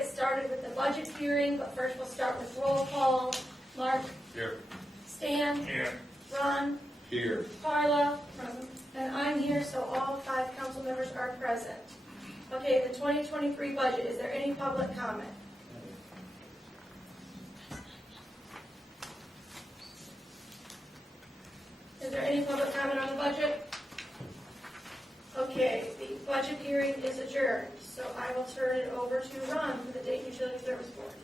get started with the budget hearing, but first we'll start with roll call. Mark? Here. Stan? Here. Ron? Here. Carla? Present. And I'm here, so all 5 council members are present. Okay, the 2023 budget, is there any public comment? Is there any public comment on the budget? Okay, the budget hearing is adjourned, so I will turn it over to Ron for the Dayton Utility Service Board.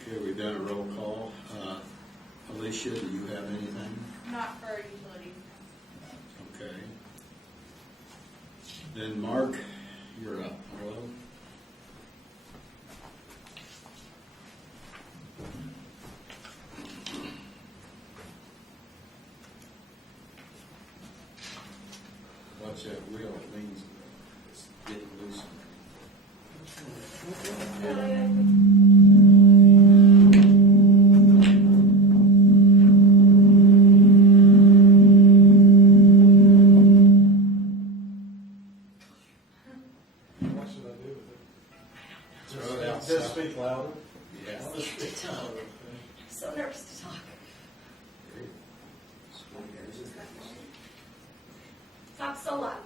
Okay, we've done a roll call. Alicia, do you have anything? Not for utility. Okay. Then Mark, you're up. Hello? Watch that wheel, it means it's getting loose. What should I do with it? Throw it Just outside. speak louder. Yeah. I'm so nervous to talk. Talk so loud.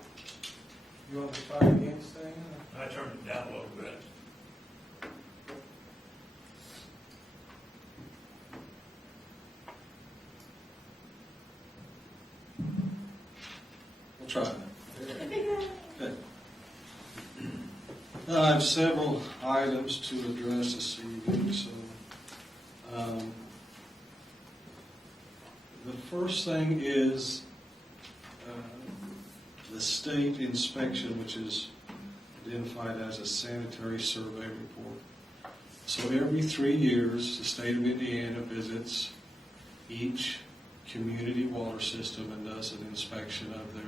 You want me to try again, Stan? I turned it down a little bit. We'll try that. Okay. I have several items to address this evening, so the first thing is the state inspection, which is identified as a sanitary survey report. So every 3 years, the state of Indiana visits each community water system and does an inspection of their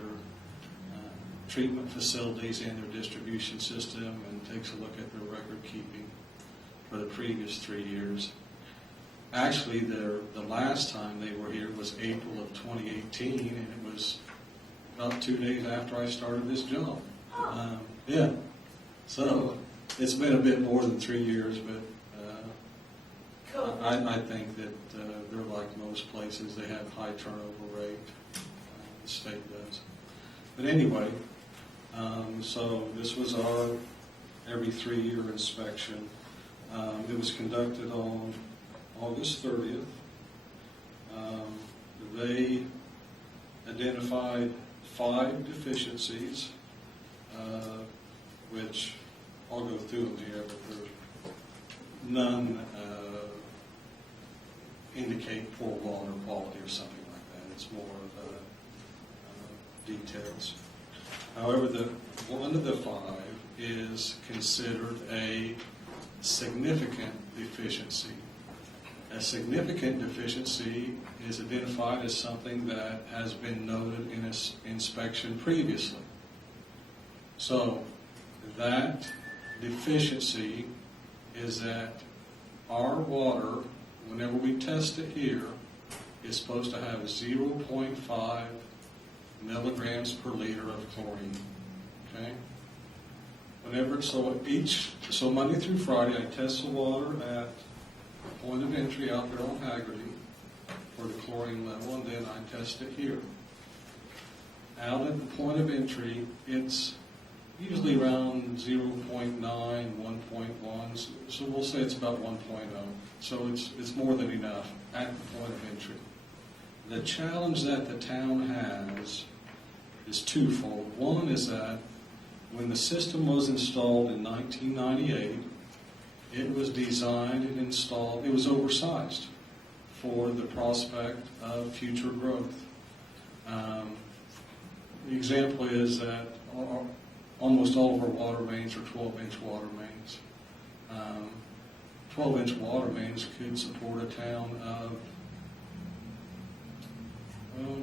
treatment facilities and their distribution system and takes a look at their record keeping for the previous 3 years. Actually, the last time they were here was April of 2018, and it was about 2 days after I started this job. Yeah, so it's been a bit more than 3 years, but Cool. I think that they're like most places. They have high turnover rate. The state does. But anyway, so this was our every 3-year inspection. It was conducted on August 30th. They identified 5 deficiencies, which I'll go through them here, but there's none indicate poor water quality or something like that. It's more of details. However, one of the 5 is considered a significant deficiency. A significant deficiency is identified as something that has been noted in an inspection previously. So that deficiency is that our water, whenever we test it here, is supposed to have 0.5 milligrams per liter of chlorine. Okay? So Monday through Friday, I test the water at the point of entry out there on Haggerty for the chlorine level, and then I test it here. Out at the point of entry, it's usually around 0.9, 1.1, so we'll say it's about 1.0. So it's more than enough at the point of entry. The challenge that the town has is twofold. One is that when the system was installed in 1998, it was designed and installed, it was oversized for the prospect of future growth. The example is that almost all of our water mains are 12-inch water mains. 12-inch water mains could support a town of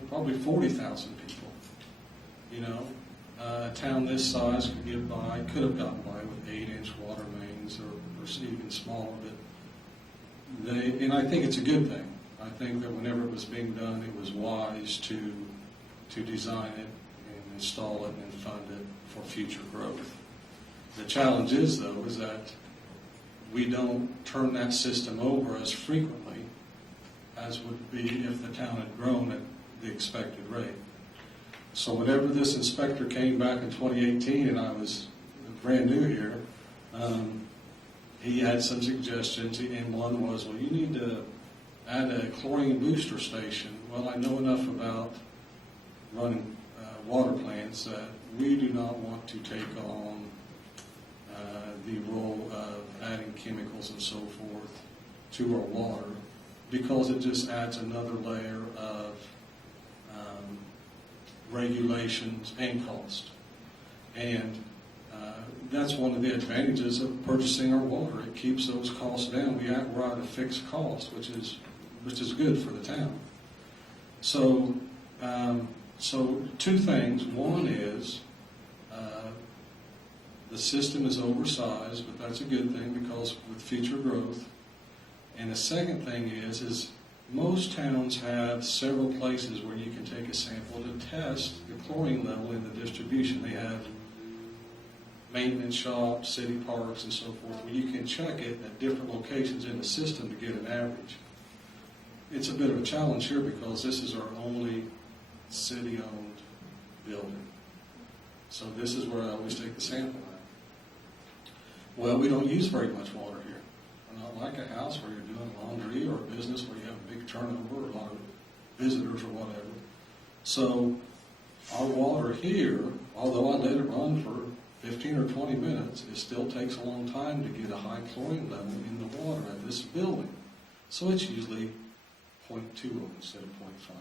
probably 40,000 people. You know, a town this size could have gotten by with 8-inch water mains or even smaller. But and I think it's a good thing. I think that whenever it was being done, it was wise to design it and install it and fund it for future growth. The challenge is, though, is that we don't turn that system over as frequently as would be if the town had grown at the expected rate. So whenever this inspector came back in 2018, and I was brand new here, he had some suggestions, and one was, well, you need to add a chlorine booster station. Well, I know enough about running water plants that we do not want to take on the role of adding chemicals and so forth to our water, because it just adds another layer of regulations and cost. And that's one of the advantages of purchasing our water. It keeps those costs down. We're at a fixed cost, which is good for the town. So, two things. One is the system is oversized, but that's a good thing because with future growth. And the second thing is most towns have several places where you can take a sample to test the chlorine level in the distribution. They have maintenance shops, city parks, and so forth, where you can check it at different locations in the system to get an average. It's a bit of a challenge here because this is our only city-owned building. So this is where I always take the sample at. Well, we don't use very much water here. Not like a house where you're doing laundry or a business where you have a big turnover or a lot of visitors or whatever. So our water here, although I let it run for 15 or 20 minutes, it still takes a long time to get a high chlorine level in the water at this building. So it's usually 0.20 instead of 0.5.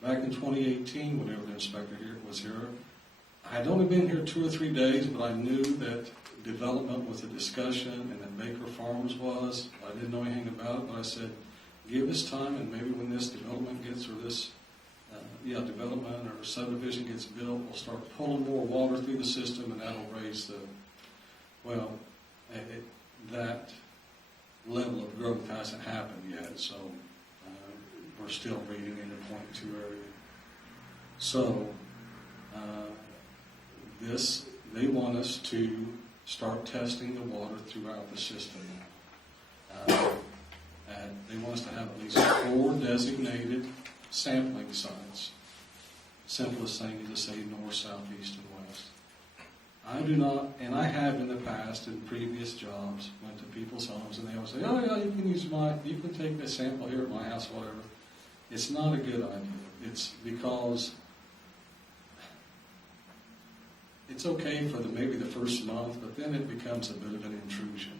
Back in 2018, whenever the inspector was here, I had only been here 2 or 3 days, but I knew that development was a discussion and that Baker Farms was. I didn't know anything about it, but I said, give us time, and maybe when this development gets, or this development or subdivision gets built, we'll start pulling more water through the system, and that'll raise the, that level of growth hasn't happened yet, so we're still reading in the 0.2 area. So they want us to start testing the water throughout the system now. And they want us to have at least 4 designated sampling sites. Simplest thing is to say north, south, east, and west. I do not, and I have in the past in previous jobs, went to people's homes and they always say, oh yeah, you can take this sample here at my house, whatever. It's not a good idea. It's because it's okay for maybe the first month, but then it becomes a bit of an intrusion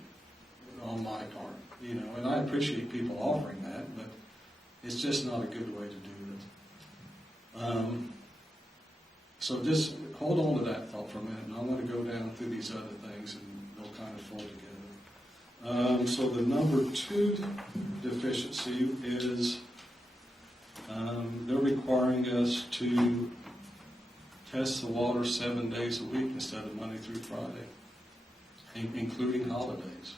on my part, and I appreciate people offering that, but it's just not a good way to do it. So just hold on to that thought for a minute, and I'm going to go down through these other things, and they'll kind of fold together. So the number 2 deficiency is they're requiring us to test the water 7 days a week instead of Monday through Friday, including holidays.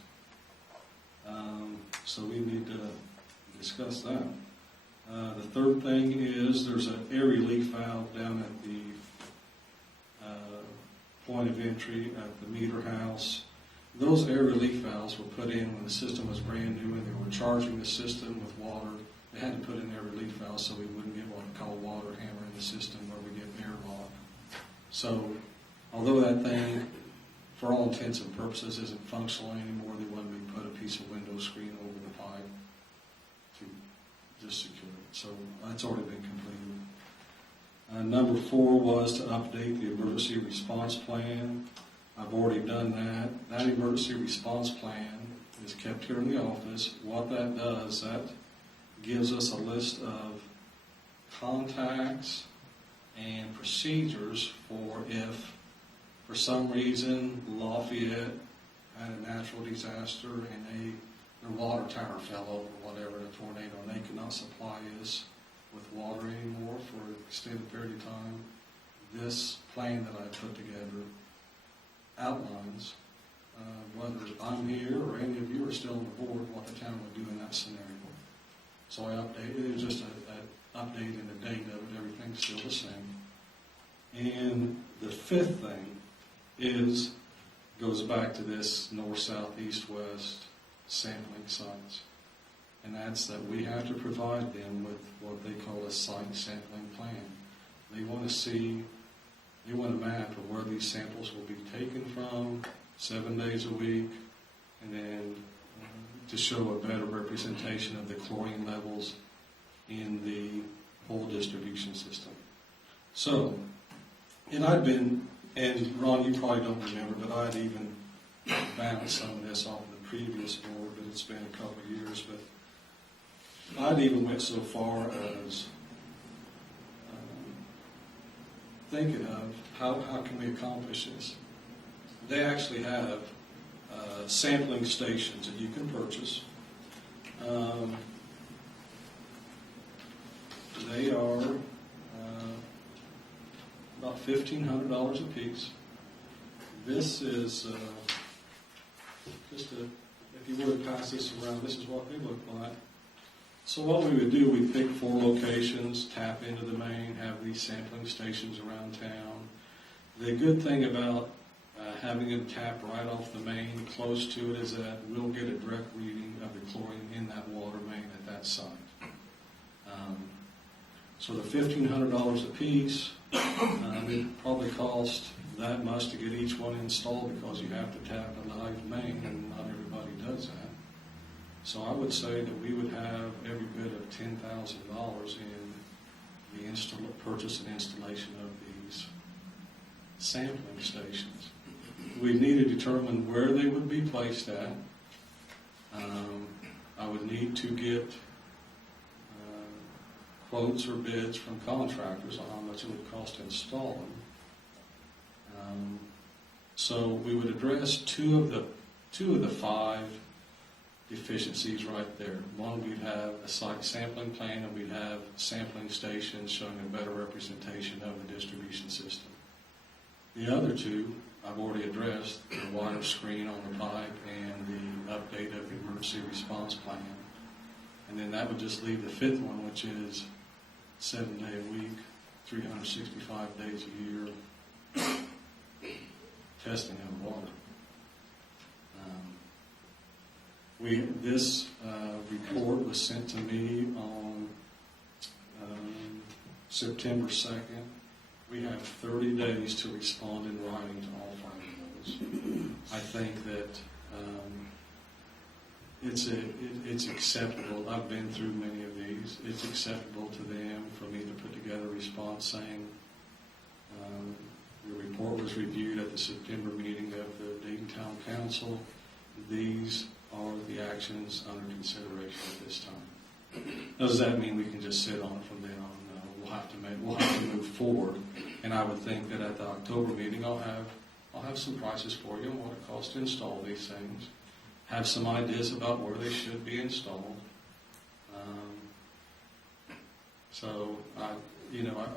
So we need to discuss that. The third thing is there's an air relief valve down at the point of entry at the meter house. Those air relief valves were put in when the system was brand new and they were charging the system with water. They had to put in air relief valves so we wouldn't get what we call water hammer in the system where we get airlock. So although that thing, for all intents and purposes, isn't functional anymore, they wanted me to put a piece of window screen over the pipe to just secure it. So that's already been completed. Number 4 was to update the emergency response plan. I've already done that. That emergency response plan is kept here in the office. What that does, that gives us a list of contacts and procedures for if, for some reason, Lafayette had a natural disaster and their water tower fell over, whatever, in a tornado, and they could not supply us with water anymore for an extended period of time. This plan that I put together outlines whether I'm here or any of you are still on the board, what the town would do in that scenario. So I updated it. It was just an update in the date of it. Everything's still the same. And the 5th thing is goes back to this north, south, east, west sampling sites. And that's that we have to provide them with what they call a site sampling plan. They want to see, they want a map of where these samples will be taken from 7 days a week, and then to show a better representation of the chlorine levels in the whole distribution system. So, and Ron, you probably don't remember, but I'd even bounced some of this off the previous board, but it's been a couple of years, but I'd even went so far as thinking of how can we accomplish this. They actually have sampling stations that you can purchase. They are about $1,500 a piece. This is if you were to pass this around, this is what they look like. So what we would do, we'd pick 4 locations, tap into the main, have these sampling stations around town. The good thing about having it tap right off the main close to it is that we'll get a direct reading of the chlorine in that water main at that site. So the $1,500 a piece, it probably cost that much to get each one installed because you have to tap a live main, and not everybody does that. So I would say that we would have every bit of $10,000 in the purchase and installation of these sampling stations. We need to determine where they would be placed at. I would need to get quotes or bids from contractors on how much it would cost to install them. So we would address two of the 5 deficiencies right there. One, we'd have a site sampling plan, and we'd have sampling stations showing a better representation of the distribution system. The other 2, I've already addressed: the wire screen on the pipe and the update of the emergency response plan. And then that would just leave the 5th one, which is 7 day a week, 365 days a year, testing of water. This report was sent to me on September 2nd. We have 30 days to respond in writing to all 5 of those. I think that it's acceptable. I've been through many of these. It's acceptable to them for me to put together a response saying the report was reviewed at the September meeting of the Dayton Council. These are the actions under consideration at this time. Does that mean we can just sit on it from then on? No, we'll have to move forward. And I would think that at the October meeting, I'll have some prices for you on what it costs to install these things. Have some ideas about where they should be installed.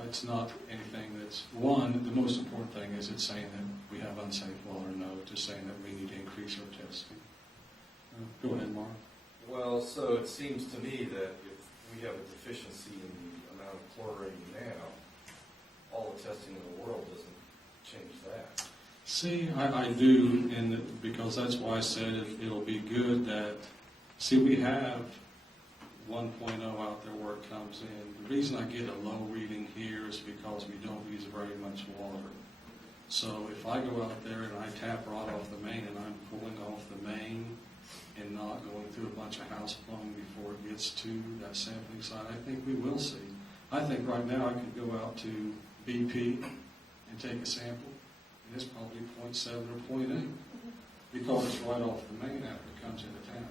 It's not anything that's, the most important thing is it's saying that we have unsafe water, no, just saying that we need to increase our testing. Go ahead, Mark. Well, so it seems to me that if we have a deficiency in the amount of chlorine now, all the testing in the world doesn't change that. See, I do, because that's why I said it'll be good that, we have 1.0 out there where it comes in. The reason I get a low reading here is because we don't use very much water. So if I go out there and I tap right off the main and I'm pulling off the main and not going through a bunch of house plumbing before it gets to that sampling site, I think we will see. I think right now I could go out to BP and take a sample, and it's probably 0.7 or 0.8 because it's right off the main after it comes into town.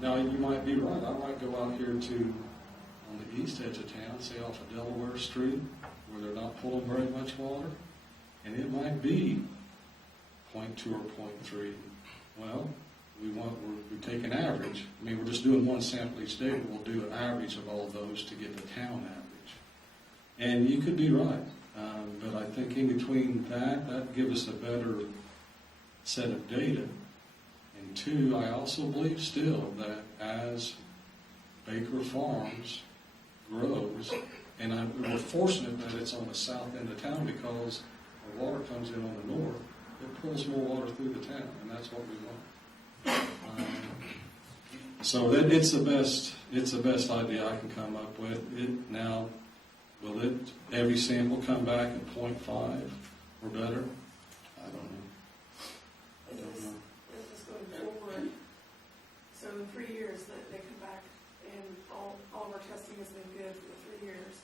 Now, you might be right. I might go out here on the east edge of town, say off of Delaware Street, where they're not pulling very much water, and it might be 0.2 or 0.3. Well, we take an average. I mean, we're just doing one sample each day, but we'll do an average of all those to get the town average. And you could be right, but I think in between that gives us a better set of data. And 2, I also believe still that as Baker Farms grows, and we're fortunate that it's on the south end of town because our water comes in on the north, it pulls more water through the town, and that's what we want. So it's the best idea I can come up with. Now, will every sample come back at 0.5 or better? I don't know. Is this going forward? So in 3 years, that they come back and all of our testing has been good for the 3 years.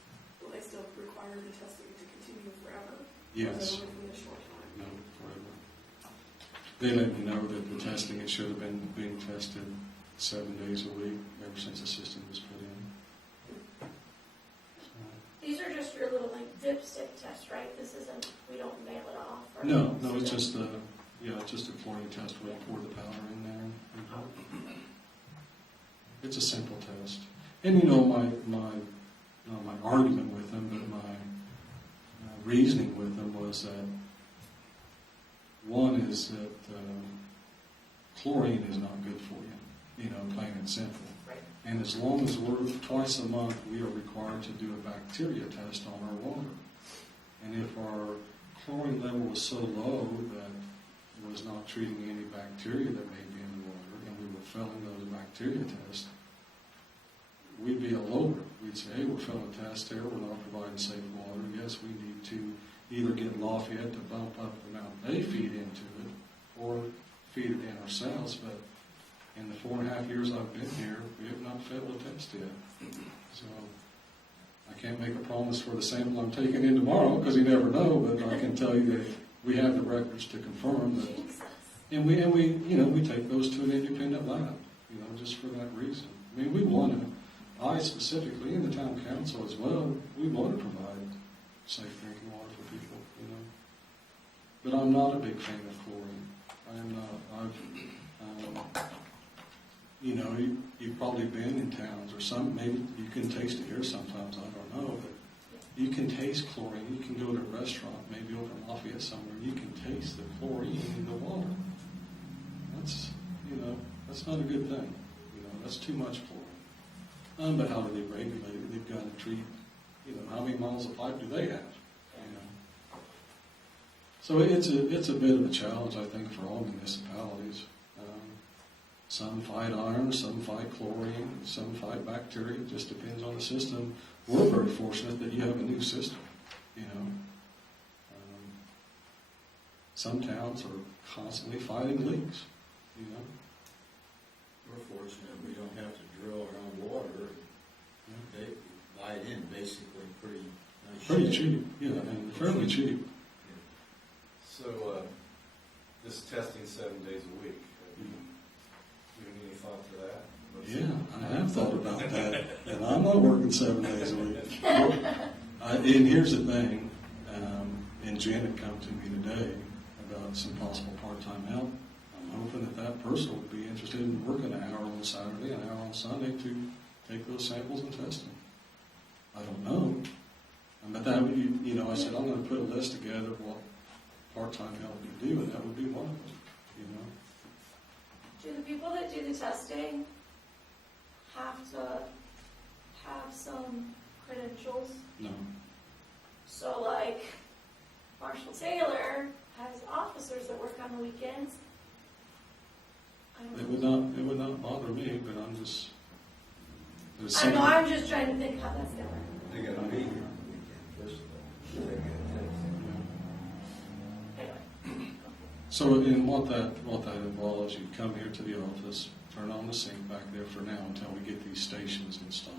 Will they still require the testing to continue forever? Yes. Or is it only for a short time? No, forever. They let me know that the testing, it should have been being tested 7 days a week ever since the system was put in. So, These are just your little like dipstick tests, right? This isn't, we don't mail it off. Or no, it's just a chlorine test where you pour the powder in there. It's a simple test. And not my argument with them, but my reasoning with them was that one is that chlorine is not good for you, plain and simple. Right. And as long as we're twice a month, we are required to do a bacteria test on our water. And if our chlorine level was so low that it was not treating any bacteria that may be in the water, and we were failing those bacteria tests, we'd be all over it. We'd say, hey, we're failing tests here, we're not providing safe water. Yes, we need to either get Lafayette to bump up the amount they feed into it, or feed it in ourselves, but in the 4.5 years I've been here, we have not failed a test yet. So I can't make a promise for the sample I'm taking in tomorrow, because you never know, but I can tell you that we have the records to confirm that. And we take those to an independent lab, just for that reason. I mean, we want to, I specifically, and the town council as well, we want to provide safe drinking water for people, But I'm not a big fan of chlorine. I am not. You've probably been in towns or some, maybe you can taste it here sometimes, I don't know, but you can taste chlorine. You can go to a restaurant, maybe over in Lafayette somewhere, you can taste the chlorine in the water. That's not a good thing. That's too much chlorine. But how do they regulate it? They've got to treat, how many miles of pipe do they have? So it's a bit of a challenge, I think, for all municipalities. Some fight iron, some fight chlorine, some fight bacteria. It just depends on the system. We're very fortunate that you have a new system. Some towns are constantly fighting leaks. We're fortunate we don't have to drill around water. They buy it in basically pretty nice. Pretty cheap, and fairly cheap. So, this testing 7 days a week, you have any thought for that? Yeah, I have thought about that, and I'm not working 7 days a week. And here's the thing, and Janet come to me today about some possible part-time help. I'm hoping that person would be interested in working an hour on Saturday, an hour on Sunday to take those samples and test them. I don't know. But that would, I said, I'm going to put a list together of what part-time help can do, and that would be one of them, Do the people that do the testing have to have some credentials? No. So like Marshall Taylor has officers that work on the weekends. It would not bother me, but I'm just. I know, I'm just trying to think how that's gonna work. They gotta be here on the weekend, first of all. They gotta Anyway. So in what that involves, you come here to the office, turn on the sink back there for now until we get these stations installed.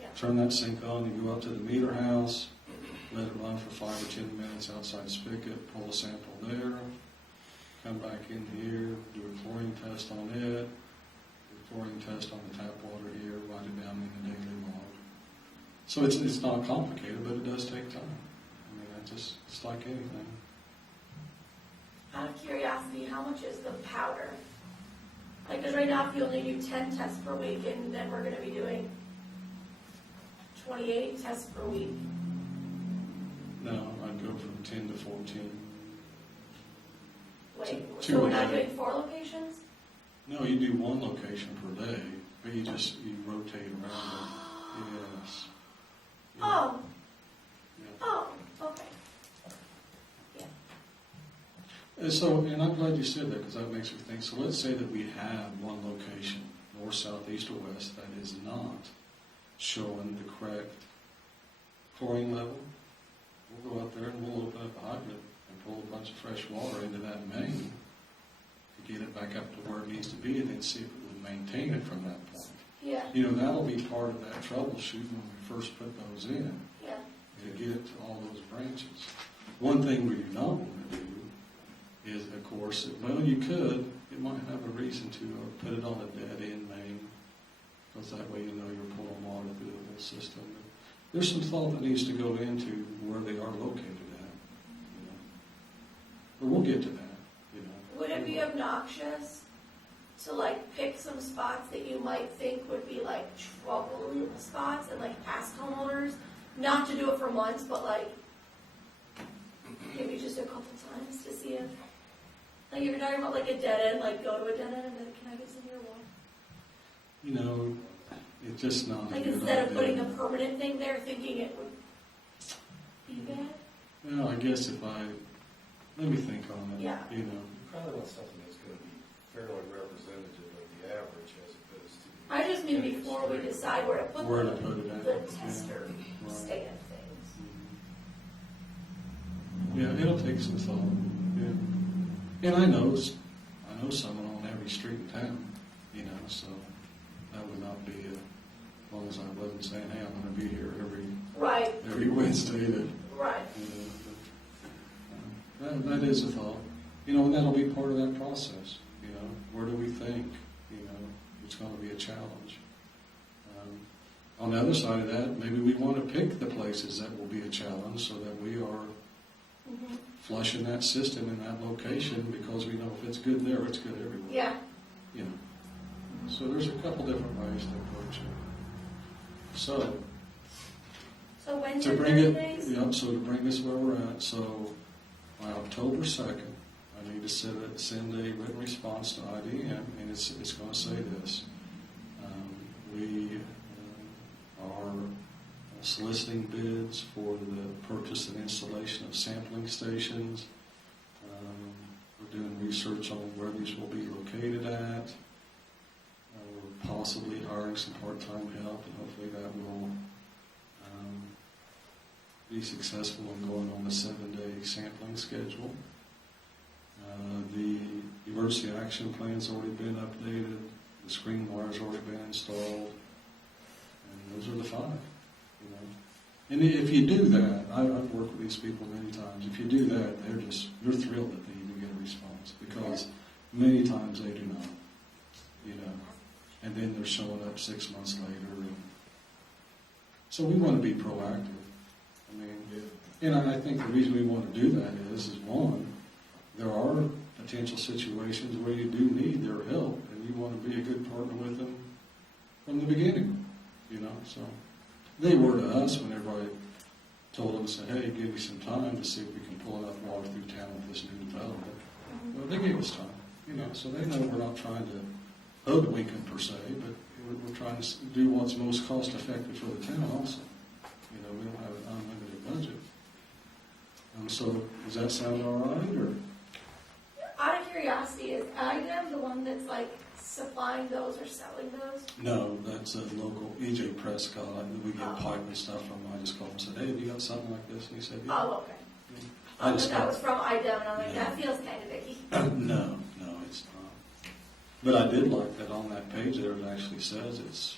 Yeah. Turn that sink on, you go up to the meter house, let it run for 5 or 10 minutes outside spigot, pull a sample there, come back in here, do a chlorine test on it, do a chlorine test on the tap water here, write it down in the daily log. So it's not complicated, but it does take time. I mean, it's like anything. Out of curiosity, how much is the powder? Like, because right now if you only do 10 tests per week, and then we're gonna be doing 28 tests per week. No, I'd go from 10 to 14. Wait, Two so we're a not day. doing 4 locations? No, you do one location per day, but you rotate around it. Yes. Yeah. Oh, Yeah. oh, okay. Yeah. And so, and I'm glad you said that, because that makes me think, so let's say that we have one location, north, south, east, or west, that is not showing the correct chlorine level. We'll go out there and we'll open up a hydrant and pull a bunch of fresh water into that main to get it back up to where it needs to be, and then see if it will maintain it from that point. Yeah, You know, that'll be part of that troubleshooting when we first put those in, yeah, to get it to all those branches. One thing we do not want to do is, of course, well, you could, it might have a reason to put it on a dead-end main, because that way you know you're pulling water through the whole system. There's some thought that needs to go into where they are located at, you know. But we'll get to that, you know. would it be obnoxious to like pick some spots that you might think would be like trouble spots and like ask homeowners not to do it for months, but like maybe just a couple times to see if, like if you're talking about like a dead end, like go to a dead end and be like, can I get some of your water? You know, it's just not. Like a good instead of idea. putting a permanent thing there, thinking it would be bad? Well, I guess let me think on it, Yeah. you know. You probably want something that's gonna be fairly representative of the average as opposed to. I just mean before we decide where to put Where to put it at, the yeah. tester Right. stand things. Yeah, it'll take some thought, yeah. And I know someone on every street in town, you know, so that would not be, as long as I wasn't saying, hey, I'm gonna be here Right, every Wednesday, that, right. you know, that is a thought. You know, and that'll be part of that process, you know, where do we think, you know, it's gonna be a challenge. On the other side of that, maybe we want to pick the places that will be a challenge so that we are Mhm. flushing that system in that location, because we know if it's good there, it's good everywhere. Yeah, You know, so there's a couple different ways to approach it. So so when's to your bring 30 it, days? yep. So to bring us where we're at, so by October 2nd, I need to send a written response to IDM, and it's going to say this: we are soliciting bids for the purchase and installation of sampling stations. We're doing research on where these will be located at. We're possibly hiring some part-time help, and hopefully that will be successful in going on the 7-day sampling schedule. The emergency action plan's already been updated. The screen wire's already been installed. And those are the 5, you know. And if you do that, I've worked with these people many times. If you do that, you're thrilled that they even get a response, because many times they do not, you know. And then they're showing up 6 months later. And so we want to be proactive. I mean, and I think the reason we want to do that is one, there are potential situations where you do need their help, and you want to be a good partner with them from the beginning, you know. So they were to us whenever I told them, said, hey, give me some time to see if we can pull enough water through town with this new development. Well, they gave us time, you know, so they know we're not trying to hoodwink them per se, but we're trying to do what's most cost effective for the town also. You know, we don't have an unlimited budget. So does that sound all right, or? Out of curiosity, is IDEM the one that's like supplying those or selling those? No, that's a local, E.J. Prescott, and we get Oh. pipe and stuff from him. I just called and said, hey, have you got something like this? And he said, yeah. Oh, okay. I I just thought that called. was from IDEM, and I'm like, Yeah. that feels kind of icky. No, it's not. But I did like that on that page there, it actually says it's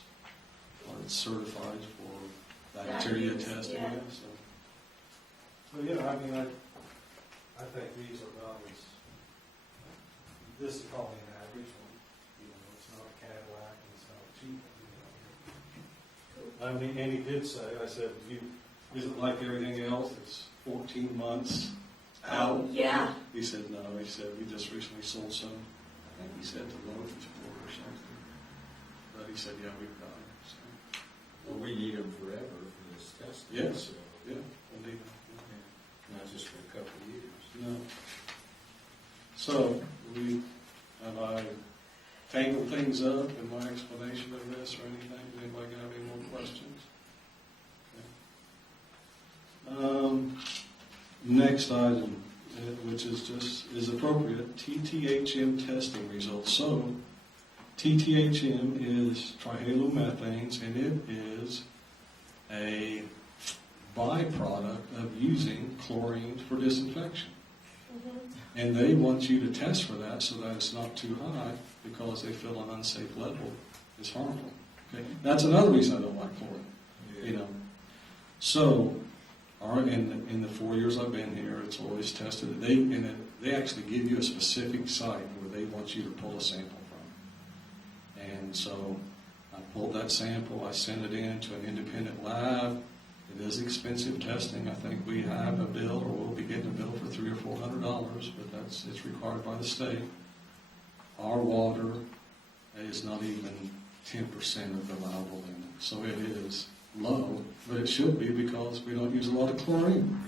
certified for bacteria Vacuums, testing. yeah. Yeah, so yeah, I mean, I think these are about this is probably an average one. You know, it's not a Cadillac, and it's not a Jeep. You know. I mean, and he did say, I said, is it like everything else? It's 14 months out. Yeah. He said, no. He said, we just recently sold some. I think he said to Lowe's or something. But he said, yeah, we've got them. So. Well, we need them forever for this testing. Yes. So, Yeah, indeed. not just for a couple of years. No. So, have I tangled things up in my explanation of this or anything? Does anybody have any more questions? Okay. Next item which is appropriate, TTHM testing results. So, TTHM is trihalomethanes, and it is a byproduct of using chlorine for disinfection. And they want you to test for that so that it's not too high, because they feel an unsafe level is harmful. Okay? That's another reason I don't like chlorine. You know. So, in the 4 years I've been here, it's always tested. They actually give you a specific site where they want you to pull a sample from. And so I pulled that sample, I sent it in to an independent lab. It is expensive testing. I think we have a bill, or we'll be getting a bill for $300 or $400, but it's required by the state. Our water is not even 10% of the allowable limit, so it is low, but it should be, because we don't use a lot of chlorine.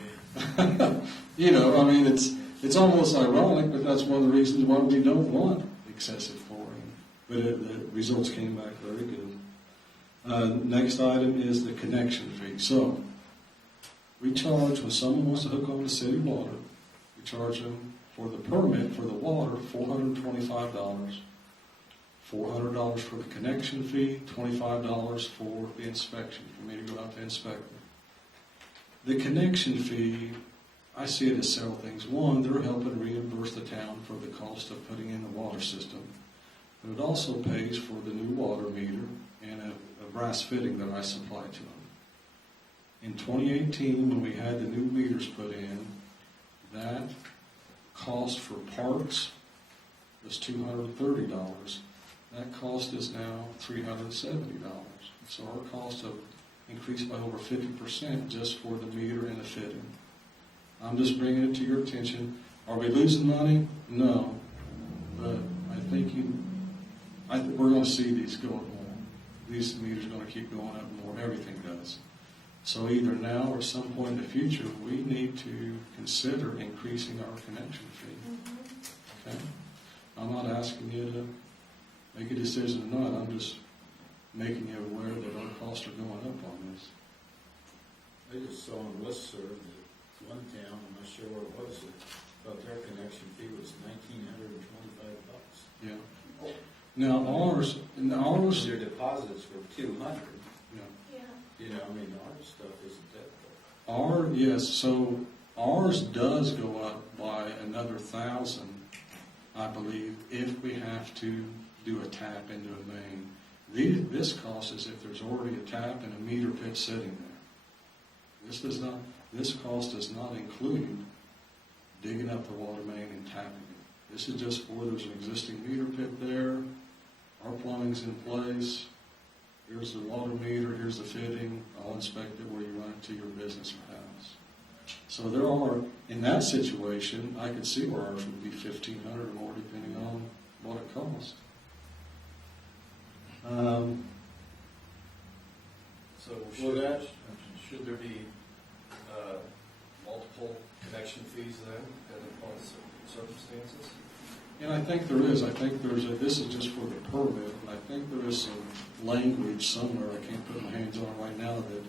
You know, I mean, it's almost ironic, but that's one of the reasons why we don't want excessive chlorine. But the results came back very good. Next item is the connection fee. So, we charge, when someone wants to hook on to city water, we charge them for the permit for the water, $425. $400 for the connection fee, $25 for the inspection, for me to go out to inspect it. The connection fee, I see it as several things. One, they're helping reimburse the town for the cost of putting in the water system. But it also pays for the new water meter and a brass fitting that I supply to them. In 2018, when we had the new meters put in, that cost for parts was $230. That cost is now $370. So our costs have increased by over 50% just for the meter and the fitting. I'm just bringing it to your attention. Are we losing money? No. But I think we're going to see these go up more. These meters are going to keep going up more. Everything does. So either now or some point in the future, we need to consider increasing our connection fee. Okay? I'm not asking you to make a decision or not. I'm just making you aware that our costs are going up on this. I just saw on listserv that one town, I'm not sure where it was, but their connection fee was $1,925. Yeah. Now ours. Their deposits were $200. Yeah. You know, I mean, our stuff isn't that bad. Yes. So ours does go up by another $1,000, I believe, if we have to do a tap into a main. This cost is if there's already a tap and a meter pit sitting there. This cost does not include digging up the water main and tapping it. This is just for there's an existing meter pit there, our plumbing's in place, here's the water meter, here's the fitting, I'll inspect it where you run it to your business or house. So there are, in that situation, I could see where ours would be $1,500 or more depending on what it costs. So Well, should there be multiple connection fees then, depending upon circumstances? And I think there is. I think this is just for the permit, and I think there is some language somewhere, I can't put my hands on it right now, that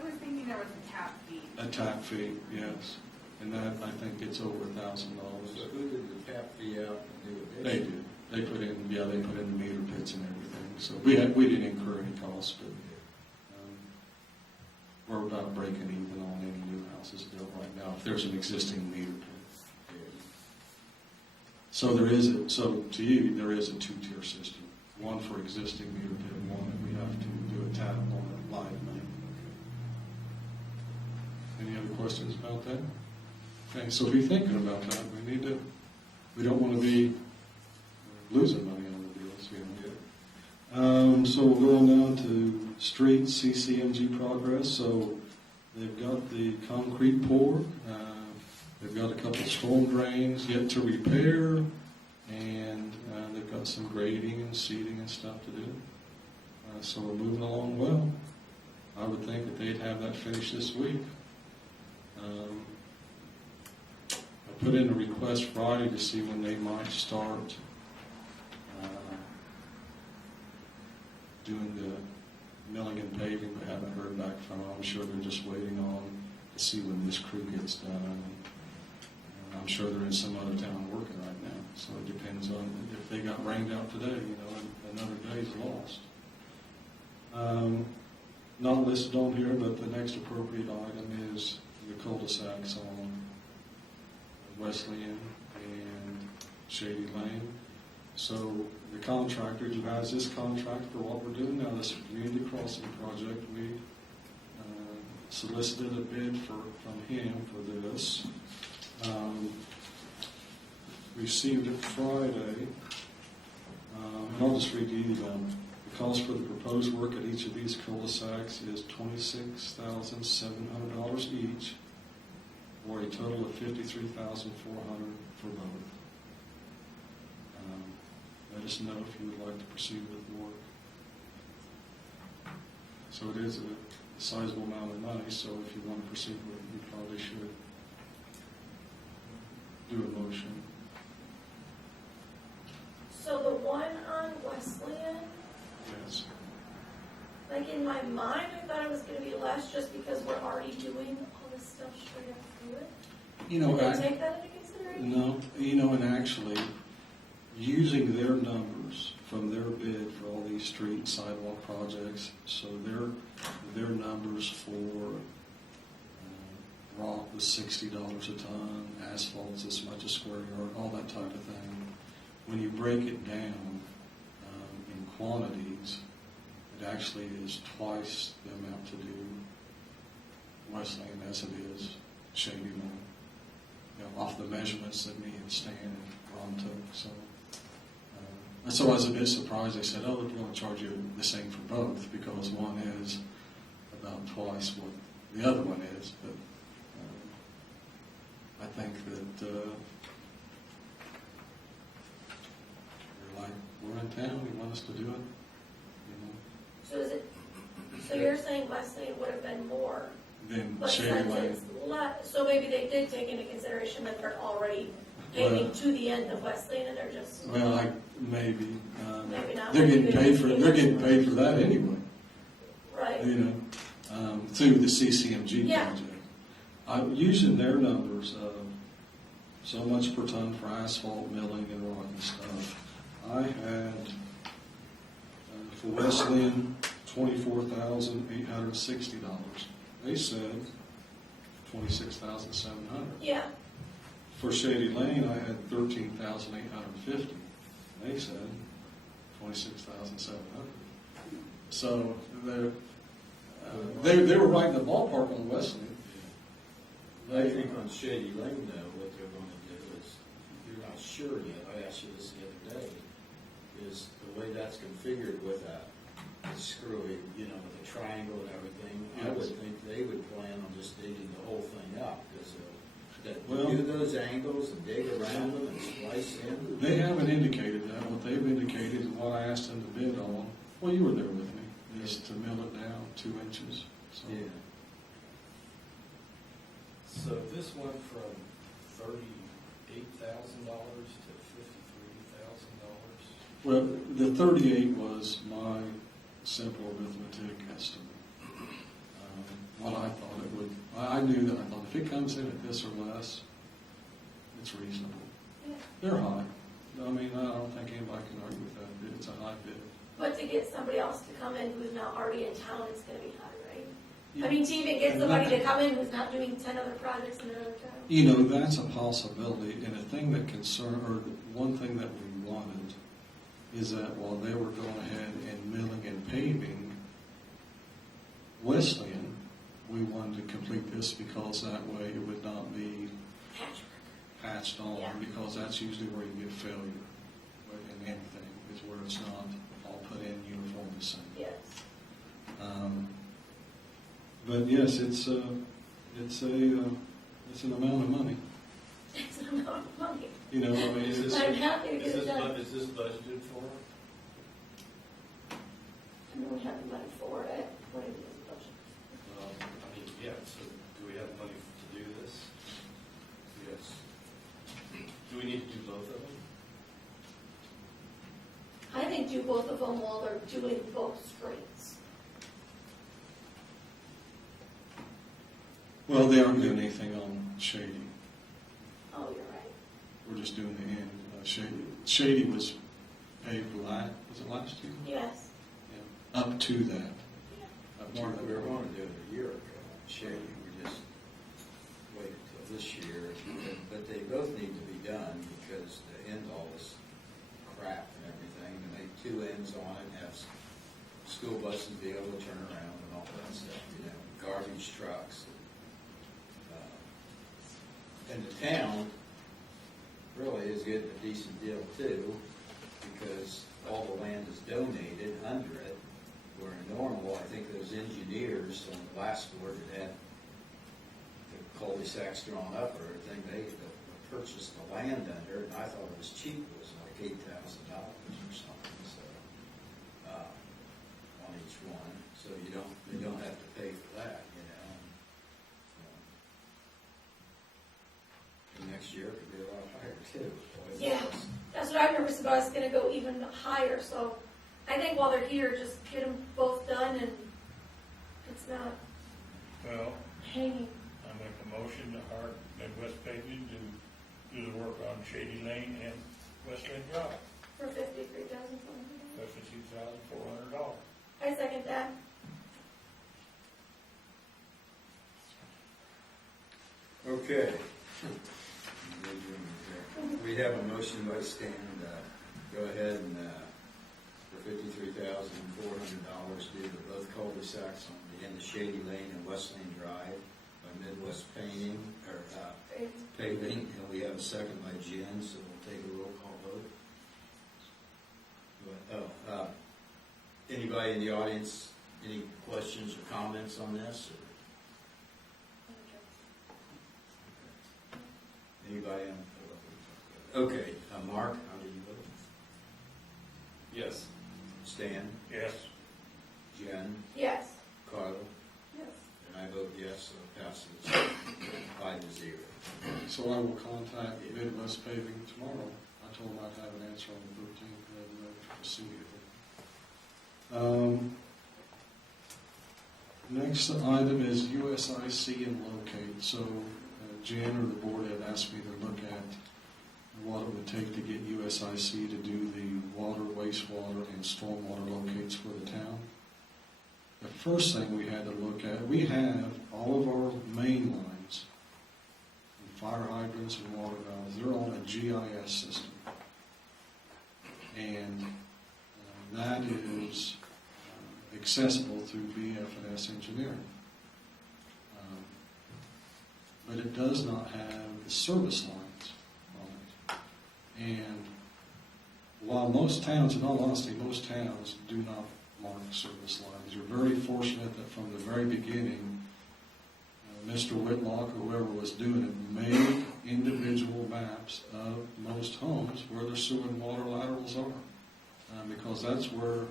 I was thinking there was a tap fee. a tap fee, yes. And that, I think, gets over $1,000. So who did the tap fee out and do it? They did. They put in the meter pits and everything. So we didn't incur any costs, but we're about breaking even on any new houses built right now if there's an existing meter pit. So there is to you there is a two-tier system. One for existing meter pit, and one that we have to do a tap on a live main. Any other questions about that? Okay, so be thinking about that. We don't want to be losing money on the deals here. So we're going down to street CCMG progress. So they've got the concrete poured. They've got a couple of storm drains yet to repair, and they've got some grading and seeding and stuff to do. So we're moving along well. I would think that they'd have that finished this week. I put in a request Friday to see when they might start doing the milling and paving, but haven't heard back from them. I'm sure they're just waiting on to see when this crew gets done. I'm sure they're in some other town working right now, so it depends on if they got rained out today, and another day's lost. Not listed on here, but the next appropriate item is the cul-de-sacs on Wesleyan and Shady Lane. So the contractor who has this contract for what we're doing now, this community crossing project, we solicited a bid from him for this. Received it Friday. And I'll just read you the cost for the proposed work at each of these cul-de-sacs is $26,700 each, or a total of $53,400 for both. Let us know if you would like to proceed with the work. So it is a sizable amount of money, so if you want to proceed with it, you probably should do a motion. So the one on Wesleyan, Yes. like in my mind, I thought it was gonna be less just because we're already doing all this stuff straight up through it. You know, Did they take that into consideration? no, and actually, using their numbers from their bid for all these street and sidewalk projects, so their numbers for rock was $60 a ton, asphalt's this much a square yard, all that type of thing. When you break it down in quantities, it actually is twice the amount to do Wesleyan as it is Shady Lane. Off the measurements that me and Stan and Ron took. So I was a bit surprised. They said, "Oh, we're going to charge you the same for both because one is about twice what the other one is." But I think that they're like, "We're in town. You want us to do it?" So is it, so you're saying Wesleyan would have been more, Then but Shady since Lane. it's less, so maybe they did take into consideration that they're already paving Well- to the end of Wesleyan and they're just, Well, maybe. Maybe not. They're getting paid for. They're getting paid for that anyway. right? Through the CCMG Yeah. project. I'm using their numbers of so much per ton for asphalt, milling, and rock and stuff. I had for Wesleyan $24,860. They said $26,700. Yeah, For Shady Lane, I had $13,850. They said $26,700. So they were right in the ballpark on Wesleyan. I think on Shady Lane though, what they're gonna do is, you're not sure yet, I asked you this the other day, is the way that's configured with that screwy, with the triangle and everything, I Yes. would think they would plan on just digging the whole thing up, because Well- do those angles and dig around them and splice in. They haven't indicated that. What they've indicated and what I asked them to bid on, well, you were there with me, is to mill it down 2 inches. So Yeah. So this went from $38,000 to $53,000. Well, the 38 was my simple arithmetic estimate. What I thought it would, I knew that I thought if it comes in at this or less, it's reasonable. yeah. They're high. I mean, I don't think anybody can argue with that bid. It's a high bid. But to get somebody else to come in who's not already in town, it's gonna be high, right? Yeah. I mean, to even get somebody to come in who's not doing 10 other projects in their other town. That's a possibility. And a thing that one thing that we wanted is that while they were going ahead and milling and paving Wesleyan, we wanted to complete this because that way it would not be patched on, Yeah. because that's usually where you get failure in anything, is where it's not all put in uniform the same. Yes. But yes, it's an amount of money. It's an amount of money. I mean, it's, I'm happy to Is get it this, done. is this budgeted for? I know we have the money for it. What it is, budget. So do we have money to do this? Yes. Do we need to do both of them? I think do both of them while they're doing both streets. well, they aren't doing anything on Shady. Oh, you're right. we're just doing the end of Shady. Shady was paved was it last year? Yes. Yeah. Up to that. Up to Mark, that. we were going to do it a year ago, Shady, we just waited till this year, but they both need to be done because to end all this crap and everything, to make two ends on it, have school buses be able to turn around and all that stuff, garbage trucks. And the town really is getting a decent deal too, because all the land is donated under it, where in normal, I think those engineers on the last board that had the cul-de-sacs drawn up or everything, they purchased the land under it, and I thought it was cheap, it was like $8,000 or something, so, on each one, so you don't have to pay for that, And next year it could be a lot higher too. Yeah, that's what I'm nervous about, it's gonna go even higher, so I think while they're here, just get them both done and it's not Well, hanging. I make a motion to hire Midwest Paving to do the work on Shady Lane and West Lane Drive, For $53,400. $52,400. I second that. Okay. We have a motion by Stan, go ahead and, for $53,400 do both cul-de-sacs on the end of Shady Lane and West Lane Drive by Midwest Painting, or, Paving, and we have a second by Jen, so we'll take a roll call vote. Anybody in the audience, any questions or comments on this? Anybody on? Okay, Mark, how do you vote? Yes. Stan? Yes. Jen? Yes. Carla? Yes. And I vote yes, so it passes 5-0. So I will contact Midwest Paving tomorrow. I told them I'd have an answer on the 13th, and then we'll proceed. Next item is USIC and locate. So Jan or the board had asked me to look at what it would take to get USIC to do the water, wastewater, and stormwater locates for the town. The first thing we had to look at, we have all of our main lines, fire hydrants and water valves, they're on a GIS system. And that is accessible through BF&S engineering. But it does not have the service lines on it. And while most towns, in all honesty, most towns do not mark service lines, you're very fortunate that from the very beginning, Mr. Whitlock or whoever was doing it made individual maps of most homes where the sewer and water laterals are, because that's where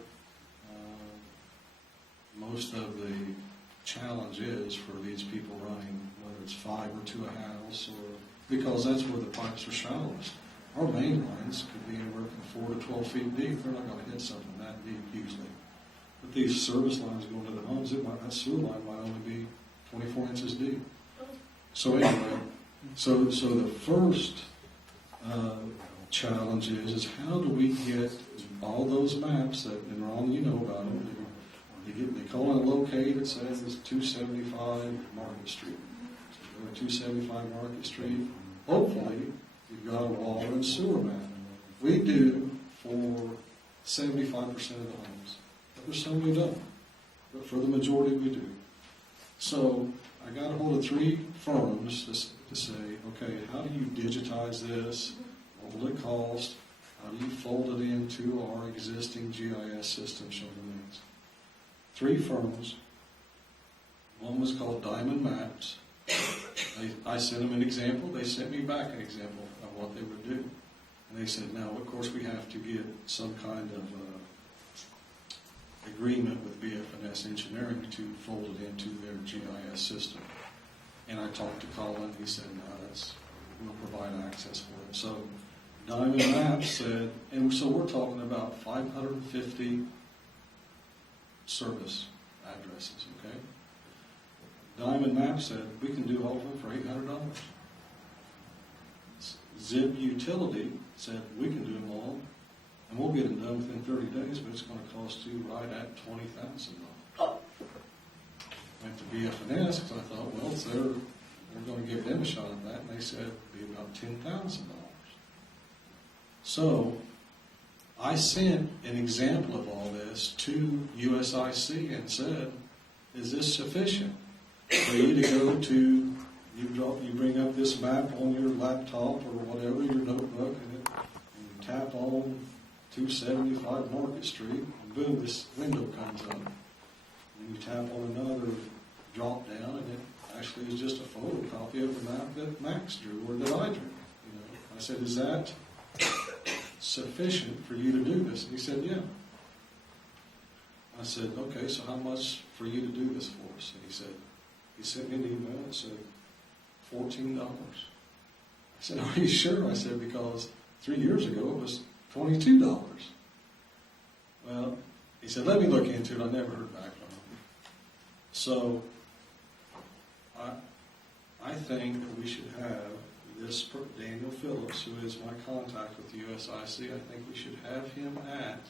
most of the challenge is for these people running, whether it's fiber to a house or because that's where the pipes are shallowest. Our main lines could be anywhere from 4 to 12 feet deep. They're not going to hit something that deep usually. But these service lines going to the homes, that sewer line might only be 24 inches deep. So anyway, so the first challenge is how do we get all those maps that, and Ron, you know about them, they call it locate, it says it's 275 Market Street. So go to 275 Market Street, hopefully you've got a water and sewer map. We do for 75% of the homes. There's some we don't, but for the majority we do. So I got a hold of 3 firms to say, okay, how do you digitize this? What will it cost? How do you fold it into our existing GIS system showing the names? 3 firms. One was called Diamond Maps. I sent them an example. They sent me back an example of what they would do. And they said, now, of course, we have to get some kind of agreement with BF&S Engineering to fold it into their GIS system. And I talked to Colin. He said, no, we'll provide access for it. So Diamond Maps said, and so we're talking about 550 service addresses, okay? Diamond Maps said, we can do all of them for $800. Zip Utility said, we can do them all, and we'll get them done within 30 days, but it's gonna cost you right at $20,000. Oh. Went to BF&S, because I thought, well, if they're gonna give them a shot at that, and they said it'd be about $10,000. So, I sent an example of all this to USIC and said, is this sufficient for you to go to, you bring up this map on your laptop or whatever, your notebook, and you tap on 275 Market Street, and boom, this window comes up. And you tap on another drop down, and it actually is just a photocopy of the map that Max drew or that I drew. You know, I said, is that sufficient for you to do this? And he said, yeah. I said, okay, so how much for you to do this for us? And he sent me an email and said, $14. I said, are you sure? I said, because 3 years ago it was $22. Well, he said, let me look into it. I never heard back from him. So, I think that we should have this Daniel Phillips, who is my contact with the USIC, I think we should have him at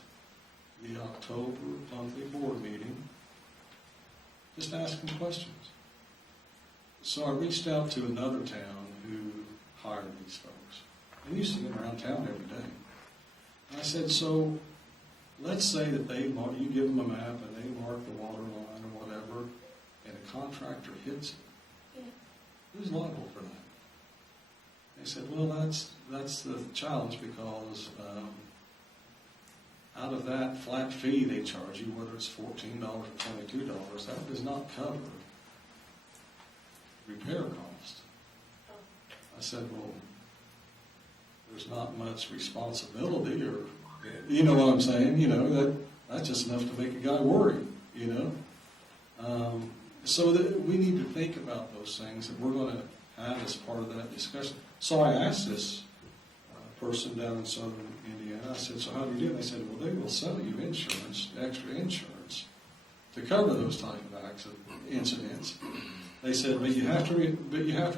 the October monthly board meeting, just asking questions. So I reached out to another town who hired these folks, and you see them around town every day. And I said, so let's say that you give them a map and they mark the water line or whatever, and a contractor hits it. Yeah. Who's liable for that? They said, well, that's the challenge, because out of that flat fee they charge you, whether it's $14 or $22, that does not cover repair cost. I said, well, there's not much responsibility, or, you know what I'm saying, that's just enough to make a guy worry, So that we need to think about those things that we're going to have as part of that discussion. So I asked this person down in southern Indiana, I said, so how do you do it? They said, well, they will sell you insurance, extra insurance, to cover those type of incidents. They said, but you have to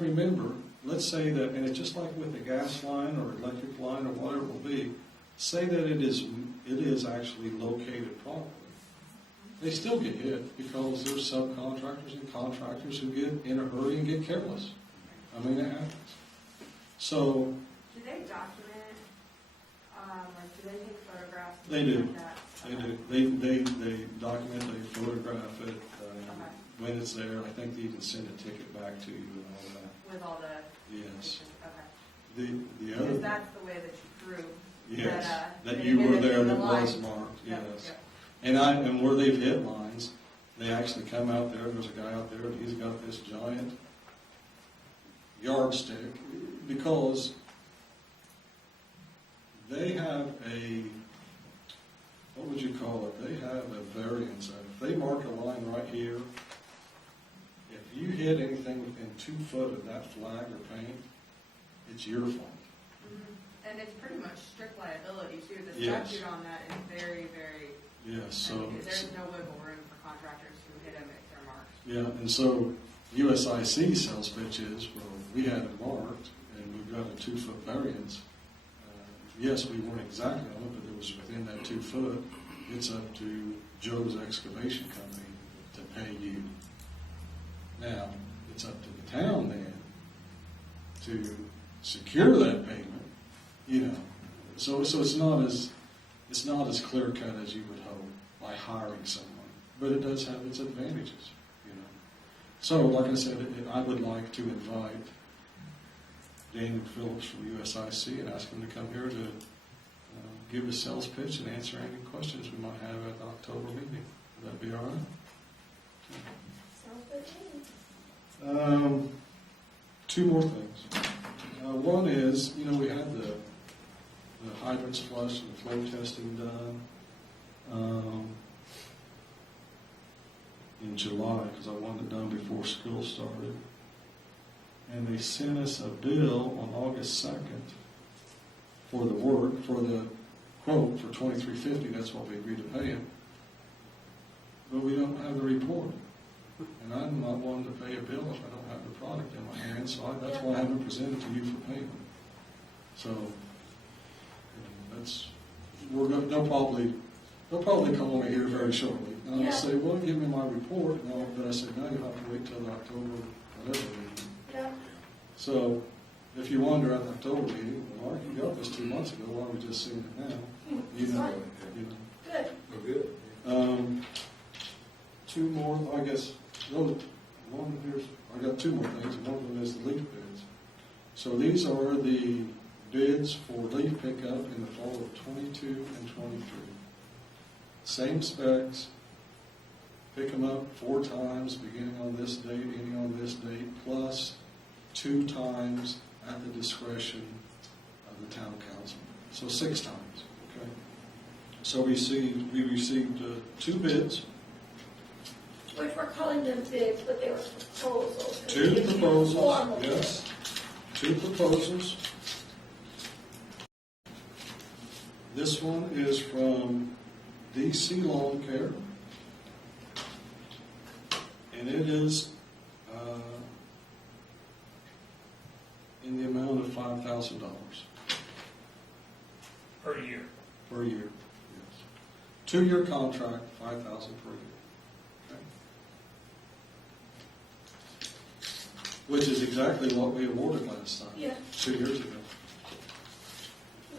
remember, let's say that, and it's just like with a gas line or electric line or whatever it will be, say that it is actually located properly. They still get hit because there's subcontractors and contractors who get in a hurry and get careless. I mean, it happens. So, Do they document, do they take photographs? They do. Like that? They Okay. do. They document, they photograph it when it's there. I think they even send a ticket back to you and all that. With all the. Yes. Okay. The other. Because that's the way that you prove. Yes, that they you hit were it there, in the that was line. marked, Yep, yes. yep. And where they've hit lines, they actually come out there's a guy out there, and he's got this giant yardstick, because they have what would you call it? They have a variance. If they mark a line right here, if you hit anything within 2 foot of that flag or paint, it's your fault. Mm-hmm. And it's pretty much strict liability too. The Yes. statute on that is very, very, Yes, so. there's no wiggle room for contractors who hit them if they're marked. Yeah, and so USIC sales pitch is, well, we had it marked, and we've got a 2-foot variance. Yes, we weren't exactly on it, but it was within that 2 foot. It's up to Joe's excavation company to pay you. Now, it's up to the town then to secure that payment, So it's not as clear cut as you would hope by hiring someone, but it does have its advantages, So, like I said, I would like to invite Daniel Phillips from USIC and ask him to come here to give a sales pitch and answer any questions we might have at the October meeting. Would that be all right? Sounds good to me. 2 more things. One is, we had the hydrants flushed and the flow testing done in July, because I wanted it done before school started. And they sent us a bill on August 2nd for the work, for the quote for $23.50. That's what we agreed to pay him. But we don't have the report. And I'm not wanting to pay a bill if I don't have the product in my hand, so that's why I haven't presented to you for payment. So, that's, they'll probably come over here very shortly. And I'll Yeah. say, well, give me my report, and but I said, no, you'll have to wait till the October, whatever meeting. Yeah, So, if you wonder at the October meeting, well, Mark, you got this 2 months ago, why are we just seeing it now? You know, Fine. you know. good. We're good. Two more, I guess, one here's, I got two more things, and one of them is the leaf bids. So these are the bids for leaf pickup in the fall of 22 and 23. Same specs, pick them up 4 times, beginning on this date, ending on this date, plus 2 times at the discretion of the town council. So 6 times, okay? So we received 2 bids. Which we're calling them bids, but they were proposals. 2 It's proposals, formal. yes. 2 proposals. This one is from DC Lawn Care. And it is in the amount of $5,000 Per year. per year. Yes. 2-year contract, $5,000 per year. Okay. Which is exactly what we awarded last time. Yeah. 2 years ago.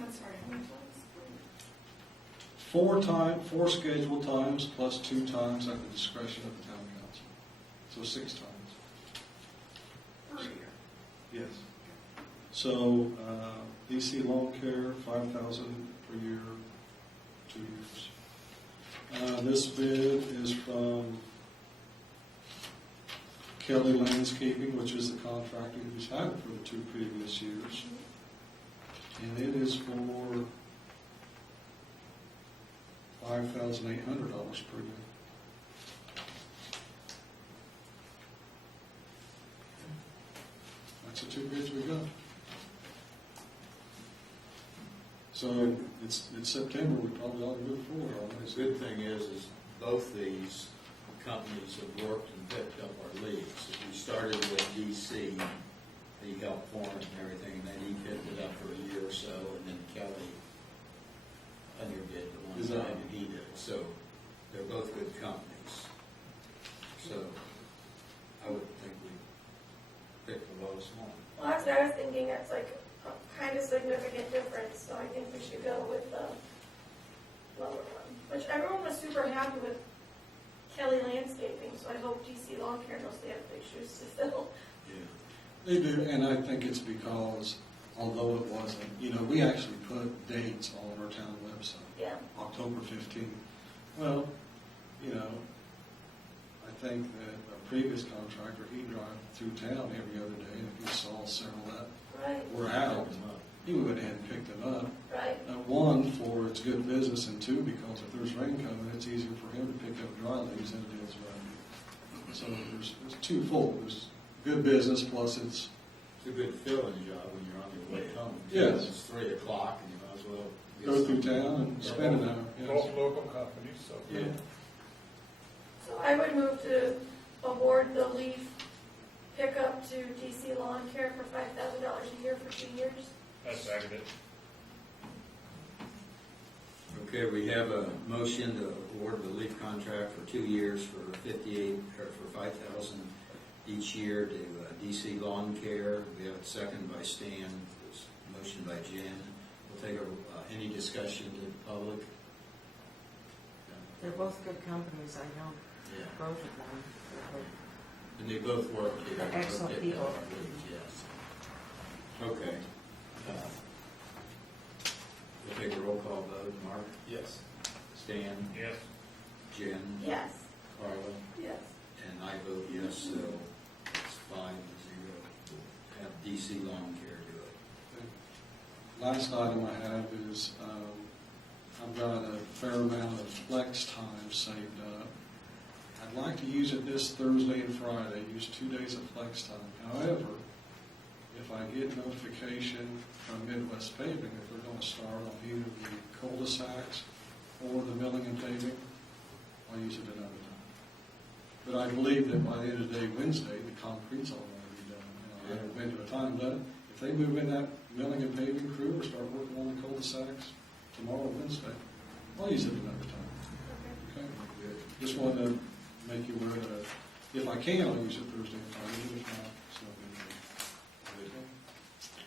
I'm sorry, how many times? 4 scheduled times plus 2 times at the discretion of the town council. So 6 times. Per year. Yes. So, DC Lawn Care, $5,000 per year, 2 years. This bid is from Kelly Landscaping, which is the contractor who's had it for the 2 previous years. And it is for $5,800 per year. That's the 2 bids we got. So it's September, we probably ought to move forward on The this. good thing is both these companies have worked and picked up our leads. We started with DC, he helped form it and everything, and then he picked it up for a year or so, and then Kelly underbid the one time, and he did. So they're both good companies. So I would think we pick the lowest one. Well, that's what I was thinking, it's like a kind of significant difference, so I think we should go with the lower one. Which everyone was super happy with Kelly Landscaping, so I hope DC Lawn Care knows they have big shoes to fill. Yeah. They do, and I think it's because, although it wasn't, we actually put dates on our town website. Yeah, October 15th. Well, I think that our previous contractor, he'd drive through town every other day, and if he saw several that right, were out, he went ahead and picked them up. right, 1, for it's good business, and 2, because if there's rain coming, it's easier for him to pick up dry leaves than it is wet. So there's twofold. There's good business, plus it's, It's a good filling job when you're on your way home. Yes. It's 3 o'clock and you might as well. get go through some- town and spend an hour. Yes. Both local companies, so. Yeah. so I would move to award the leaf pickup to DC Lawn Care for $5,000 a year for 2 years. I second it. Okay, we have a motion to award the leaf contract for 2 years for $5,000 each year to DC Lawn Care. We have a second by Stan, there's a motion by Jen. We'll take any discussion to the public. They're both good companies, I know Yeah. both of them. And they both work here. They're excellent Both picked up people. our leads, yes. Okay. We'll take a roll call vote. Mark? Yes. Stan? Yes. Jen? Yes, Carla? yes. And I vote yes, so it's 5-0. Have DC Lawn Care do it. Last item I have is, I've got a fair amount of flex time saved up. I'd like to use it this Thursday and Friday, use 2 days of flex time. However, if I get notification from Midwest Paving that they're going to start on either the cul-de-sacs or the milling and paving, I'll use it another time. But I believe that by the end of the day, Wednesday, the concrete's all going to be done. I haven't been to a time limit. if they move in that milling and paving crew or start working on the cul-de-sacs tomorrow, Wednesday, I'll use it another time. Okay? Just wanted to make you aware that if I can, I'll use it Thursday and Friday. If not, it's no big deal.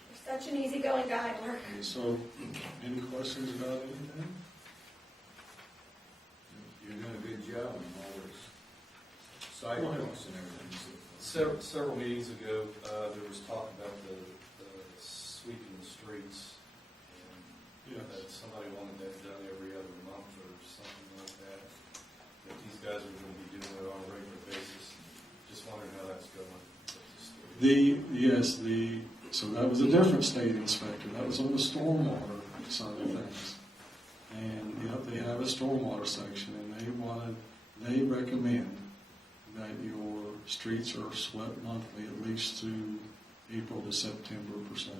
You're such an easygoing guy, Mark. Okay, so, any questions about anything? You're doing a good job on all those sidewalks and everything. Several meetings ago, there was talk about the sweeping the streets, and that somebody wanted that done every other month or something like that. That these guys are going to be doing it on a regular basis. Just wondering how that's going. So that was a different state inspector. That was on the stormwater side of things. And, they have a stormwater section, and they recommend that your streets are swept monthly, at least through April to September per se,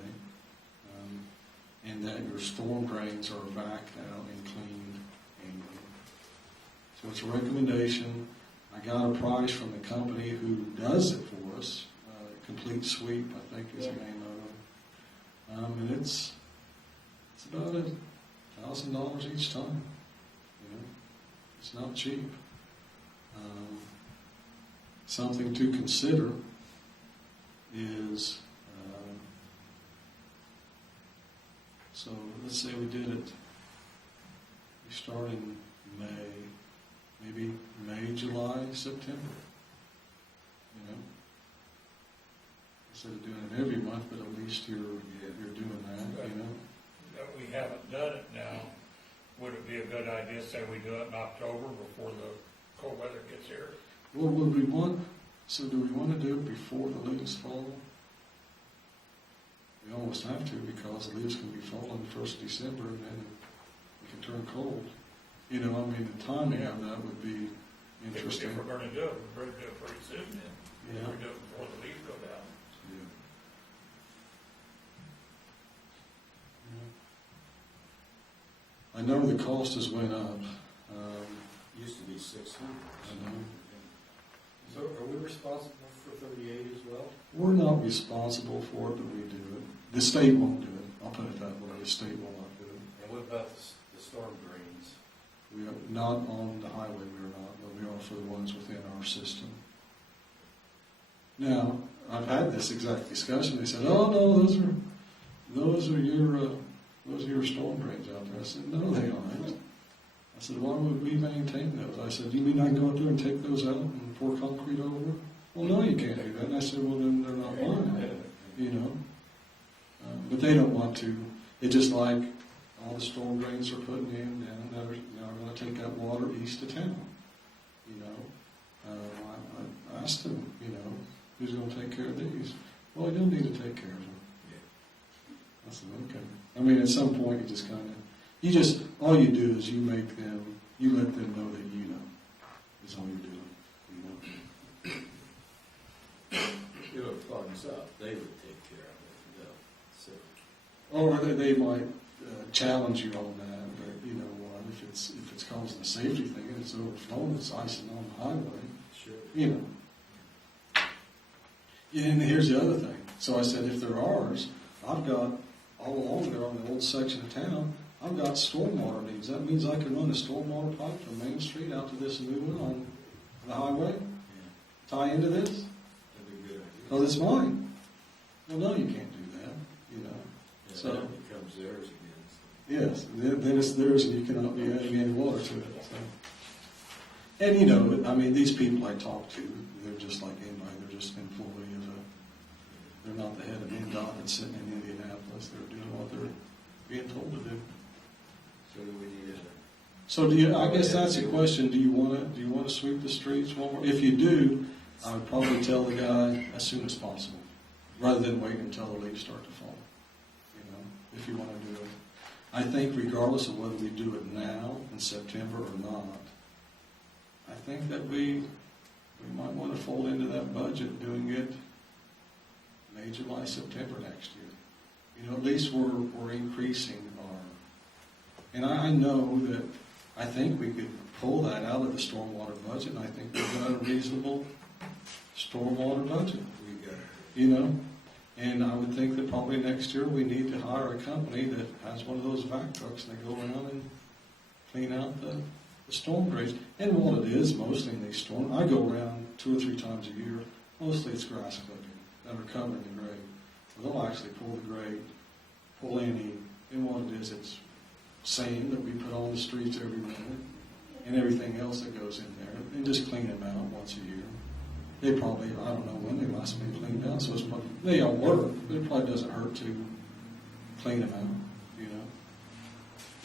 and that your storm drains are backed out and cleaned annually. So it's a recommendation. I got a price from the company who does it for us, Complete Sweep, I think is the name of them. And it's about $1,000 each time. It's not cheap. Something to consider is, so let's say we did it, we start in May, maybe May, July, September. Instead of doing it every month, but at least you're doing that, That we haven't done it now, would it be a good idea, say we do it in October before the cold weather gets here? Well, do we want to do it before the leaves fall? We almost have to, because the leaves can be falling the 1st of December, and then it can turn cold. The timing of that would be interesting. If we're going to do it, we're going to do it pretty soon then. Yeah. We do it before the leaves go down. I know the cost has went up. Used to be 600. I know. So are we responsible for 38 as well? We're not responsible for it, but we do it. The state won't do it. I'll put it that way. The state will not do it. And what about the storm drains? We are not on the highway, we are not, but we are for the ones within our system. Now, I've had this exact discussion. They said, "Oh no, those are your storm drains out there." I said, "No, they aren't." I said, "Why would we maintain those?" I said, "You mean I can go out there and take those out and pour concrete over?" "Well, no, you can't do that." And I said, "Well, then they're not mine." But they don't want to. It's just like all the storm drains are putting in down. Now we're going to take that water east of town. I asked them, who's going to take care of these? Well, you'll need to take care of them. I said, okay. At some point, you just all you do is you let them know that you know, is all you're doing, If it plugs up, they would take care of it. So, Or they might challenge you on that, but you know what, if it's causing a safety thing and it's overflowing, it's icing on the highway, sure. And here's the other thing. So I said, if they're ours, I've got, all along there on the old section of town, I've got stormwater needs. That means I can run a stormwater pipe from Main Street out to this new one on the highway, tie into this, That'd be a good idea. because it's mine. Well, no, you can't do that, Yeah, So- then it becomes theirs again. Yes, then it's theirs and you cannot be adding any water to it. So. And these people I talk to, they're just like anybody. They're just an employee they're not the head of NDOT that's sitting in Indianapolis. They're doing what they're being told to do. So do we need So I guess that's the question. Do you want to sweep the streets one more? If you do, I would probably tell the guy as soon as possible, rather than wait until the leaves start to fall. If you want to do it. I think regardless of whether we do it now in September or not, I think that we might want to fold into that budget doing it May, July, September next year. At least we're increasing our, and I know that I think we could pull that out of the stormwater budget, and I think we've got a reasonable stormwater budget. We got And I would think that probably next year we need to hire a company that has one of those vac trucks and they go around and clean out the storm drains. And what it is mostly in these storms, I go around 2 or 3 times a year, mostly it's grass clipping that are covering the grade. They'll actually pull the grade, pull any, and what it is, it's sand that we put on the streets every winter and everything else that goes in there, and just clean them out once a year. They probably, I don't know when they last been cleaned out, so it's probably, they all work, but it probably doesn't hurt to clean them out, you know?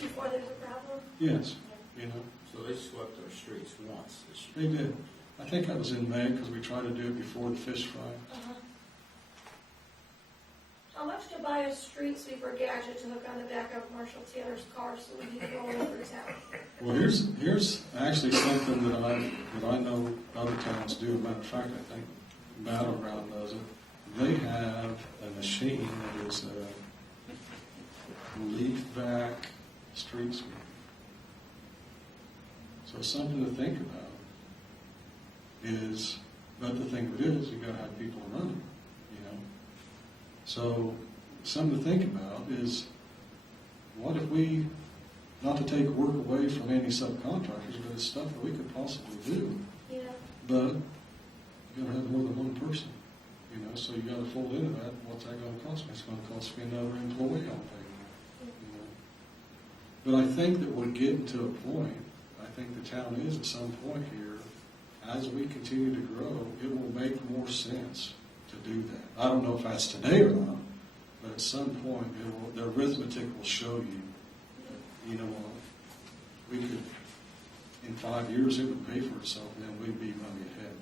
Before there's a problem? Yes, you know, So they swept our streets once this year. they did. I think that was in May, because we tried to do it before the fish fry. Uh-huh. How much to buy a street sweeper gadget to hook on the back of Marshall Taylor's car so we can go all over town? Well, here's actually something that I know other towns do. Matter of fact, I think Battleground does it. They have a machine that is a leaf vac street sweeper. So something to think about is, but the thing of it is, you gotta have people running, you know. So something to think about is, what if we, not to take work away from any subcontractors, but it's stuff that we could possibly do. Yeah. But you gotta have more than one person, you know, so you gotta fold into that, what's that gonna cost me? It's gonna cost me another employee I'll pay, you know. But I think that we're getting to a point, I think the town is at some point here, as we continue to grow, it will make more sense to do that. I don't know if that's today or not, but at some point, the arithmetic will show you, you know what, we could, in 5 years, it would pay for itself, and then we'd be running ahead.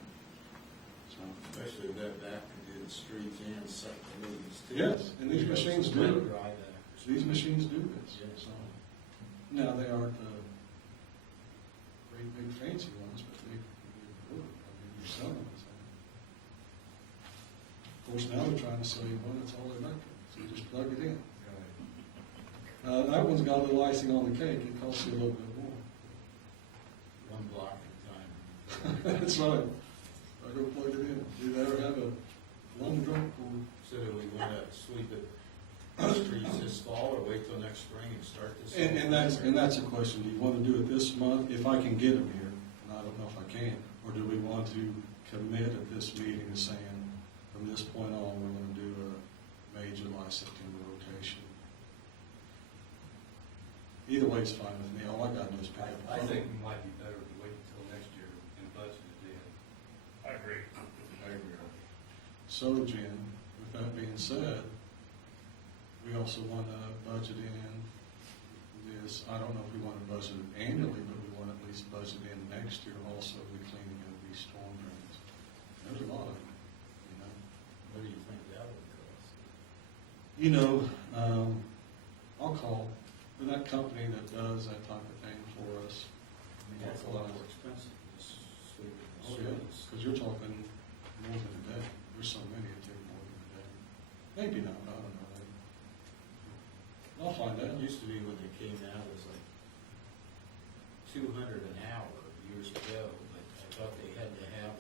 So, Especially that back to do the streets and suck the leaves too. yes, and these machines do Let it. dry that. These machines do this. Yeah. So, now, they aren't great big fancy ones, but they work. I mean, you're selling them. So. Of course, now they're trying to sell you one that's all electric, so you just plug it in. That one's got a little icing on the cake. It costs you a little bit more. One block at a time. That's right. I go plug it in. Do you ever have a long drunk or? So do we want to sweep it, streets this fall, or wait till next spring and start this? And that's a question. Do you want to do it this month, if I can get them here? And I don't know if I can. Or do we want to commit at this meeting to saying, from this point on, we're going to do a May, July, September rotation? Either way is fine with me. All I got to do is pay up. I think it might be better to wait until next year and budget it in. I agree. I agree. So, Jen, with that being said, we also want to budget in this, I don't know if we want to budget it annually, but we want to at least budget in next year also the cleaning of these storm drains. There's a lot of them, you know. What do you think that would cost? You know, I'll call that company that does that type of thing for us. I mean, that's a lot more expensive than sweeping the Oh, yeah, streets. because you're talking more than a day. There's so many that take more than a day. Maybe not, I don't know. I'll find out. It used to be when they came out, it was like 200 an hour years ago, but I thought they had to have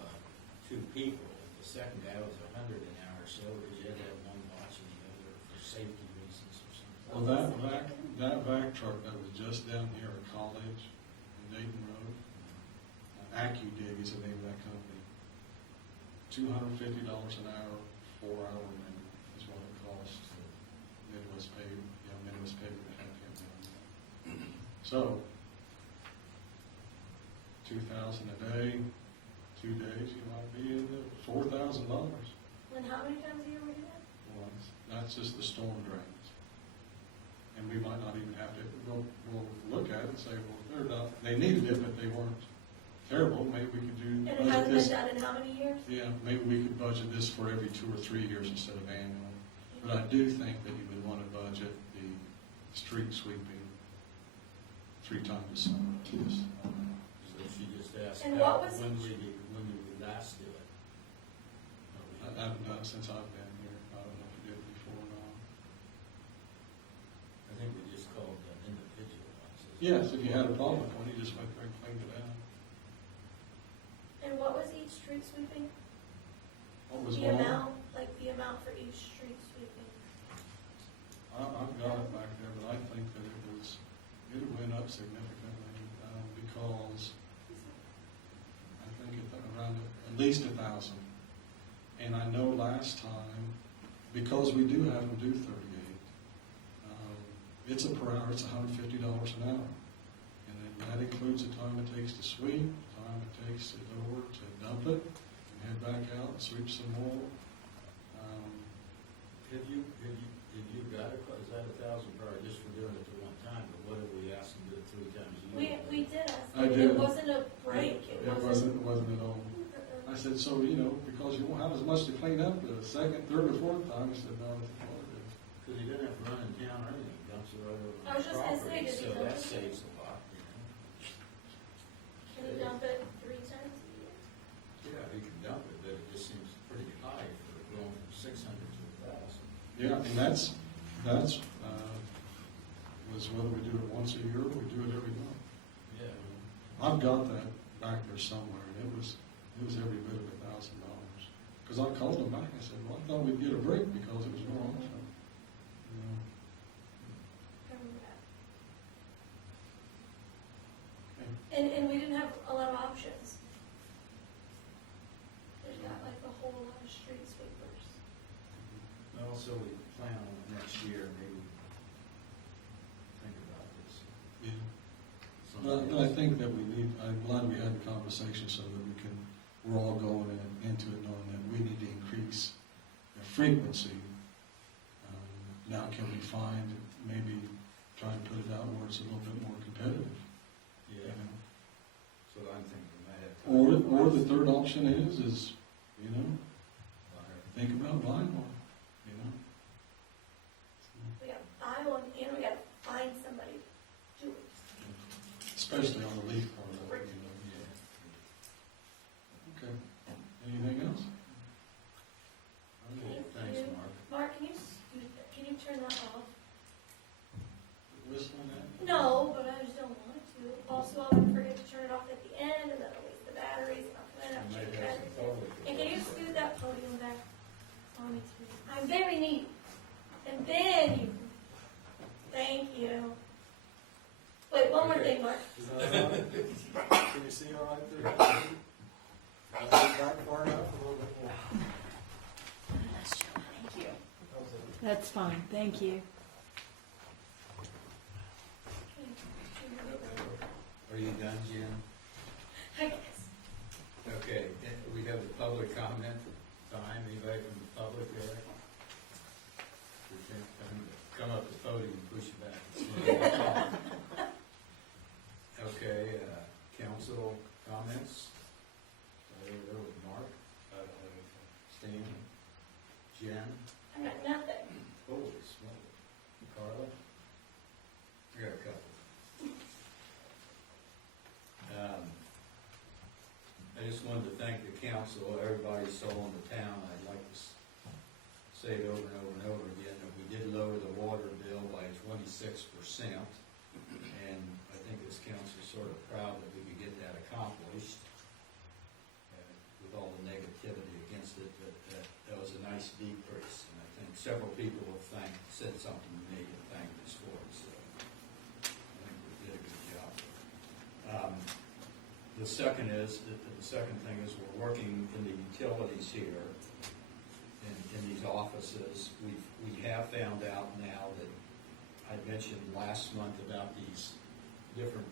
2 people. The second guy was 100 an hour, so you had to have one watching the other for safety reasons or something. Well, that vac truck that was just down here at College in Dayton Road, AccuDig is the name of that company. $250 an hour, 4-hour minute is what it costs. Midwest paid, Midwest paid to have him down there. So, 2,000 a day, 2 days, you might be in the $4,000. And how many times a year we do that? Well, that's just the storm drains. And we might not even have to, we'll look at it and say, well, they're not, they needed it, but they weren't terrible. Maybe we could do. And it hasn't been done in how many years? Yeah, maybe we could budget this for every 2 or 3 years instead of annual. But I do think that you would want to budget the street sweeping 3 times a summer. Yes. So she just asked, And what was- when did we last do it? I haven't done it since I've been here. I don't know if we did it before or not. I think we just called them individual ones. Yes, if you had a problem with one, you just went there and cleaned it out. And what was each street sweeping? What was The one? amount, like the amount for each street sweeping. I've got it back there, but I think that it went up significantly, because I think around at least 1,000. And I know last time, because we do have them do 38, it's a per hour, it's $150 an hour. And then that includes the time it takes to sweep, the time it takes it over to dump it, and head back out and sweep some more. Have you got it, is that 1,000 per hour just for doing it at one time, but what if we asked them to do it 3 times a year? We did ask, I them. did. It wasn't a break, it wasn't. It wasn't at all. I said, so, because you won't have as much to clean up the second, third, or fourth time, he said, no, that's all it is. Because he didn't have to run in town or anything, dumps it right over I was the just gonna say, property, did he so dump that it? saves a lot, Can you dump it 3 times a year? Yeah, he can dump it, but it just seems pretty high for going from 600 to 1,000. Yeah, and that's was whether we do it once a year or we do it every month. Yeah. I've got that back there somewhere, and it was every bit of $1,000. Because I called them back, I said, well, I thought we'd get a break because it was more awesome. I remember that. Okay. And we didn't have a lot of options. There's not like a whole lot of street sweepers. Well, so we plan on next year, maybe think about this. Yeah. Something But I else. think that I'm glad we had the conversation so that we're all going into it knowing that we need to increase the frequency. Now can we find, maybe try and put it out where it's a little bit more competitive? Yeah, so I'm thinking we might have. Or the third option is, think about buying one, We gotta buy one and we gotta find somebody to do it. especially on the leaf part of it, Yeah. Okay. Anything else? Okay, thanks, Mark. Mark, can you turn that off? Whistling at? No, but I just don't want to. Also, I'll forget to turn it off at the end, and then I'll waste the batteries, and I'll have to change the batteries. And can you scoot that podium back on me, too? I'm very neat. And then you, thank you. Wait, one more thing, Mark. Is that all right? Can you see all right there? Back far enough, a little bit more. Thank you. That's fine, thank you. Are you done, Jen? I guess. Okay, we have the public comment time. Anybody from the public there? We can come up to the podium and push you back. Okay, council comments? There with Mark, Stan, Jen. I got nothing. Holy smoke. Carla? I got a couple. I just wanted to thank the council, everybody saw in the town. I'd like to say it over and over and over again, that we did lower the water bill by 26%. And I think this council is sort of proud that we could get that accomplished. With all the negativity against it, that was a nice decrease. And I think several people have said something to me and thanked us for it, so I think we did a good job. The second thing is we're working in the utilities here, in these offices. We have found out now that I mentioned last month about these different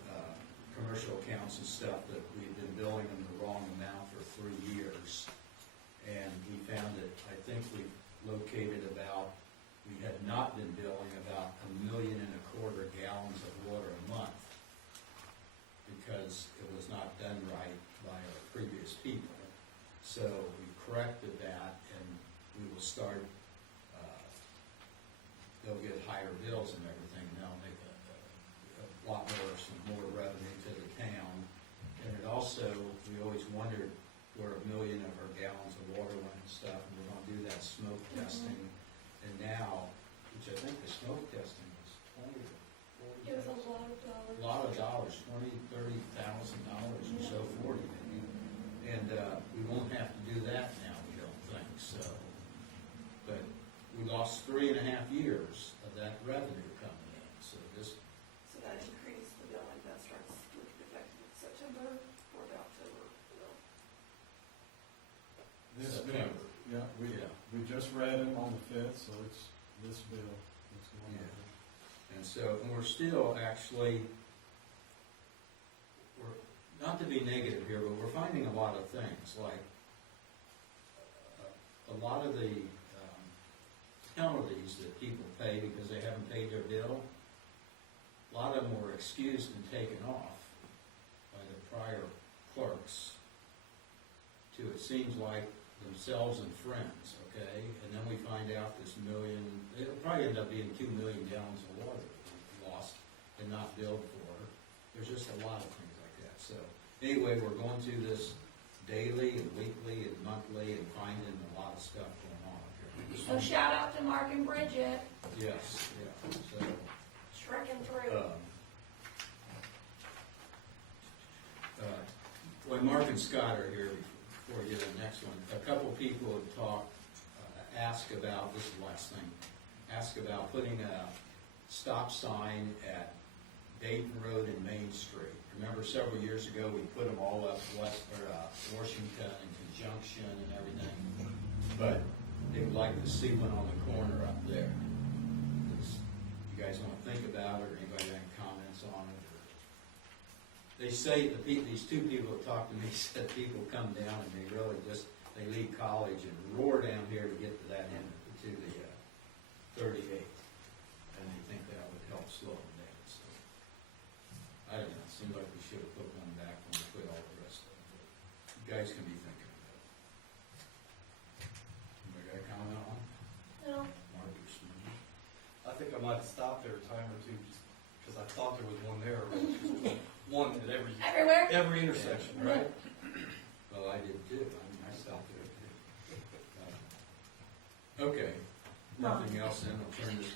commercial accounts and stuff, that we've been billing them the wrong amount for 3 years. And we found that, I think we've located we had not been billing about 1.25 million gallons of water a month, because it was not done right by our previous people. So we corrected that, and we will start, they'll get higher bills and everything, and that'll make a lot more revenue to the town. And it also, we always wondered where 1 million of our gallons of water went and stuff, and we're gonna do that smoke testing. And now, which I think the smoke testing was It was a lot of dollars. a lot of dollars, $20,000-$30,000 or so, 40 maybe. And we won't have to do that now, we don't think, so. This bill, September. yeah, Yeah. we just read it on the fifth, so it's this bill that's going Yeah. on. And so, and we're still actually, not to be negative here, but we're finding a lot of things, like a lot of the penalties that people pay because they haven't paid their bill, a lot of them were excused and taken off by the prior clerks to, it seems like, themselves and friends, okay? And then we find out this million, it'll probably end up being 2 million gallons of water that we lost and not billed for. There's just a lot of things like that. So anyway, we're going through this daily and weekly and monthly and finding a lot of stuff going on here. So shout out to Mark and Bridget, Yes, yeah, so. shrekking through. When Mark and Scott are here, before we get to the next one, a couple people have talked, asked about, this is the last thing, asked about putting a stop sign at Dayton Road and Main Street. Remember several years ago, we put them all up Washington and Conjunction and everything, but they would like to see one on the corner up there. You guys want to think about it, or anybody have any comments on it? They say, these two people that talked to me said people come down and they really just, they leave college and roar down here to get to that end, to the 38th. And they think that would help slow them down, so. I don't know, it seems like we should have put one back when we put all the rest of them. But you guys can be thinking about it. Anybody got a comment on it? No, Mark, you're smart. I think I might have stopped there a time or two, just because I thought there was one there, but there's one at everywhere? every intersection, right? Well, I did too, I stopped there too. Okay, nothing else then, I'll turn this,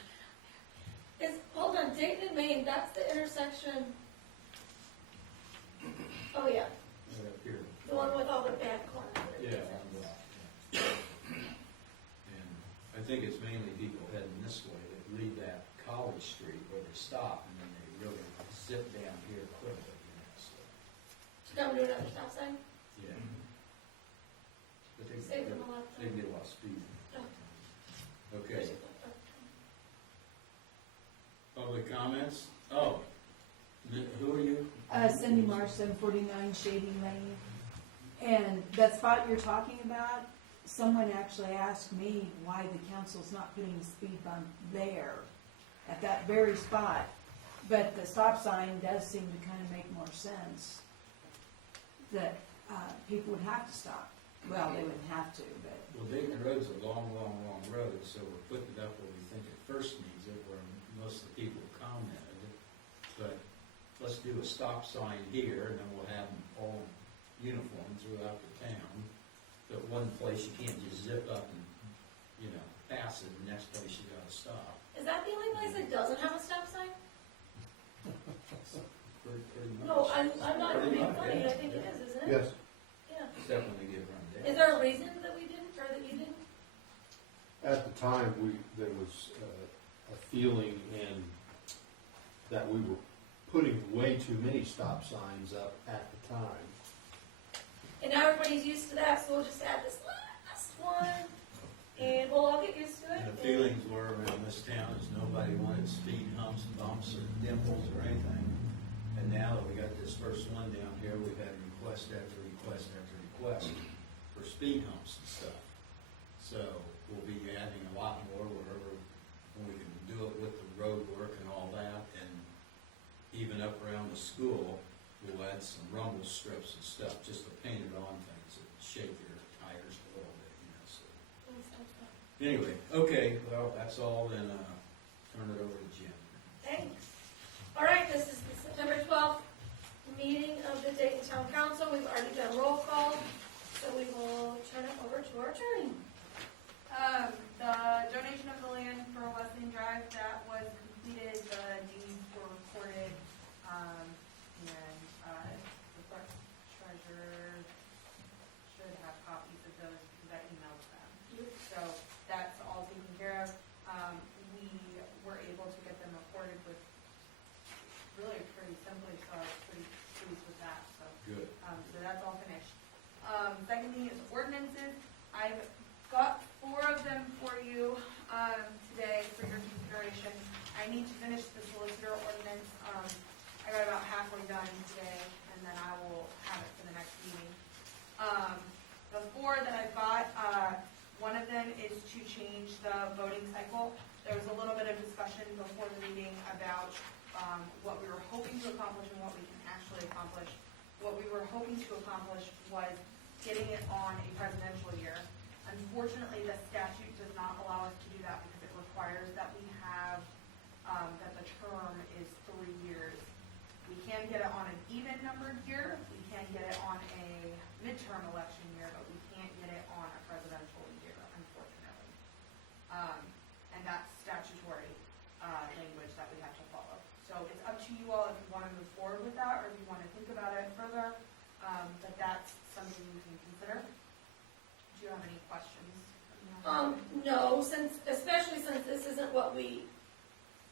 Hold on, Dayton and Maine, that's the intersection. Oh, yeah, right up here. the one with all the bad corners. Yeah. And I think it's mainly people heading this way that leave that College Street where they stop and then they really zip down here quickly, so, To come to another stop sign? yeah. But they Save them a lot of they time. get a lot of speed. Oh. Okay, public comments? Oh, who are you? Cindy Marsh, 749 Shady Lane. And that spot you're talking about, someone actually asked me why the council's not putting a speed bump there, at that very spot. But the stop sign does seem to kind of make more sense, that people would have to stop. Well, they wouldn't have to, but Well, Dayton Road's a long, long, long road, so we're putting it up where we think it first needs it, where most of the people commented. But let's do a stop sign here, and then we'll have them all uniform throughout the town. But one place you can't just zip up and, pass it, the next place you gotta stop. Is that the only place that doesn't have a stop sign? Pretty much. No, I'm not Pretty being much, funny, yeah. I think it is, isn't it? Yes, Yeah. Definitely get run down. Is there a reason that we didn't, or that you didn't? at the time, there was a feeling that we were putting way too many stop signs up at the time. And now everybody's used to that, so we'll just add this last one, and we'll all get used to it. And the feelings were around this town is nobody wanted speed humps, bumps, or dimples or anything. And now that we got this first one down here, we've had request after request after request for speed humps and stuff. So we'll be adding a lot more wherever, when we can do it with the road work and all that. And even up around the school, we'll add some rumble strips and stuff, just to paint it on things that shake your tires a little bit, so. Anyway, okay, well, that's all, then, turn it over to Jim. Thanks. All right, this is the September 12th meeting of the Dayton Town Council. We've already done roll call, so we will turn it over to our attorney. The donation of the land for Wesleyan Drive, that was completed, the deeds were recorded, and, the clerk treasurer should have copies of those because I emailed them. So that's all taken care of. We were able to get them recorded with really pretty simply, so I was pretty pleased with that, so. Good. So that's all finished. Second thing is ordinances. hoping to accomplish was getting it on a presidential year. Unfortunately, the statute does not allow us to do that because it requires that we have, that the term is 3 years. We can get it on an even numbered year, we can get it on a midterm election year, but we can't get it on a presidential year, unfortunately. And that's statutory, language that we have to follow. So it's up to you all if you want to move forward with that, or if you want to think about it further, but that's something you can consider. Do you have any questions? No, especially since this isn't what we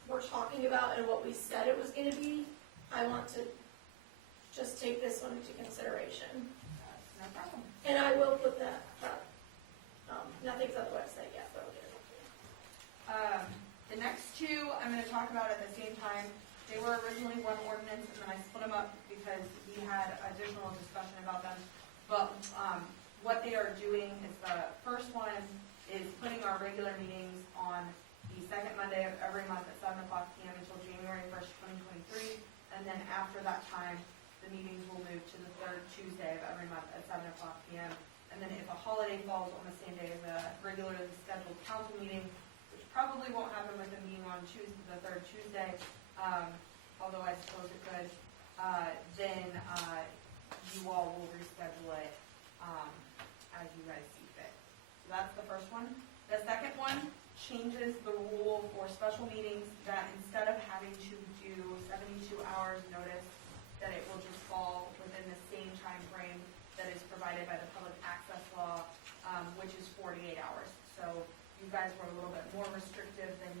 were talking about and what we said it was gonna be, I want to just take this one into consideration. No problem. And I will put that up. Nothing's on the website yet, but I'll get it up here. The next two I'm going to talk about at the same time. They were originally one ordinance, and then I split them up because we had additional discussion about them. But what they are doing is, the first one is putting our regular meetings on the second Monday of every month at 7 o'clock p.m. until January 1st, 2023. And then after that time, the meetings will move to the third Tuesday of every month at 7 o'clock p.m. And then if a holiday falls on the same day as a regularly scheduled council meeting, which probably won't happen with the meeting on Tuesday, the third Tuesday, although I suppose it could, then you all will reschedule it as you guys see fit. So that's the first one. The second one changes the rule for special meetings that instead of having to do 72 hours notice, that it will just fall within the same time frame that is provided by the public access law, which is 48 hours. So you guys were a little bit more restrictive than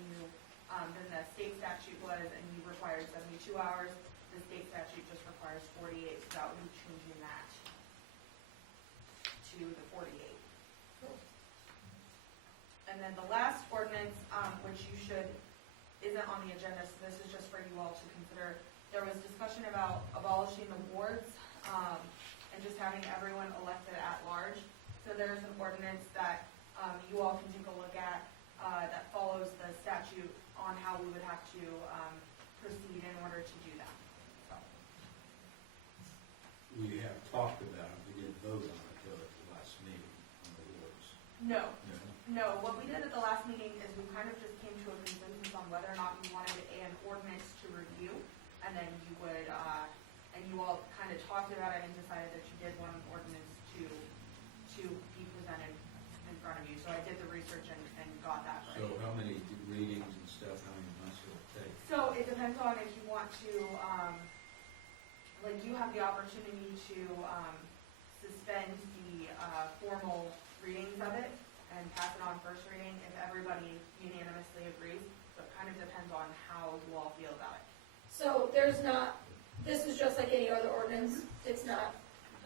the state statute was, and you required 72 hours. The state statute just requires 48, so that would be changing that to the 48. And then the last ordinance, which isn't on the agenda, so this is just for you all to consider. There was discussion about abolishing the wards, and just having everyone elected at large. So there's an ordinance that you all can take a look at that follows the statute on how we would have to proceed in order to do that. So. We have talked about it, we didn't vote on it though at the last meeting on the wards. No. No? No, what we did at the last meeting is we kind of just came to a consensus on whether or not we wanted an ordinance to review, and then you would, and you all kind of talked about it and decided that you did want an ordinance to be presented in front of you. So I did the research and got that right. So how many readings and stuff, how many months will it take? So it depends on if you want to, you have the opportunity to suspend the formal readings of it and pass it on first reading if everybody unanimously agrees. So it kind of depends on how you all feel about it. So this is just like any other ordinance, it's not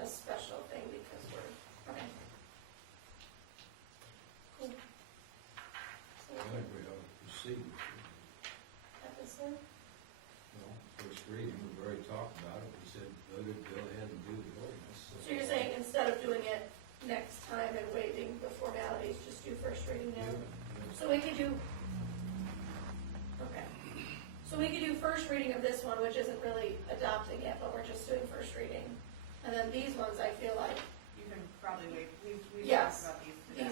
a special thing because we're, okay. Cool. So, I think we ought to proceed. episode? Well, first reading, we've already talked about it, we said voted, go ahead and do the ordinance. So you're saying instead of doing it next time and waiving the formalities, just do first reading now? So we could do, okay. So we could do first reading of this one, which isn't really adopting it, but we're just doing first reading. And then these ones, I feel like, You can probably wait. We've Yes. talked about these today.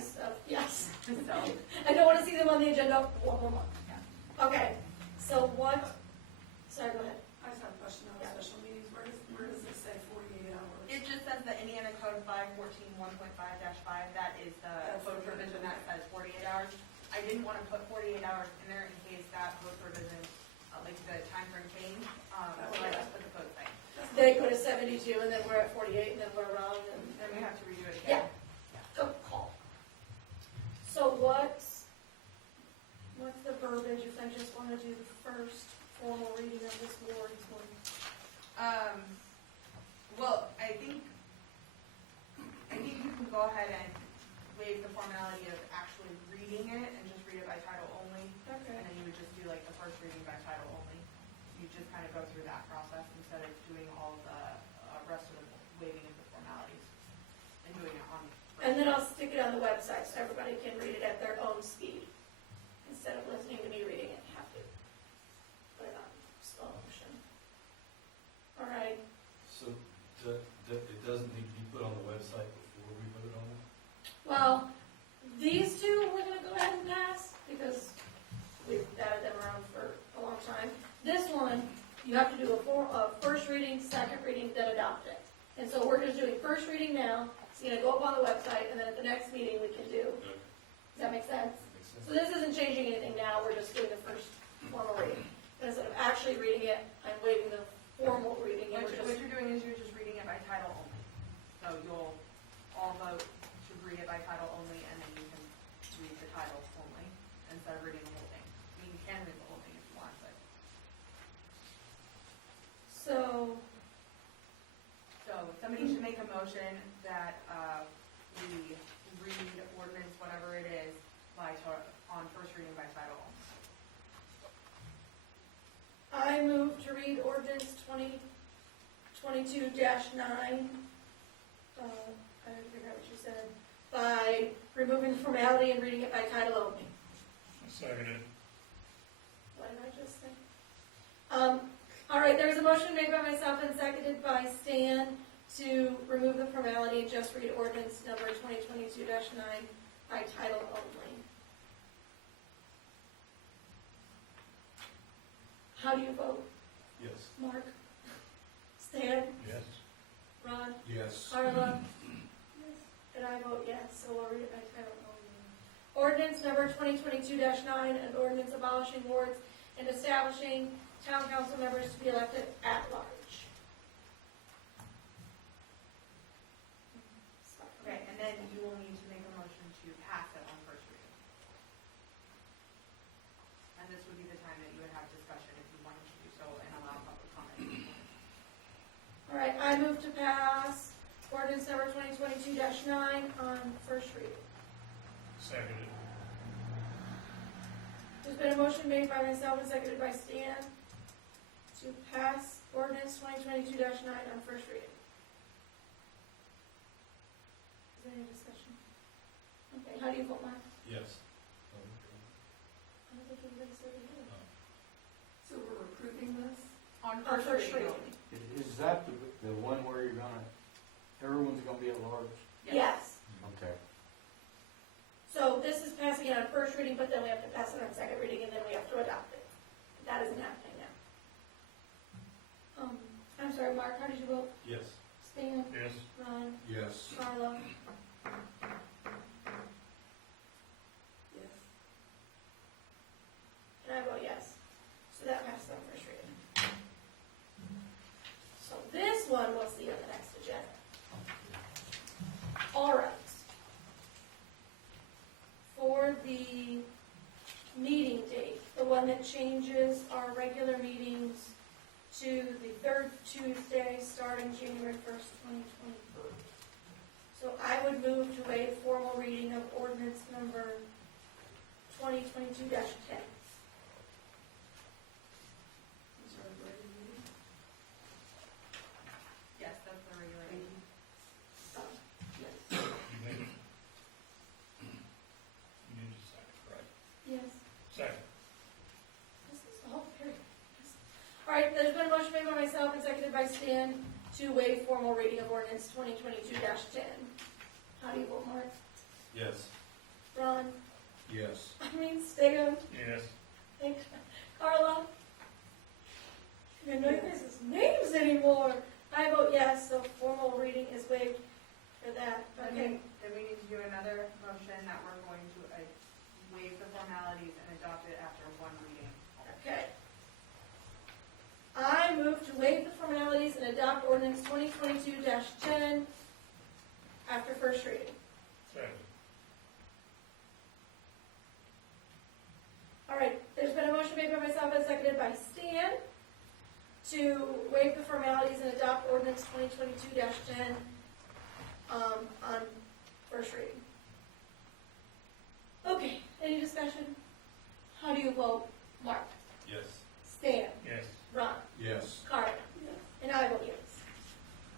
yes. So, I don't want to see them on the agenda one more month. yeah. Okay, so what, sorry, go ahead. I just have a question on Yeah. special meetings. Where does it say 48 hours? It just says the Indiana Code 514.1.5-5, that is the That's code the provision provision. that says 48 hours. I didn't want to put 48 hours in there in case that code provision, like the time frame changed, so I just put the code thing. They put a 72, and then we're at 48, and then we're wrong, and Then we have to redo it yeah, again. good call. So what's the verbiage if I just want to do the first formal reading of this warrant one? Well, I think you can go ahead and waive the formality of actually reading it and just read it by title only. Okay. And then you would just do like the first reading by title only. You just kind of go through that process instead of doing all the rest of the waiving of the formalities and doing it on. And then I'll stick it on the website so everybody can read it at their own speed. Instead of listening to me reading it, have to put it on slow motion. All right. So, it doesn't doing first reading now, it's gonna go up on the website, and then at the next meeting we can do. Does that make sense? So this isn't changing anything now, we're just doing the first formal reading. And instead of actually reading it, I'm waiving the formal reading, and What we're you're just, doing is you're just reading it by title only. So you'll all vote to read it by title only, and then you can read the title only instead of reading the whole thing. I mean, you can read the whole thing if you want, but. so, So somebody should make a motion that, we read ordinance, whatever it is, on first reading by title only. I move to read ordinance 2022-9, I didn't figure out what you said, by removing the formality and reading it by title only. Seconded. What did I just say? All right, there's a motion made by myself and seconded by Stan to remove the formality and just read ordinance number 2022-9 by title only. How do you vote? Yes. Mark? Stan? Yes. Ron? Yes. Carla? And I vote yes, so we'll read it by title only. Ordinance number 2022-9, an ordinance abolishing wards and establishing town council members to be elected at large. Okay, and then you will need to make a motion to pass it on first reading. And this would be the time that you would have discussion if you wanted to do so and allow public comment. All right, I move to pass ordinance number 2022-9 on first reading. Seconded. There's been a motion made by myself and seconded by Stan to pass ordinance 2022-9 on first reading. Is there any discussion? Okay, how do you vote, Mark? Yes. I don't think anybody said they did. So we're approving this? On On first reading. only. Is that the one where you're gonna, everyone's gonna be at large? Yes. Okay. So this is passing it on first reading, but then we have to pass it on second reading, and then we have to adopt it. That isn't happening now. I'm sorry, Mark, how did you vote? Yes. Stan? Yes. Ron? Yes. Carla? Yes. And I vote yes. So that passes on first reading. So this one we'll see on the next agenda. All right. For the meeting date, the one that changes our regular meetings to the third Tuesday, starting January 1st, 2024. So I would move to waive formal reading of ordinance number 2022-10. Yes, that's the regular meeting. Yes. You need a second, right? Yes. Second. This is all very. All right, there's been a motion made by myself and seconded by Stan to waive formal reading of ordinance 2022-10. How do you vote, Mark? Yes. Ron? Yes. Stan? Yes. Thanks. Carla? I know you guys' names anymore. I vote yes, so formal reading is waived for that. Okay. Then we need to do another motion that we're going to waive the formalities and adopt it after one reading. Okay. I move to waive the formalities and adopt ordinance 2022-10 after first reading. Second. All right, there's been a motion made by myself and seconded by Stan to waive the formalities and adopt ordinance 2022-10 on first reading. Okay, any discussion? How do you vote? Mark? Yes. Stan? Yes. Ron? Yes. Carla? And I vote yes.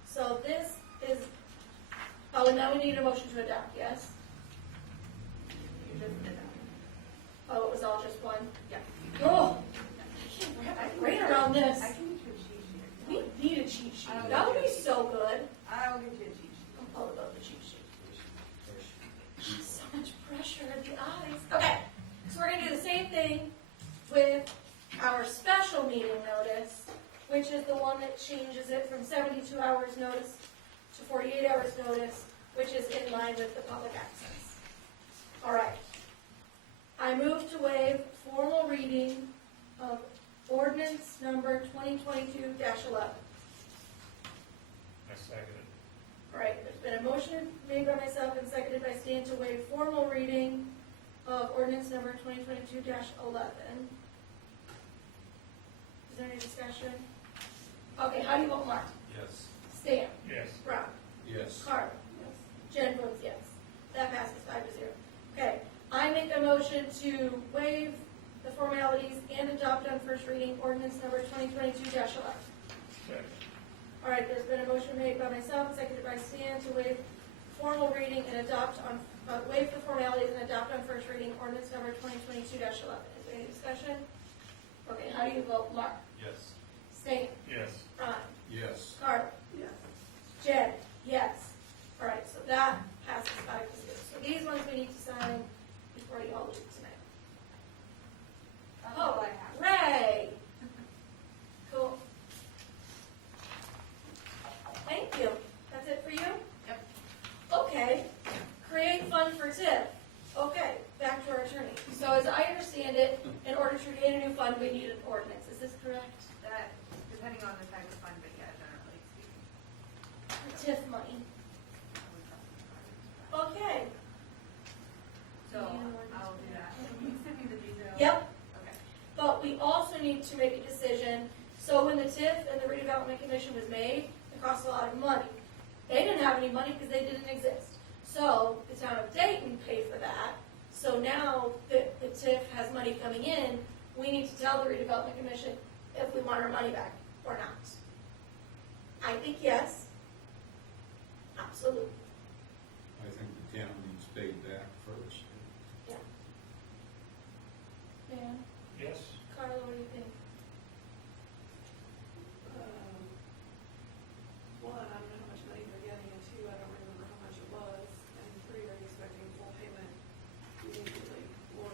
So this is, oh, and now we need a motion to adopt, yes? You just did that. Oh, it was all just one? Yeah. Oh, I can't wrap my brain around this. I can get you a cheat sheet. We need a cheat sheet. I don't That would know. be so good. I'll get you a cheat sheet. I'm all about the cheat sheet. So much pressure in the eyes. Okay, so we're gonna do the same thing with our special meeting notice, which is the one that changes it from 72 hours notice to 48 notice, which is in line with the public access. All right. I move to waive formal reading of ordinance number 2022-11. I second it. All right, there's been a motion made by myself and seconded by Stan to waive formal reading of ordinance number 2022-11. Is there any discussion? Okay, how do you vote, Mark? Yes. Stan? Yes. Rob? Yes. Carl? Jen votes yes. That passes 5-0. Okay, I make a motion to waive the formalities and adopt on first reading ordinance number 2022-11. Second. All right, there's been a motion made by myself, seconded by Stan to waive formal reading and adopt on, waive the formalities and adopt on first reading ordinance number 2022-11. Is there any discussion? Okay, how do you vote, Mark? Yes. Stan? Yes. Ron? Yes. Carl? Yes. Jen? Yes. All right, so that passes 5-0. So these ones we need to sign before you all leave tonight. That's all I have. Ray! Cool. Thank you. That's it for you? Yep. Okay. Create fund for TIF. Okay, back to our attorney. So as I understand it, in order to create a new fund, we need an ordinance. Is this correct? That, depending on the type of fund, but yeah, generally For speaking. TIF money. Okay. So, I'll do that. Can you send me the details? Yep. Okay. But we also need to make a decision. So when the TIF and the redevelopment commission was made, it cost a lot of money. They didn't have any money because they didn't exist. So the town of Dayton paid for that. So now that the TIF has money coming in, we need to tell the redevelopment commission if we want our money back or not. I think yes. Absolutely. I think the town needs paid back first. Yeah. Dan? Yes. Carla, what do you think? One, I don't know how much money they're getting, and two, I don't remember how much it was, and three, are you expecting full payment immediately or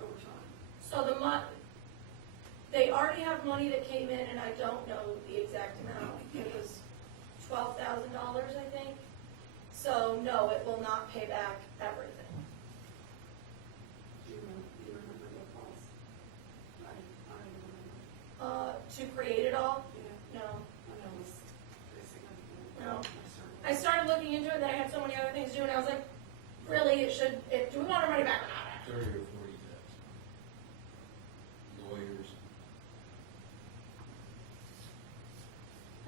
over time? So they already have money that came in, and I don't know the exact amount. It was $12,000, I think. So no, it will not pay back everything. Do you remember the cost? I don't even remember. To create it all? Yeah, No. I know it was pretty significant. No. I started looking into it, then I had so many other things to do, and I was like, really, do we want our money back or not? 30 or 40,000. Lawyers.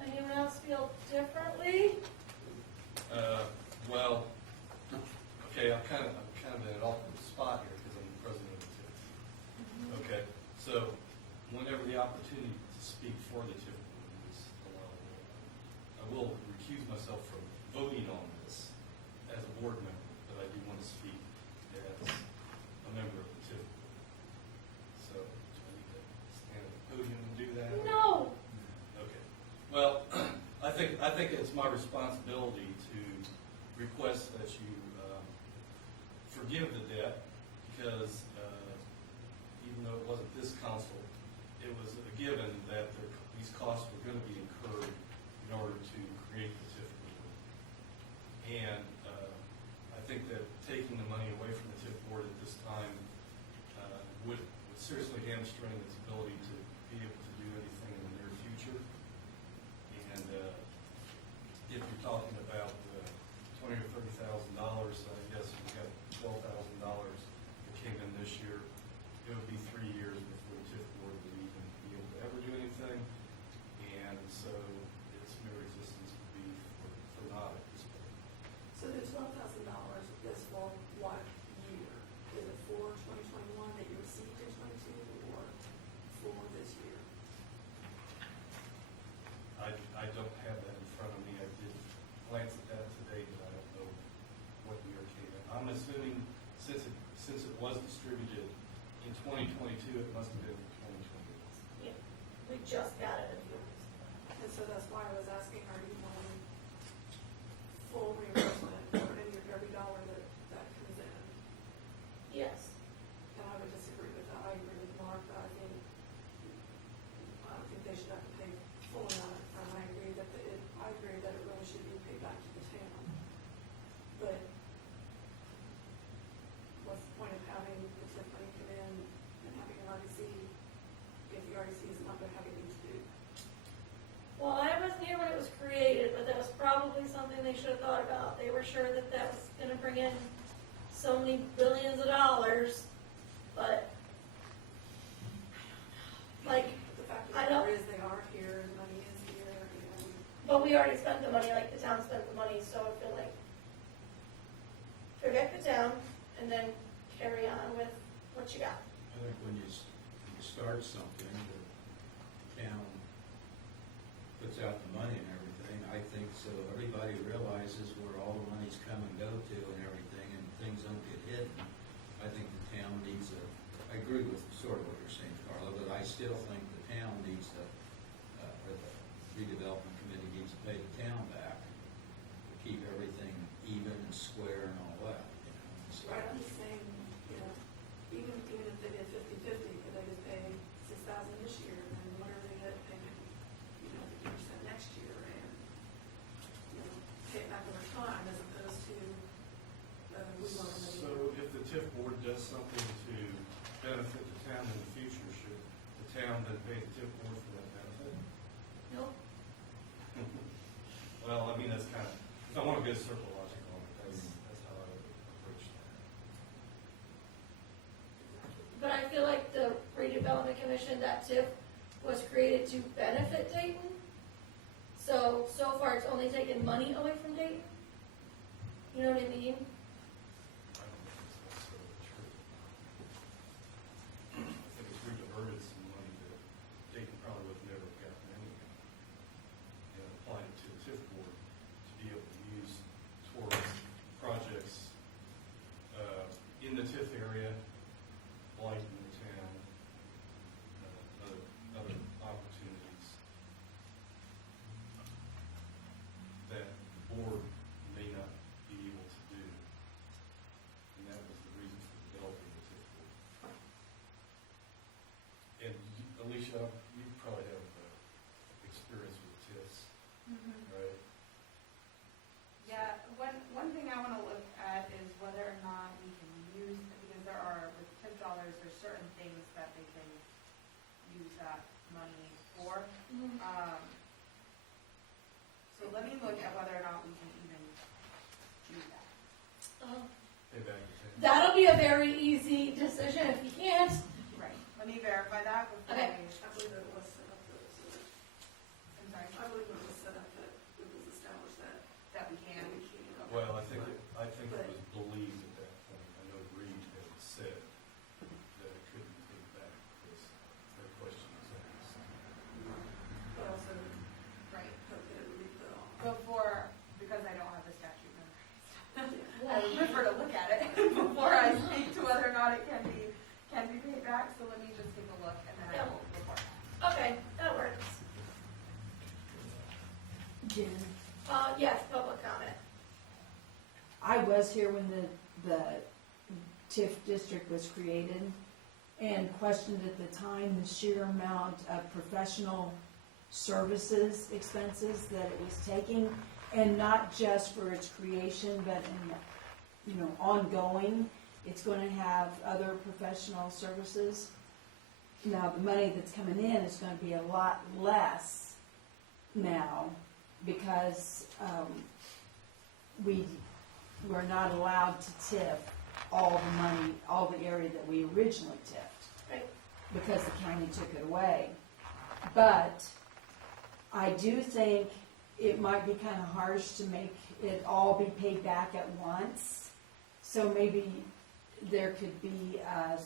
Anyone else feel differently? Well, okay, I'm kind of in an awkward spot here because I'm the president of the TIF. Okay, so whenever the opportunity to speak for the TIF board is allowable, I will recuse myself from voting on this as a board member, but I do want to speak as a member of the TIF board. So, do I need to stand at the podium and do that? No. Okay. Well, I think it's my responsibility to request that you forgive the debt because even though it wasn't this council, it was a given that these costs were going to be incurred in order to create the TIF board. And I think that taking the money away from the TIF board at this time would seriously hamstring its ability to be able to do anything in the near future. And if you're talking about $20,000 or $30,000, I guess we got $12,000 that came in this year. It would be 3 years before the TIF board would even be able to ever do anything. And so its mere existence would be for naught at this point. So the $12,000 is for what year? Is it for 2021 that you received in 22 or for this year? I don't have that in front of me. I did glance at that today, but I don't know what year it came in. I'm assuming since it was distributed in 2022, it must have been 2021. Yeah. We just got it a few weeks ago. And so that's why I was asking, are you wanting full reimbursement for every dollar that comes in? Yes. And I would disagree with that. I agree with Mark that I don't think they should have to pay full on it. And I agree that it really should be paid back to the town. should have thought about. They were sure that that was gonna bring in so many billions of dollars, but, like, The fact I that don't- there is, they are here, and money is here, and but we already spent the money, like, the town spent the money, so I feel like, forget the town, and then carry on with what you got. I think when you start something, the town puts out the money and everything, I think so everybody realizes where all the monies come and go to and everything, and things don't get hidden. I think the town needs I agree with sort of what you're saying, Carla, but I still think the town needs or the redevelopment committee needs to pay the town back to keep everything even and square and all that, you know. So, right, I'm just saying, you know, even if they did 50/50, could they just pay 6,000 this year, and then whatever they get, pay, you know, 50% next year, and, you know, pay it back over time, as opposed to, we want to. So if the TIF board does something to benefit the town in the future, should the town then pay the TIF board for that benefit? Nope. Well, I mean, that's kind of, if I want to go circle logic on it, that's how I would approach that. But I feel like the redevelopment commission, that TIF, was created to benefit Dayton. So far, it's only taken money away from Dayton. You know what I mean? I don't think that's necessarily true. I think it's re-diverted some money that Dayton probably would have never gotten anyway, and applied it to the TIF board to be able to use towards projects in the TIF area, light in the town, other opportunities that the board may not be able to do. And that was the reason for developing the TIF board. And Alicia, you probably have experience with TIFs, right? Yeah, one thing I wanna look at is whether or not we can use, because there are, with TIF dollars, there's certain things that they can use that money for. So let me look at whether or not we can even do that. Pay back the TIF. That'll be a very easy decision if you can't. Right. Let me verify that before Okay. I believe it was set up that, I'm sorry, I believe it was set up that it was established that that we can. we can't. Well, I think it was believed at that point, I know Reed had said that it couldn't be paid back because their question was asked. But also, Right. hope that it would be put on. Before, because I don't have the statute memorized, Yeah. I would prefer to look at it before I speak to whether or not it can be paid back, so let me just take a look and then I will report. Okay, that works. Jen, Yes, public comment. I was here when the TIF district was created and questioned at the time the sheer amount of professional services expenses that it was taking, and not just for its creation, but in, ongoing. It's going to have other professional services. Now, the money that's coming in is going to be a lot less now because we're not allowed to TIF all the money, all the area that we originally TIFed. Right. Because the county took it away. But I do think it might be kind of harsh to make it all be paid back at once. So maybe there could be a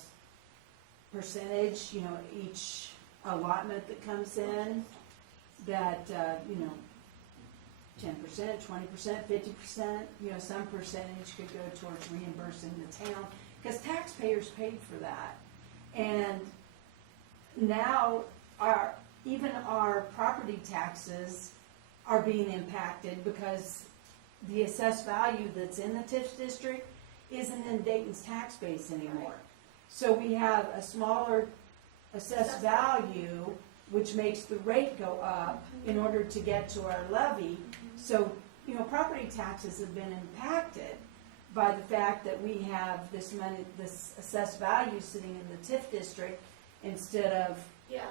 percentage, each allotment that comes in, that, 10%, 20%, 50%, some percentage could go towards reimbursing the town, because taxpayers paid for that. And now even our property taxes are being impacted because the assessed value that's in the TIF district isn't in Dayton's tax base anymore. So we have a smaller assessed value, which makes the rate go up in order to get to our levy. So, property taxes have been impacted by the fact that we have this money, this assessed value sitting in the TIF district instead of, Yeah.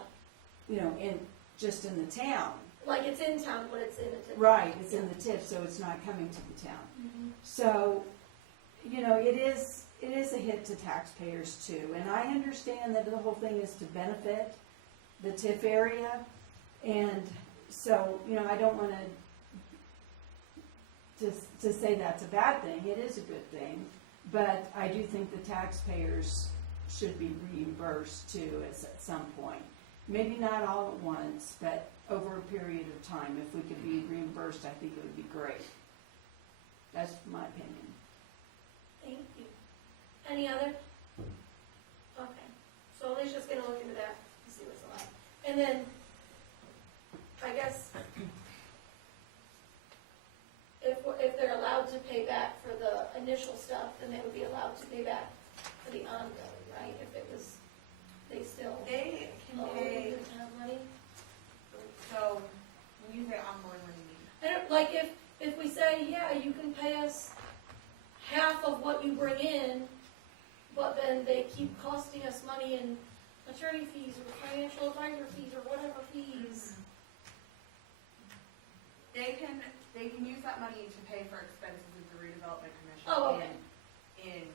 just in the town. like it's in town, but it's in the TIF. Right, it's in the TIF, so it's not coming to the town. Mhm. So, you know, it is a hit to taxpayers too, and I understand that the whole thing is to benefit the TIF area, and so, you know, I don't wanna to say that's a bad thing, it is a good thing, but I do think the taxpayers should be reimbursed too at some point. Maybe not all at once, but over a period of time, if we could be reimbursed, I think it would be great. That's my opinion. Thank you. Any other? Okay, so Alicia's just gonna look into that to see what's allowed. And then, I guess, if they're allowed to pay back for the initial stuff, then they would be allowed to pay back for the ongoing, right? If it was, they still They can owe pay, the town money? so, when you say ongoing, what do you mean? I don't, like, if we say, yeah, you can pay us half of what you bring in, but then they keep costing us money in attorney fees or financial advisor fees or whatever fees. They can use that money to pay for expenses of the redevelopment commission. Oh, okay. In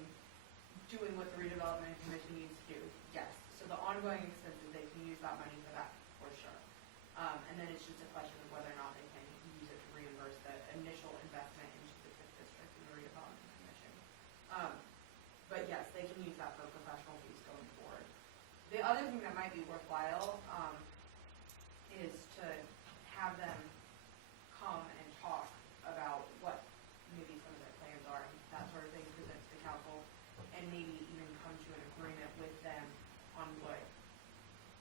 doing what the redevelopment commission needs to do, yes. So the ongoing expenses, they can use that money for that, for sure. And then it's just a question of whether or not they can use it to reimburse the initial investment into the TIF district and the redevelopment commission. But yes, they can use that for professional fees going forward. The other thing that might be worthwhile, is to have them come and talk about what maybe some of their plans are, and that sort of thing, present to the council, and maybe even come to an agreement with them on what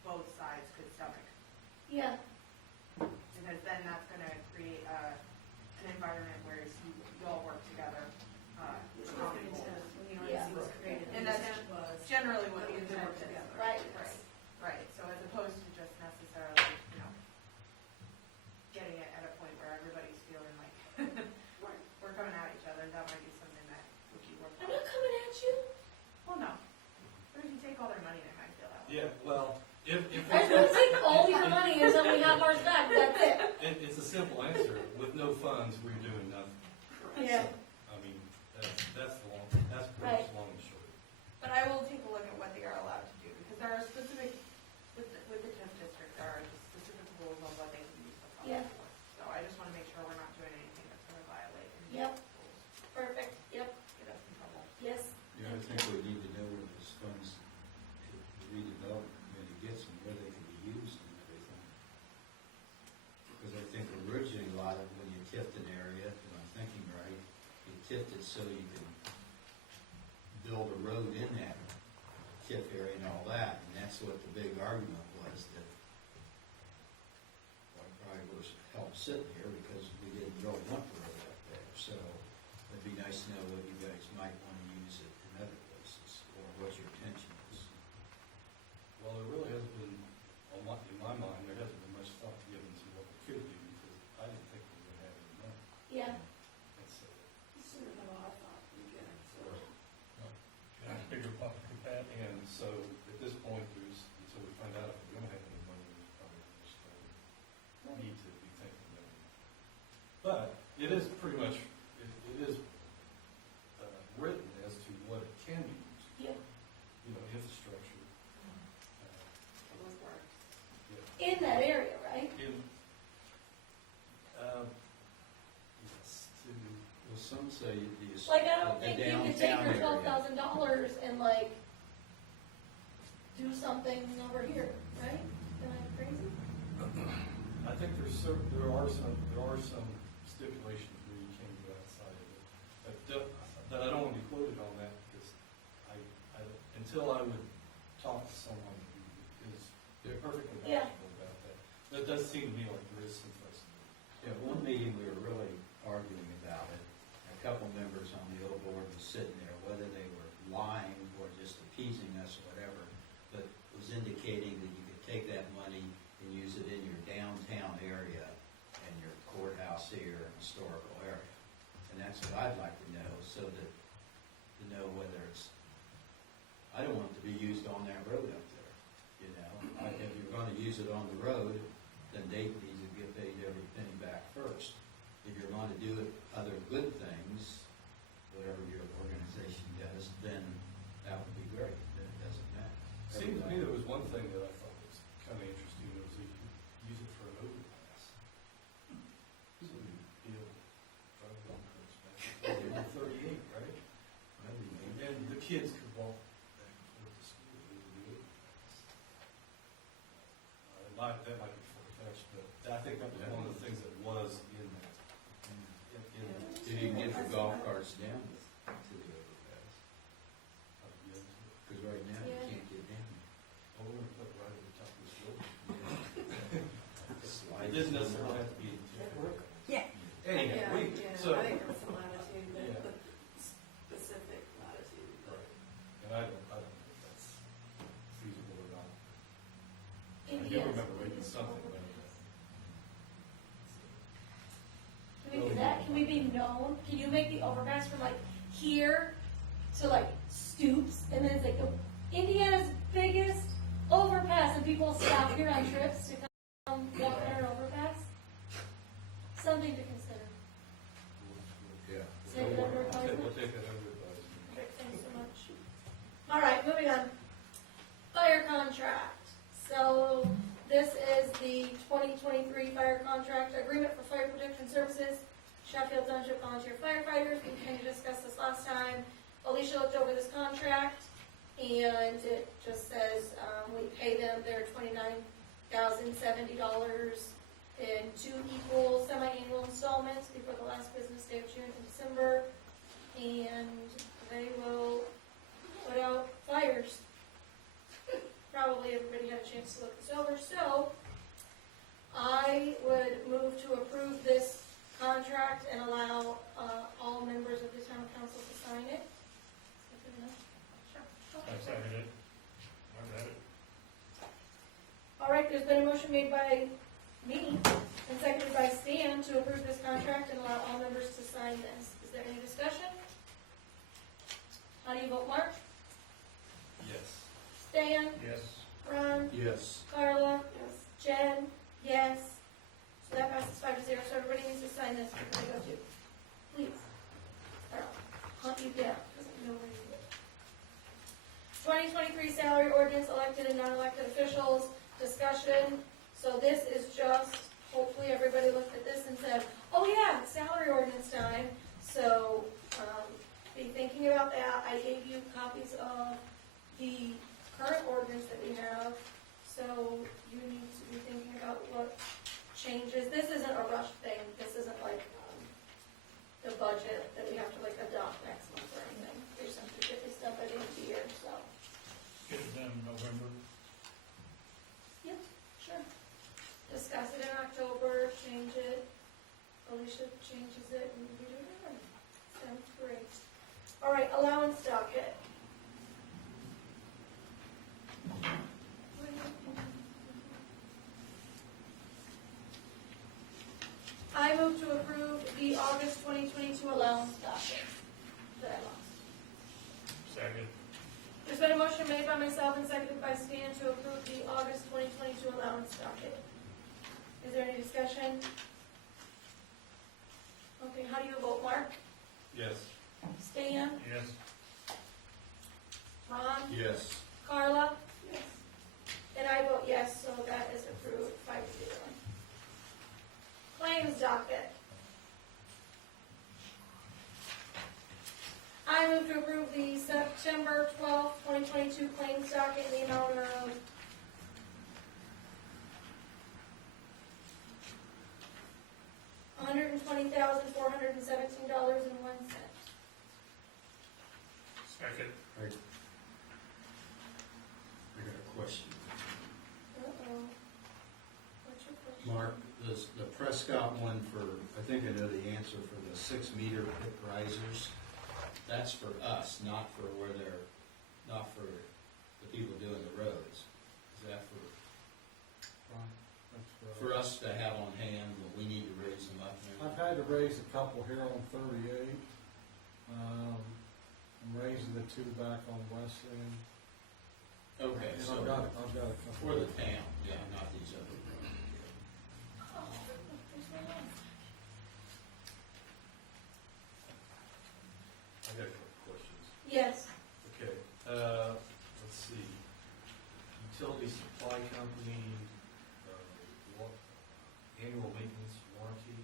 both sides could stomach. Yeah, Because then that's gonna create an environment where you all work together, Which for was common the goals. intent when the Yeah. RDC was created. And The that's intent was generally what that the we could intent work is. together. right. Right, so as opposed to just necessarily, getting it at a point where everybody's feeling like we're coming at each other, that might be something that would be I'm worthwhile. not coming at you. Well, no, but if you take all their money, they might feel that way. Yeah, well, if I'm gonna take all your money until we have ours back, that's it. it's a simple answer. With no funds, we're doing nothing. Yeah. I mean, that's pretty Right. much long and short. But I will take a look at what they are allowed to do, because there are specific, with the TIF district, there are specific rules on what they can use the funds Yeah. for. So I just wanna make sure we're not doing anything that's gonna violate any Yep. rules, Perfect, yep, get us in trouble. yes. Yeah, I think we need to know where those funds, the redevelopment committee gets and where they can be used and everything. Because I think originally a lot of, when you tipped an area, if I'm thinking right, you tipped it so you could build a road in that tip area and all that, and that's what the big argument was, that well, probably was help sitting here because we didn't really want the road up there, so it'd be nice to know what you guys might want to use it in other places, or what your intention is. Well, there really hasn't been, in my mind, there hasn't been much thought given to what we could do, because I didn't think we would have any money. Yeah, It's, Sooner than what I thought we could, so. Can I figure out that? and so, at this point, until we find out if we're gonna have any money, we probably just need to be thinking about it. But, it is pretty much, it is written as to what it can be used, yeah. infrastructure. Those work. Yeah. In that area, right? Yes, Well, some say the Like, I don't the think you could take downtown your area. $12,000 and like, do something over here, right? Am I crazy? I think there are some stipulations where you can go outside of it. But I don't want to be quoted on that, because until I would talk to someone who is perfectly Yeah. knowledgeable about that, that does seem to me like there is some flexibility. Yeah, one meeting, we were really arguing about it. A couple members on the old board was sitting there, whether they were lying or just appeasing us or whatever, but was indicating that you could take that money and use it in your downtown area and your courthouse here and historical area. And that's what I'd like to know, so that, to know whether it's, I don't want it to be used on that road up there, If you're gonna use it on the road, then Dayton needs to get paid first. If you're going to do other good things, whatever your organization does, then that would be great, then it doesn't matter. Seemed to me there was one thing that I thought was kind of interesting, was that you could use it for an overpass. So you know, driving on Kurtzman, 38, right? And the kids could walk back and forth to school over the overpass. That might be far-fetched, but I think that was one of the things that was in that. If you can get the golf carts down to the overpass, because right now you Yeah. can't get down there. Oh, we're gonna put it right over the top of this building. Slide It doesn't necessarily have to be. Yeah. Anyhow, Yeah, yeah, so. I think there was some latitude, Yeah. but specific latitude, but. And I don't think that's feasible or not. I do Yes. remember reading something about that. Can we do that? Can we be known? Can you make the overpass from like here to like Stoops, and then it's like the Indiana's biggest overpass, and people stop here on trips to come walk on an overpass? Something to consider. Yeah. Take it under We'll advisement. take that under advisement. Great, thanks so much. All right, moving on. Fire contract. So this is the 2023 fire contract agreement for fire protection services. Sheffield Township volunteer firefighters. We kind of discussed this last time. Alicia looked over this contract, and it just says we pay them their $29,070 in 2 equal semi-annual installments before the last business day of June and December, and they will put out fires. Probably everybody had a chance to look this over, so I would move to approve this contract and allow all members of the town council to sign it. Sure. I seconded it. I read it. All right, there's been a motion made by me and seconded by Stan to approve this contract and allow all members to sign this. Is there any discussion? How do you vote, Mark? Yes. Stan? Yes. Ron? Yes. Carla? Yes. Jen? Yes. So that passes 5-0, so everybody needs to sign this before they go to. Please. Or I'll hunt you down, because I know where you live. 2023 salary ordinance, elected and non-elected officials, discussion. So this is just, hopefully everybody looked at this and said, oh yeah, it's salary ordinance time. So, be thinking about that. I gave you copies of the current ordinance that we have. So you need to be thinking about what changes. This isn't a rush thing. This isn't like, the budget that we have to like adopt next month or anything. We just have to get this stuff at the end of the year, so. Get it done in November. Yep, sure. Discuss it in October, change it. Alicia changes it, and we do it again. Sounds great. All right, allowance docket. I move to approve the August 2022 allowance docket that I lost. Second. There's been a motion made by myself and seconded by Stan to approve the August 2022 allowance docket. Is there any discussion? Okay, how do you vote, Mark? Yes. Stan? Yes. Ron? Yes. Carla? Yes. And I vote yes, so that is approved 5-0. Claims docket. I move to approve the September 12th, 2022 claims docket in the amount of $120,417.01. Second. I got a question. Uh-oh. What's your question? Mark, the Prescott one for, I think I know the answer for the 6-meter pit risers. That's for us, not for where they're, not for the people doing the roads. Is that for us to have on hand when we need to raise them up? I've had to raise a couple here on 38. I'm raising the 2 back on West End. Okay, And so I've got a couple. for the town, yeah, not these other roads. Oh, there's no one. Yes. Okay, let's see. Utility supply company, annual maintenance warranty,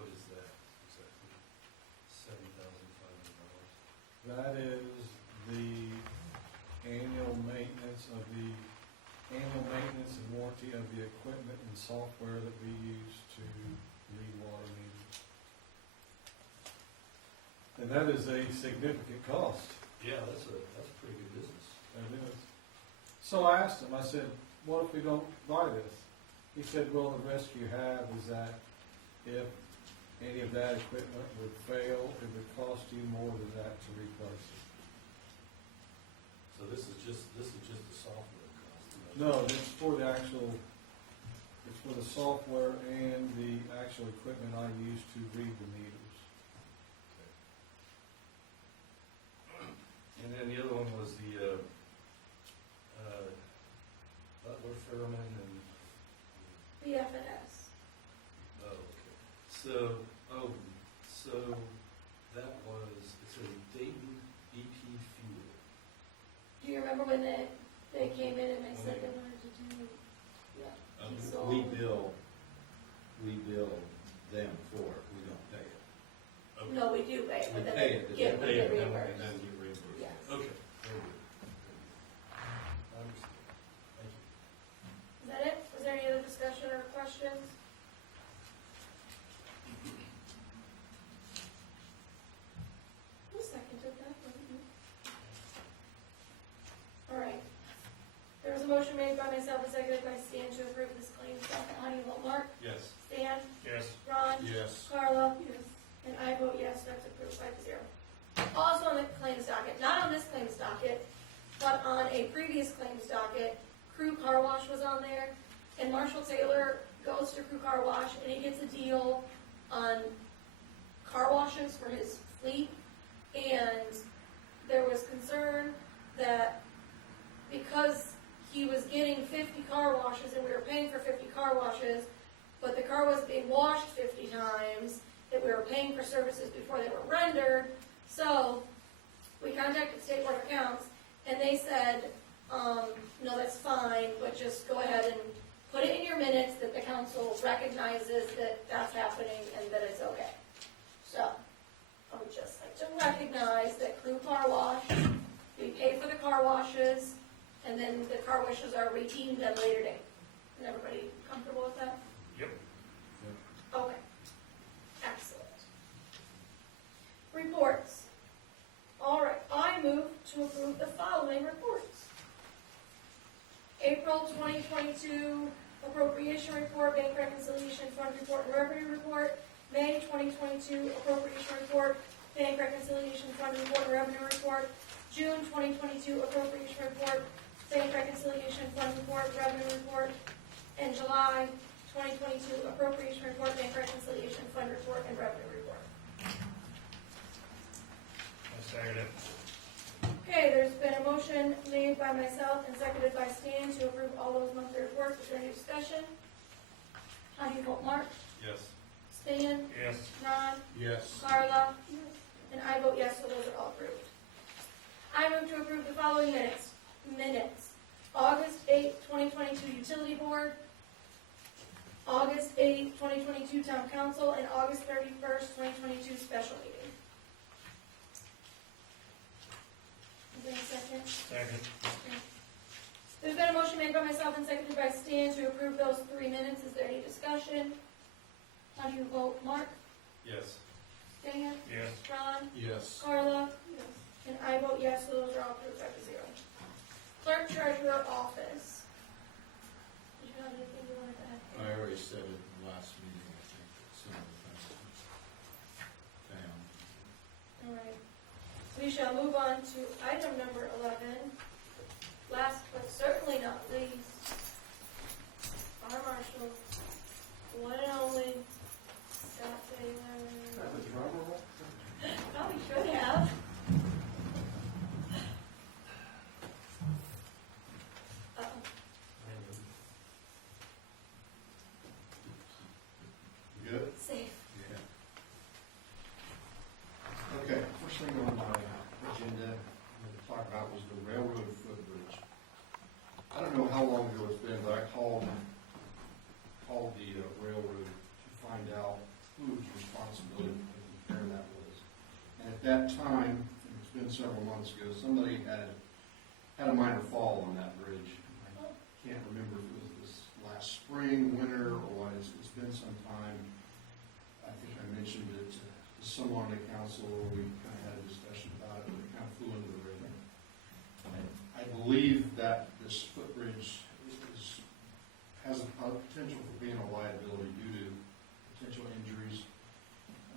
what is that exactly? $7,500. That is the annual maintenance and warranty of the equipment and software that we use to read water meters. And that is a significant cost. Yeah, that's pretty good business. It is. So I asked him, I said, what if we don't buy this? He said, well, the risk you have is that if any of that equipment would fail, it would cost you more than that to replace it. So this is just the software cost? No, it's for the software and the actual equipment I use to read the meters. And then the other one was the Butler, Fairman, and BFNS. oh, okay. So that was, it's a Dayton EP Fuel. Do you remember when they came in and they said they wanted to do, yeah. he sold- We bill them for it, we don't pay it. Okay. No, we do pay it, We but then pay it, we get but Pay it, and reimbursed. then get reimbursed. Yes. Okay, very good. I understand. Thank you. Is that it? Was there any other discussion or questions? Who seconded that? Wasn't you? All right. There was a motion made by myself and seconded by Stan to approve this claim docket. How do you vote, Mark? Yes. Stan? Yes. Ron? Yes. Carla? Yes. And I vote yes, that's approved 5-0. Also on the claims docket, not on this claims docket, but on a previous claims docket, Crew Car Wash was on there, and Marshall Taylor goes to Crew Car Wash, and he gets a deal on car washes for his fleet, and there was concern that because he was getting 50 car washes, and we were paying for 50 car washes, but the car wasn't being washed 50 times, that we were paying for services before they were rendered. So we contacted State Board of Accounts, and they said, no, that's fine, but just go ahead and put it in your minutes that the council recognizes that that's happening and that it's okay. So I would just like to recognize that Crew Car Wash, we pay for the car washes, and then the car washes are redeemed at a later date. Is everybody comfortable with that? Yep. Okay. Excellent. Reports. All right, I move to approve the following reports. April 2022 appropriation report, bank reconciliation fund report, and revenue report. May 2022 appropriation report, bank reconciliation fund report, and revenue report. June 2022 appropriation report, bank reconciliation fund report, revenue report. And July 2022 appropriation report, bank reconciliation fund report, and revenue report. I second it. Okay, there's been a motion made by myself and seconded by Stan to approve all those monthly reports. Is there any discussion? How do you vote, Mark? Yes. Stan? Yes. Ron? Yes. Carla? And I vote yes, so those are all approved. I move to approve the following minutes. August 8th, 2022 Utility Board, August 8th, 2022 Town Council, and August 31st, 2022 Special Meeting. Is there a second? Second. There's been a motion made by myself and seconded by Stan to approve those 3 minutes. Is there any discussion? How do you vote, Mark? Yes. Stan? Yes. Ron? Yes. Carla? And I vote yes, so those are all approved 5-0. Clerk Treasurer Office. Did you have anything you wanted to add? I already said it in the last meeting, I think, that some of the things found. All right. We shall move on to item number 11. Last but certainly not least, our marshal, one and only, Scott Taylor. Probably should have. Uh-oh. Good? Safe. Yeah. Okay, first thing on my agenda to talk about was the railroad footbridge. I don't know how long ago it's been, but I called the railroad to find out whose responsibility of repair that was. And at that time, it's been several months ago, somebody had a minor fall on that bridge. I can't remember if it was this last spring, winter, or what. It's been some time. I think I mentioned it to someone on the council, we kind of had a discussion about it, but it kind of flew under the radar. I believe that this footbridge has a potential for being a liability due to potential injuries.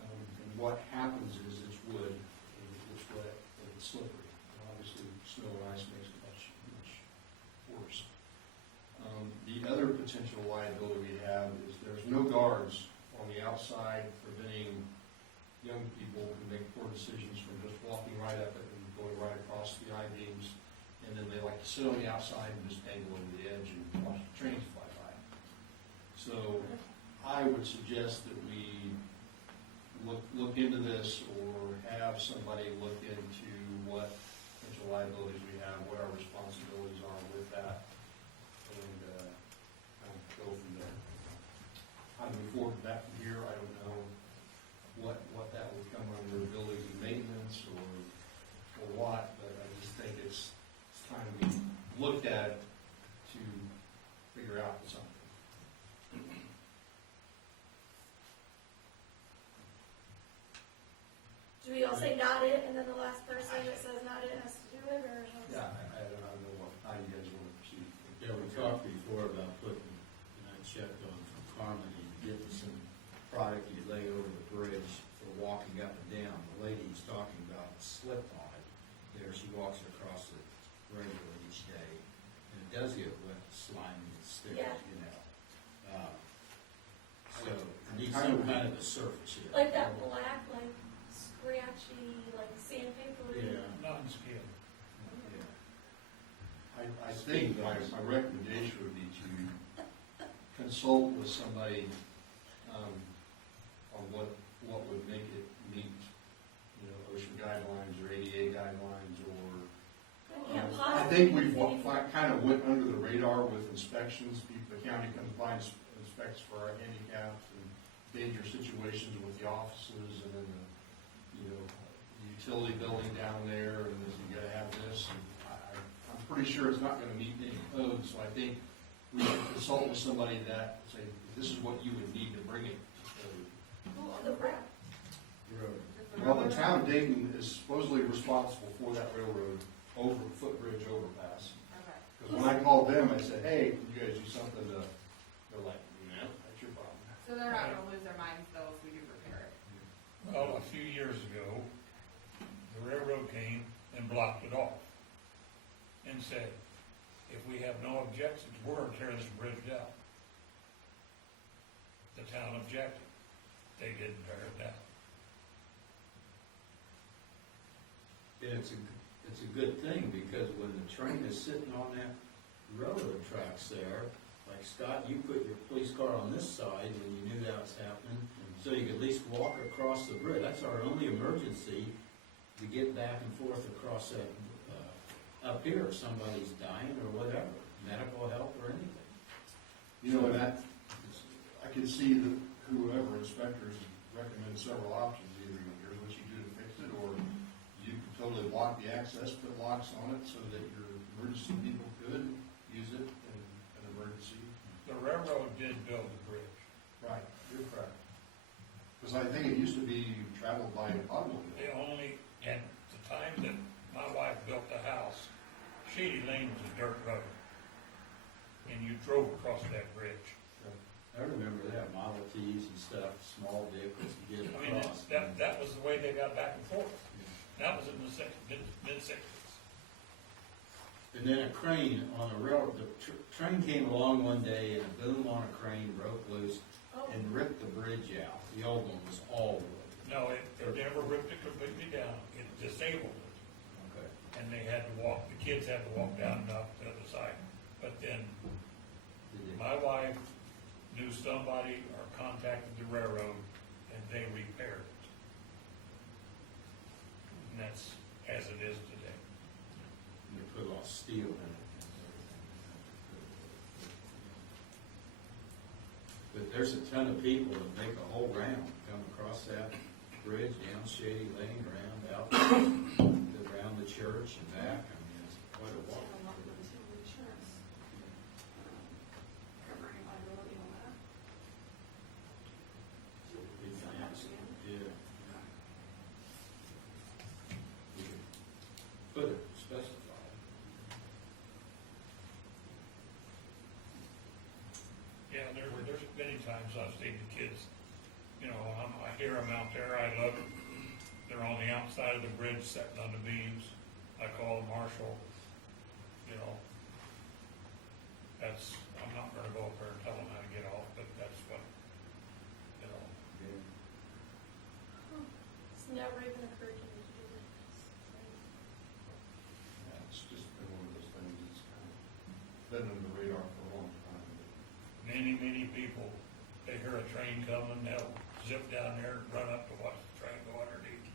And what happens is it's wood, and it's wet, and it's slippery. And obviously, snow and ice makes it much worse. The other potential liability we have is there's no guards on the outside preventing young people who make poor decisions from just walking right up it and going right across the I-beams, and then they like to sit on the outside and just dangle over the edge and watch the trains fly by. So I would suggest that we look into this, or have somebody look into what potential liabilities we have, what our responsibilities are with that, and kind of go from there. How do we forward that from here? I don't know what that would come under, buildings and maintenance or what, but I just think it's time we looked at it to figure out something. Do we all say not it, and then the last person that says not it has to do it, or? Yeah, I don't know how you guys want to proceed. Yeah, we talked before about putting, and I checked on from Carmody, getting some product you lay over the bridge for walking up and down. The lady's talking about slip on it. There, she walks across it regularly each day, and it does get wet, slimy, and sticky, Yeah. you know. So, it needs some kind of a surface here. Like that black, like scratchy, like sandpaper. Yeah. Non-skid. Yeah. I think my recommendation would be to consult with somebody on what would make it meet, OSHA guidelines or ADA guidelines, or I think we've kind of went under the radar with inspections. The county comes by and inspects for our handicaps and dangerous situations with the offices, and then the utility building down there, and then you gotta have this. And I'm pretty sure it's not gonna meet any codes, so I think we should consult with somebody that say, this is what you would need to bring it to code. Who on the rack? Well, the town of Dayton is supposedly responsible for that railroad footbridge overpass. Okay. Because when I called them, I said, hey, can you guys do something to, they're like, no, that's your problem. So they're not gonna lose their minds though if we do repair it. Well, a few years ago, the railroad came and blocked it off and said, if we have no objections, we're going to tear this bridge down. The town objected. They didn't tear it down. And it's a good thing, because when the train is sitting on that railroad tracks there, like Scott, you put your police car on this side when you knew that was happening, so you could at least walk across the bridge. That's our only emergency, to get back and forth across that, up here if somebody's dying or whatever, medical help or anything. That, I could see that whoever inspectors recommend several options, either here's what you do to fix it, or you could totally block the access, put locks on it so that your emergency people could use it in an emergency. The railroad did build the bridge. Right, you're correct. Because I think it used to be traveled by automobile. The only, at the time that my wife built the house, Shady Lane was a dirt road. And you drove across that bridge. I remember that, Model Ts and stuff, small vehicles to get I mean, across. that was the way they got back and forth. That was in the mid-sixties. And then a crane on a railroad, the train came along one day and a boom on a crane broke loose and ripped the bridge out. The old one was all wood. No, it never ripped it completely down. It disabled it. Okay. And they had to walk, the kids had to walk down and up the other side. But then my wife knew somebody or contacted the railroad and they repaired it. And as it is today. You put a lot of steel in it. But there's a ton of people that make a whole round, come across that bridge, down Shady Lane, around out, around the church and back. I mean, it's quite a walk. A lot of insurance covering liability on that. It's nice. Yeah. We could put it, specify. Yeah, there's many times I've seen the kids, you know, I hear them out there, I love it. They're on the outside of the bridge, sitting on the beams. I call the marshal, you know. I'm not gonna go up there and tell them how to get off, but that's what, you know. It's never even occurred to me to do this. Yeah, it's just been one of those things that's kind of been on the radar for a long time. Many, many people, they hear a train coming, they'll zip down there and run up to watch the train go underneath.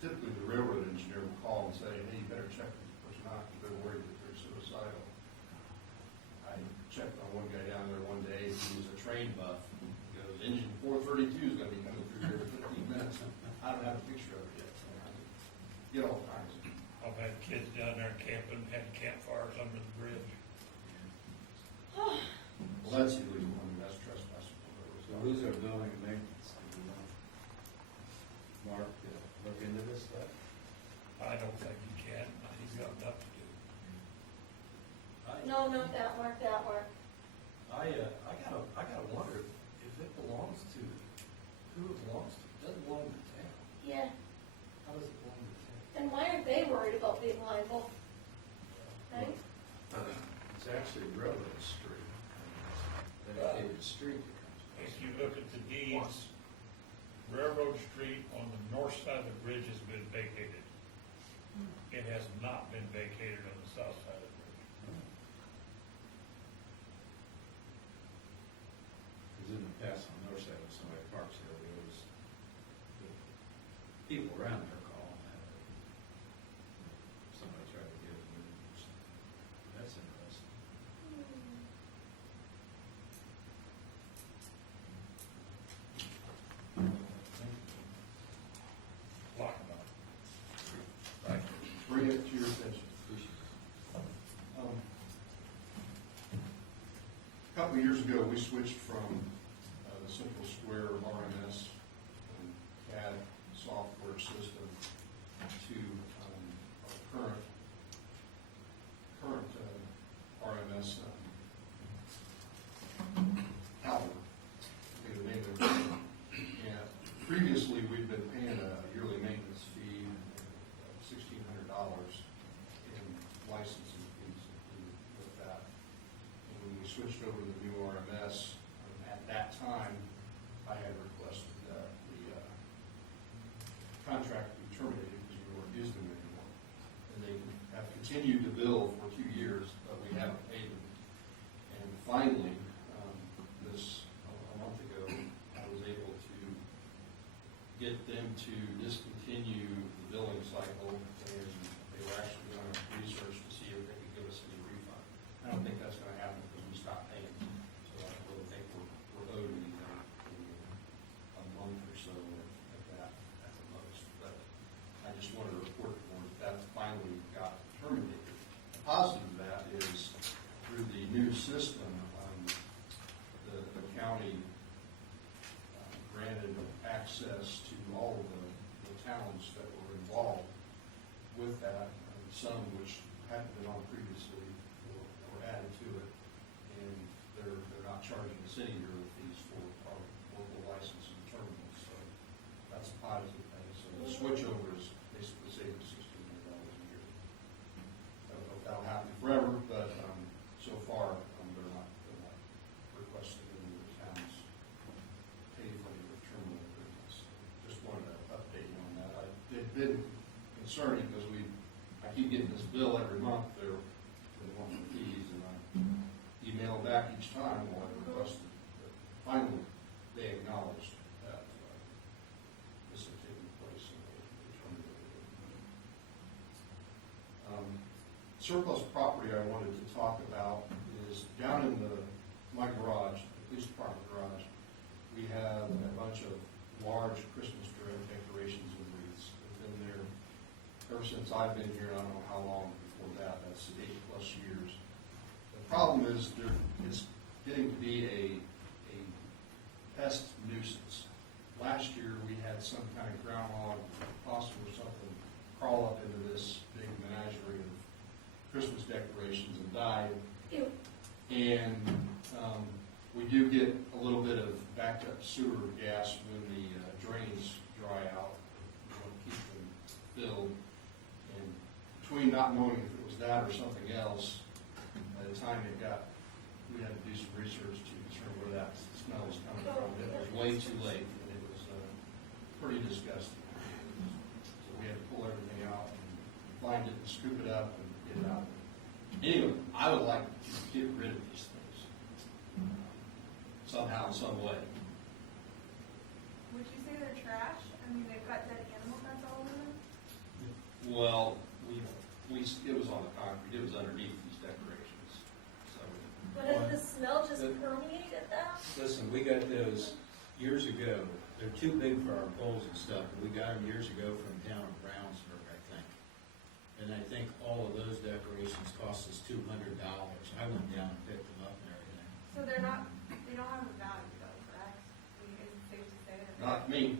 Typically, the railroad engineer will call and say, hey, you better check this person out, because they're worried that they're suicidal. I checked on one guy down there one day, he was a train buff. He goes, engine 432 is gonna be coming through here in 15 minutes. I don't have a picture of it yet, so I get all kinds of. I've had kids down there camping, had campfires under the bridge. Well, that's illegal, I mean, that's trespassing. So who's our building and maintenance? Do you know? Mark, look into this stuff? I don't think he can, he's got enough to do. No, not that Mark, that Mark. I gotta wonder if it belongs to, who it belongs to. It doesn't belong to the town. Yeah, How does it belong to the town? and why aren't they worried about being liable? Right? It's actually railroad street, dedicated street that comes. If you look at the deeds, Railroad Street on the north side of the bridge has been vacated. It has not been vacated on the south side of the bridge. Because in the past, on the north side, when somebody parks there, we always, the people around there call and have it. Somebody tried to get it moved. That's interesting. Lock them up. Right. Bring it to your attention. A couple of years ago, we switched from the Central Square RMS and CAD software system to our current RMS Calvert. The name of it. And previously, we'd been paying a yearly maintenance fee of $1,600 in licensing fees included with that. And when we switched over to the new RMS, at that time, I had requested that the contract be terminated because we weren't using them anymore. And they have continued to bill for 2 years, but we haven't paid them. And finally, a month ago, I was able to get them to discontinue the billing cycle, and they were actually going to research to see if they could give us any refund. I don't think that's going to happen because we stopped paying, so I don't really think we're owed anything for a month or so at that, at the most. But I just wanted to report to the board that finally got terminated. The positive of that is through the new system, the county granted access to all of the towns that were involved with that, some which hadn't been on previously were added to it, and they're not charging the city yearly fees for our local licensing terminals, so that's a positive thing. So the switchover is basically saving $1,600 a year. I don't know if that'll happen forever, but so far, they're not requesting any of the towns pay for the terminal agreements. Just wanted to update you on that. It's been concerning because I keep getting this bill every month. They're wanting fees, and I email back each time while I requested. But finally, they acknowledged that this had taken place, and they terminated it. surplus property I wanted to talk about is down in my garage, the police department garage. We have a bunch of large Christmas decorations and wreaths. They've been there ever since I've been here. I don't know how long before that. That's 8+ years. The problem is it's getting to be a pest nuisance. Last year we had some kind of groundhog, possum or something, crawl up into this big menagerie of Christmas decorations and died. Ew. And we do get a little bit of backed up sewer gas when the drains dry out. We want to keep them filled. And between not knowing if it was that or something else, by the time we had to do some research to determine where that smell was coming from. It was way too late, and it was pretty disgusting. So we had to pull everything out and find it and scoop it up and get it out. Anyway, I would like to get rid of these things somehow, in some way. Would you say they're trash? I mean, they've got dead animal guts all over them? Well, it was on the concrete. It was underneath these decorations. So, But does the smell just permeate at that? Listen, we got those years ago. They're too big for our poles and stuff, but we got them years ago from down in Brownsburg, I think. And I think all of those decorations cost us $200. I went down and picked them up and everything. So they don't have a value though, correct? I mean, is it safe to say that not me.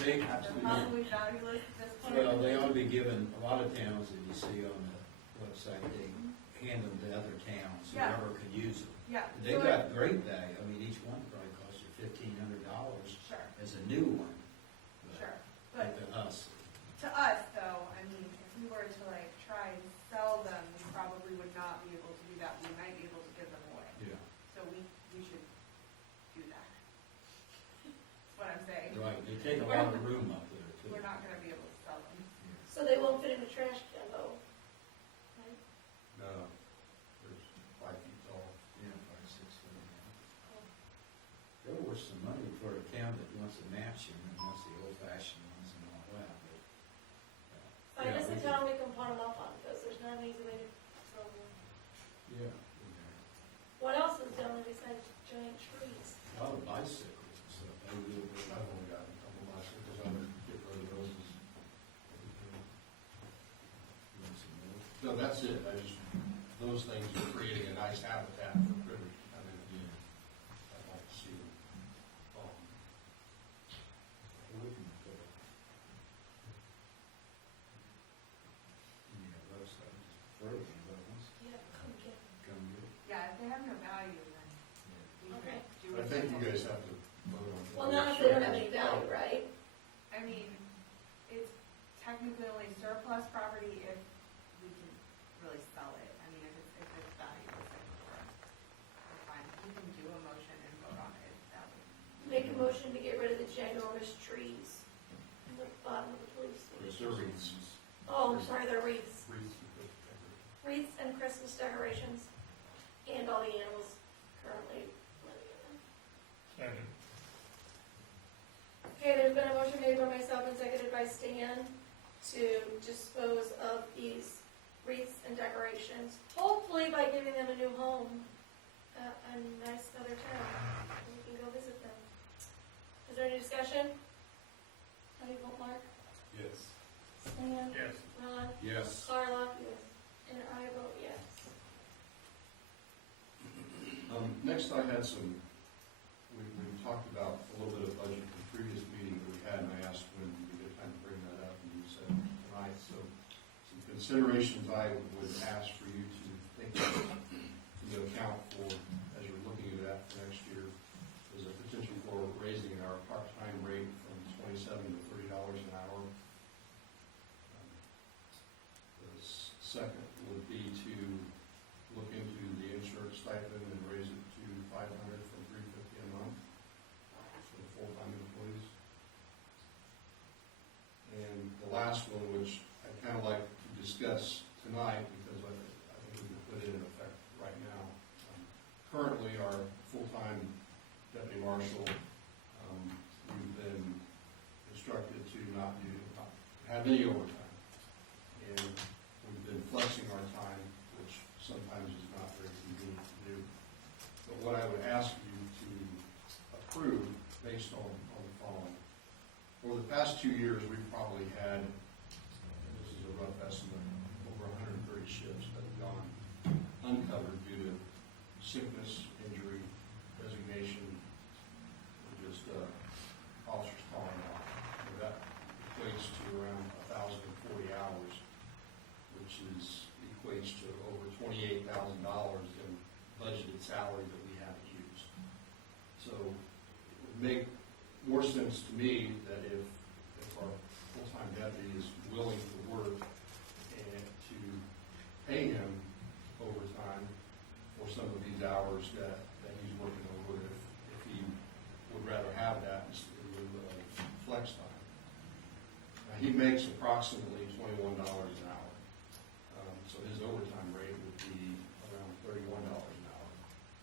They, they're probably valueless at this point? well, they ought to be given, a lot of towns that you see on the website, they hand them to other towns, Yeah. whoever could use them. Yeah. They've so got great value. I mean, each one probably costs you $1,500 Sure, as a new one. sure. But To us, to us though, I mean, if we were to like try and sell them, we probably would not be able to do that. We might be able to give them away. yeah. So we should do that. That's what I'm saying. Right, they take a lot of room up there too. We're not gonna be able to sell them. So they won't fit in the trash can though? Right? No, there's 5 feet tall. Yeah, 5, 6 foot. There was some money for a town that wants to match them and wants the old fashioned ones and all that, but. Find us a we town we can pawn them off on, because there's not an easy way to sell them. could- Yeah. What else is down there besides giant trees? A lot of bicycles and stuff. I've only got a couple of bicycles. I'm going to get rid of those. You want some more? No, that's it. Those things are creating a nice habitat for critters. I mean, Yeah. I'd like to see them. We can put it. Yeah, website, just frozen, but once, Yeah, come get them. come get it. Yeah, if they have no value, then we Okay. could do I it. think you guys have to vote on it. Well, not if they don't have any value, right? I mean, it's technically only surplus property if we can really sell it. I mean, if it's valuable thing for us, we're fine. We can do a motion and vote on it. That would, Make a motion to get rid of the ginormous trees in the bottom of the police There's station. their wreaths. Oh, I'm sorry, they're wreaths. Wreaths and decorations. Wreaths and Christmas decorations, and all the animals currently living in them. Second. Okay, there's been a motion made by myself and seconded by Stan to dispose of these wreaths and decorations, hopefully by giving them a new home at a nice other town, and we can go visit them. Is there any discussion? How do you vote, Mark? Yes. Stan? Yes. Ron? Yes. Carla? Yes. And I vote yes. Next, I had we talked about a little bit of budget in the previous meeting that we had, and I asked when we get time to bring that up, and you said tonight. So some considerations I would ask for you to think of, to account for as you're looking at that for next year, is a potential for raising our part-time rate from $27 to $30 an hour. The second would be to look into the insurance stipend and raise it to $500 from $350 a month for full-time employees. And the last one, which I'd kind of like to discuss tonight, because I think we can put it in effect right now. Currently, our full-time deputy marshal, we've been instructed to not have any overtime. And we've been flexing our time I would ask you to approve based on the following. Over the past 2 years, we've probably had, and this is a rough estimate, over 130 shifts that have gone uncovered due to sickness, injury, resignation, or just officers calling out. And that equates to around 1,040 hours, which equates to over $28,000 in budgeted salary that we haven't used. So it would make more sense to me that if our full-time deputy is willing to work and to pay him overtime for some of these hours that he's working over, if he would rather have that instead of flex time. Now, he makes approximately $21 an hour. So his overtime rate would be around $31 an hour.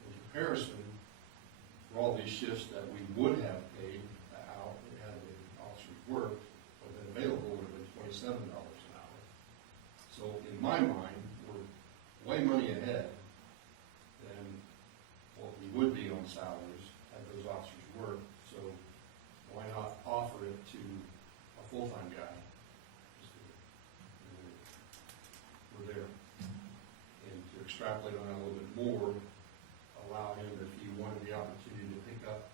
In comparison, for all these shifts that we would have paid out had the officers worked, or been available, would have been $27 an hour. So in my mind, we're way money ahead than what we would be on salaries had those officers worked. So why not offer it to a full-time guy? We're there. And to extrapolate on that a little bit more, allow him, if he wanted the opportunity to pick up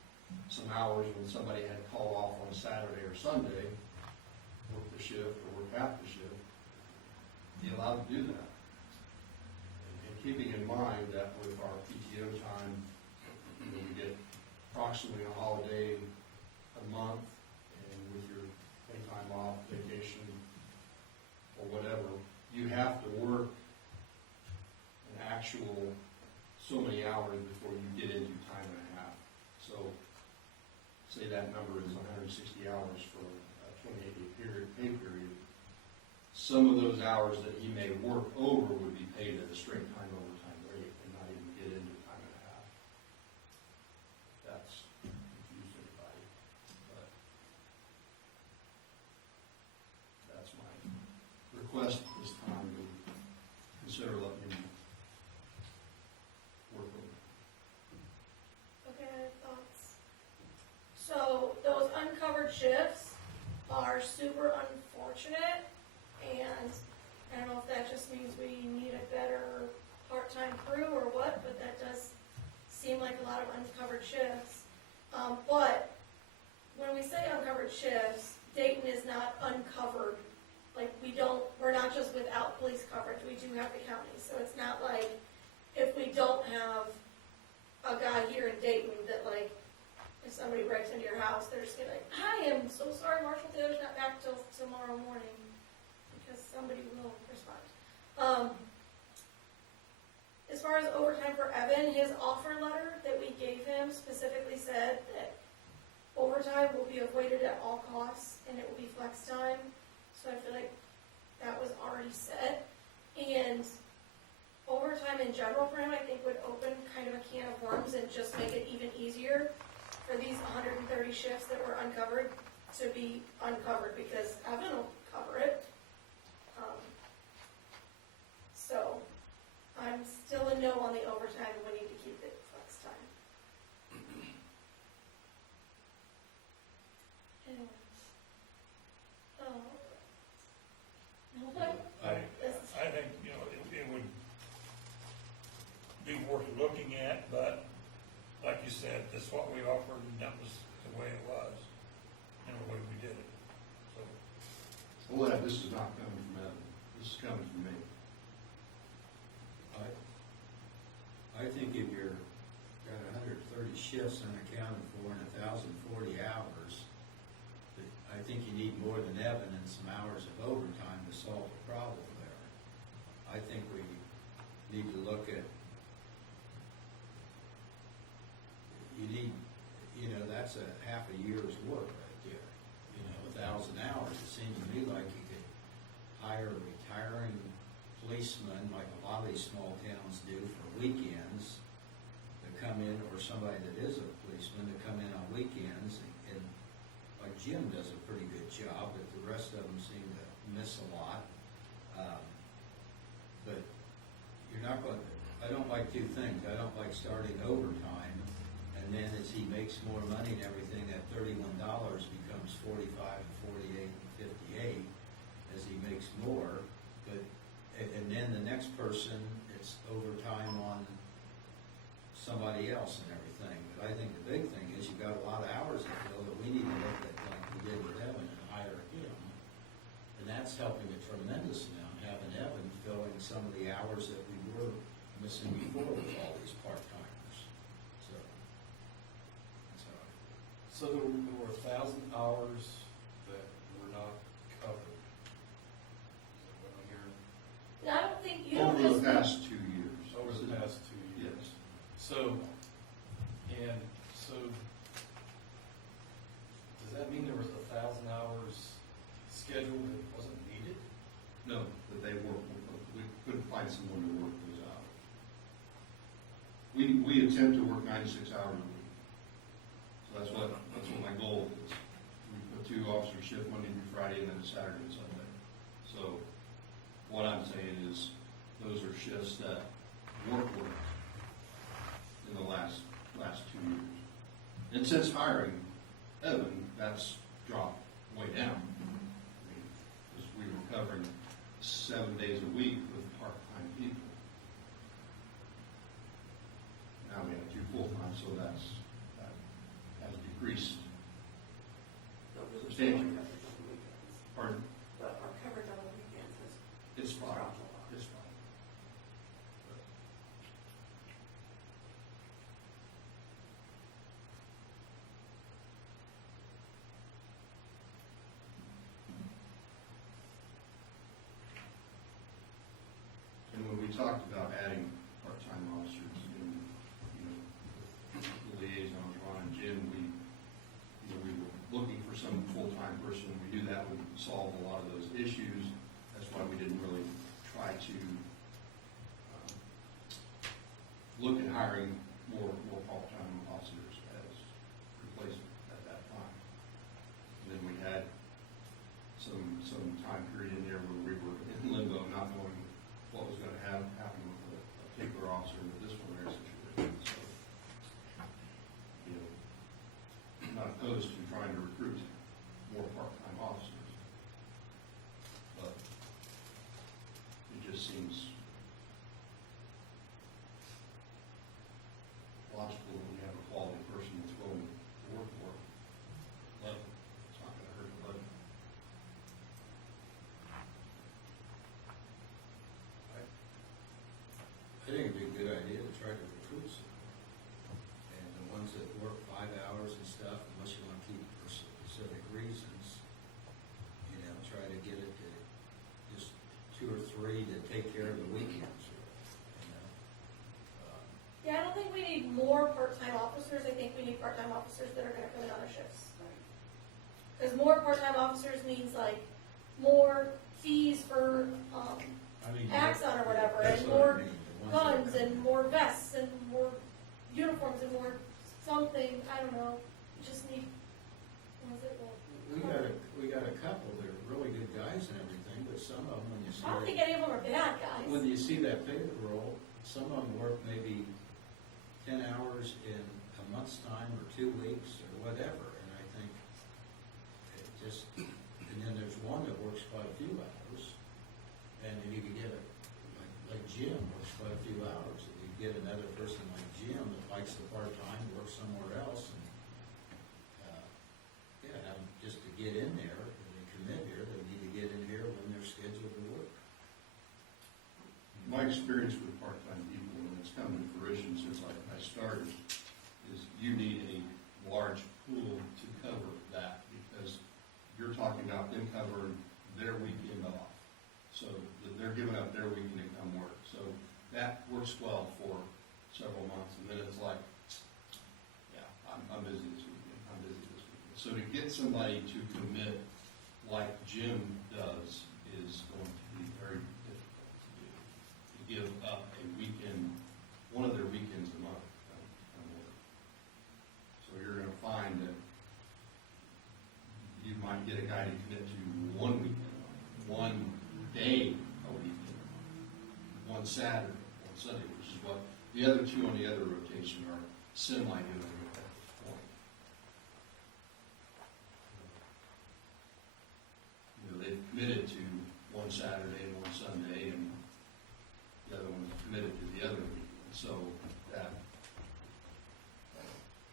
some hours when somebody had call off on a Saturday or Sunday, work the shift or work half the shift, be allowed to do that. And keeping in mind that with our PTO time, we get approximately a holiday a month, and with your pay time off, vacation, or whatever, you have to work an actual so many hours before you get into time and a half. So say that number is 160 hours for a 28-day pay period. Some of those hours that he may work over would be paid at a straight time overtime rate and not even get into time and a half. That's confused anybody, but that's my request at this time to consider letting him work over. Okay, I have thoughts. So those uncovered shifts are super unfortunate, and I don't know if that just means we need a better part-time crew or what, but that does seem like a lot of uncovered shifts. But when we say uncovered shifts, Dayton is not uncovered. Like, we're not just without police coverage, we do have the county. So it's not like if we don't have a guy here in Dayton that, like, if somebody breaks into your house, they're just gonna be like, hi, I'm so sorry Marshall Taylor's not back till tomorrow morning, because somebody will respond. As far as overtime for Evan, his offer letter that we gave him specifically said that overtime will be avoided at all costs, and it will be flex time. So I feel like that was already set. And overtime in general for him, I think, would open kind of a can of worms and just make it even easier for these 130 shifts that were uncovered to be uncovered, because Evan will cover it. So I'm still a no on the overtime, and we need to keep it flex time. And, I think, it would be worth looking at, but like you said, this is what we offered, and that was the way it was, and the way we did it. So, Well, this is not coming from Evan, this is coming from me. I think if you're got 130 shifts unaccounted for and 1,040 hours, I think you need more than Evan and some hours of overtime to solve the problem there. I think we need to look at, that's a half a year's work right there. 1,000 hours, it seems to me like you could hire a retiring policeman, like a lot of these small towns do, for weekends, to come in, or somebody that is a policeman to come in on weekends, and like Jim does a pretty good job, but the rest of them seem to miss a lot. But you're not going to, I don't like two things. I don't like starting overtime, and then as he makes more money and everything, that $31 becomes 45, 48, and 58 as he makes more. But, and then the next person, it's overtime on somebody else and everything. But I think the big thing is you've got a lot of hours to fill that we need to look at like we did with Evan and hire him. And that's helping a tremendous amount, having Evan filling some of the hours that we were missing before with all these part-timers. So, that's how I. So there were 1,000 hours that were not covered. Is that what I'm hearing? Now, I don't think, you don't Over just. the past 2 years. Over the past 2 years. Yes. So, does that mean there was 1,000 hours scheduled that wasn't needed? No, that they work, we couldn't find someone to work those hours. We attempt to work 96 hours a week. So that's what my goal is. We put 2 officer shift Monday through Friday and then Saturday and Sunday. So what I'm saying is those are shifts that weren't worked in the last 2 years. And since hiring Evan, that's dropped way down. Because we were covering 7 days a week with part-time people. Now we have 2 full-time, so that has decreased But we were substantially. covered on the weekends. Pardon? But our coverage on the weekends has It's fine. dropped a lot. It's fine. And when we talked about adding part-time officers and, the liaisons, Ron and Jim, we were looking for some full-time person. We knew that would solve a lot of those issues. That's why we didn't really try to look at hiring more part-time officers as replacement at that time. And then we had some time period in there where we were in limbo, not knowing what was going to happen with a particular officer in the disciplinary situation. So, I'm not opposed to trying to recruit more part-time officers, but it just seems logical when you have a quality person that's willing to work for it. But it's not going to hurt the budget. I think it'd be a good idea to try to recruit some. And the ones that work 5 hours and stuff, unless you want to keep it for specific reasons, try to get it to just 2 or 3 to take care of the weekends. Yeah, I don't think we need more part-time officers, I think we need part-time officers that are gonna come in on our shifts. Because more part-time officers means like more fees for, Axon or whatever, that's and what I more mean, the ones that guns come- and more vests and more uniforms and more something, I don't know, you just need, what is it, We got a couple that are really good guys and everything, but some of them, when you see I don't think that, any of them are bad guys. when you see that payroll, some of them work maybe 10 hours in a month's time or 2 weeks or whatever, and I think it just, and then there's one that works quite a few hours, and if you could get like Jim works quite a few hours, if you get another person like Jim that likes the part-time, works somewhere else, and, have them just to get in there, and they commit here, they need to get in here when they're scheduled to work. My experience with part-time people, and it's come to fruition since I started, is you need a large pool to cover that, because you're talking about them covering their weekend off. So they're giving up their weekend to come work. So that works well for several months, and then it's like, yeah, I'm busy this weekend, I'm busy this weekend. So to get somebody to commit like Jim does is going to be very difficult to do. To give up a weekend, one of their weekends a month, come work. So you're going to find that you might get a guy to commit to one weekend, one day a weekend, one Saturday, one Sunday, which is what, the other two on the other rotation are semi-doing at this point. You know, they've committed to one Saturday and one Sunday, and the other one's committed to the other weekend, so that,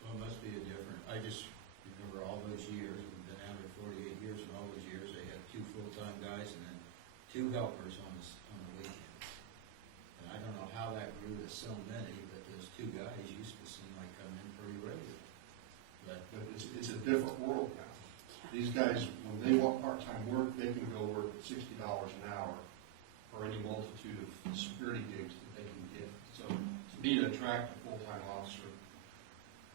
Well, it must be a different, I just remember all those years, we've been out there 48 years, and all those years, they had 2 full-time guys and then 2 helpers on the weekends. And I don't know how that grew to so many, but those 2 guys used to seem like coming in pretty regular. But but it's a different world now. These guys, when they want part-time work, they can go work at $60 an hour for any multitude of security gigs that they can get. So to me, to attract a full-time officer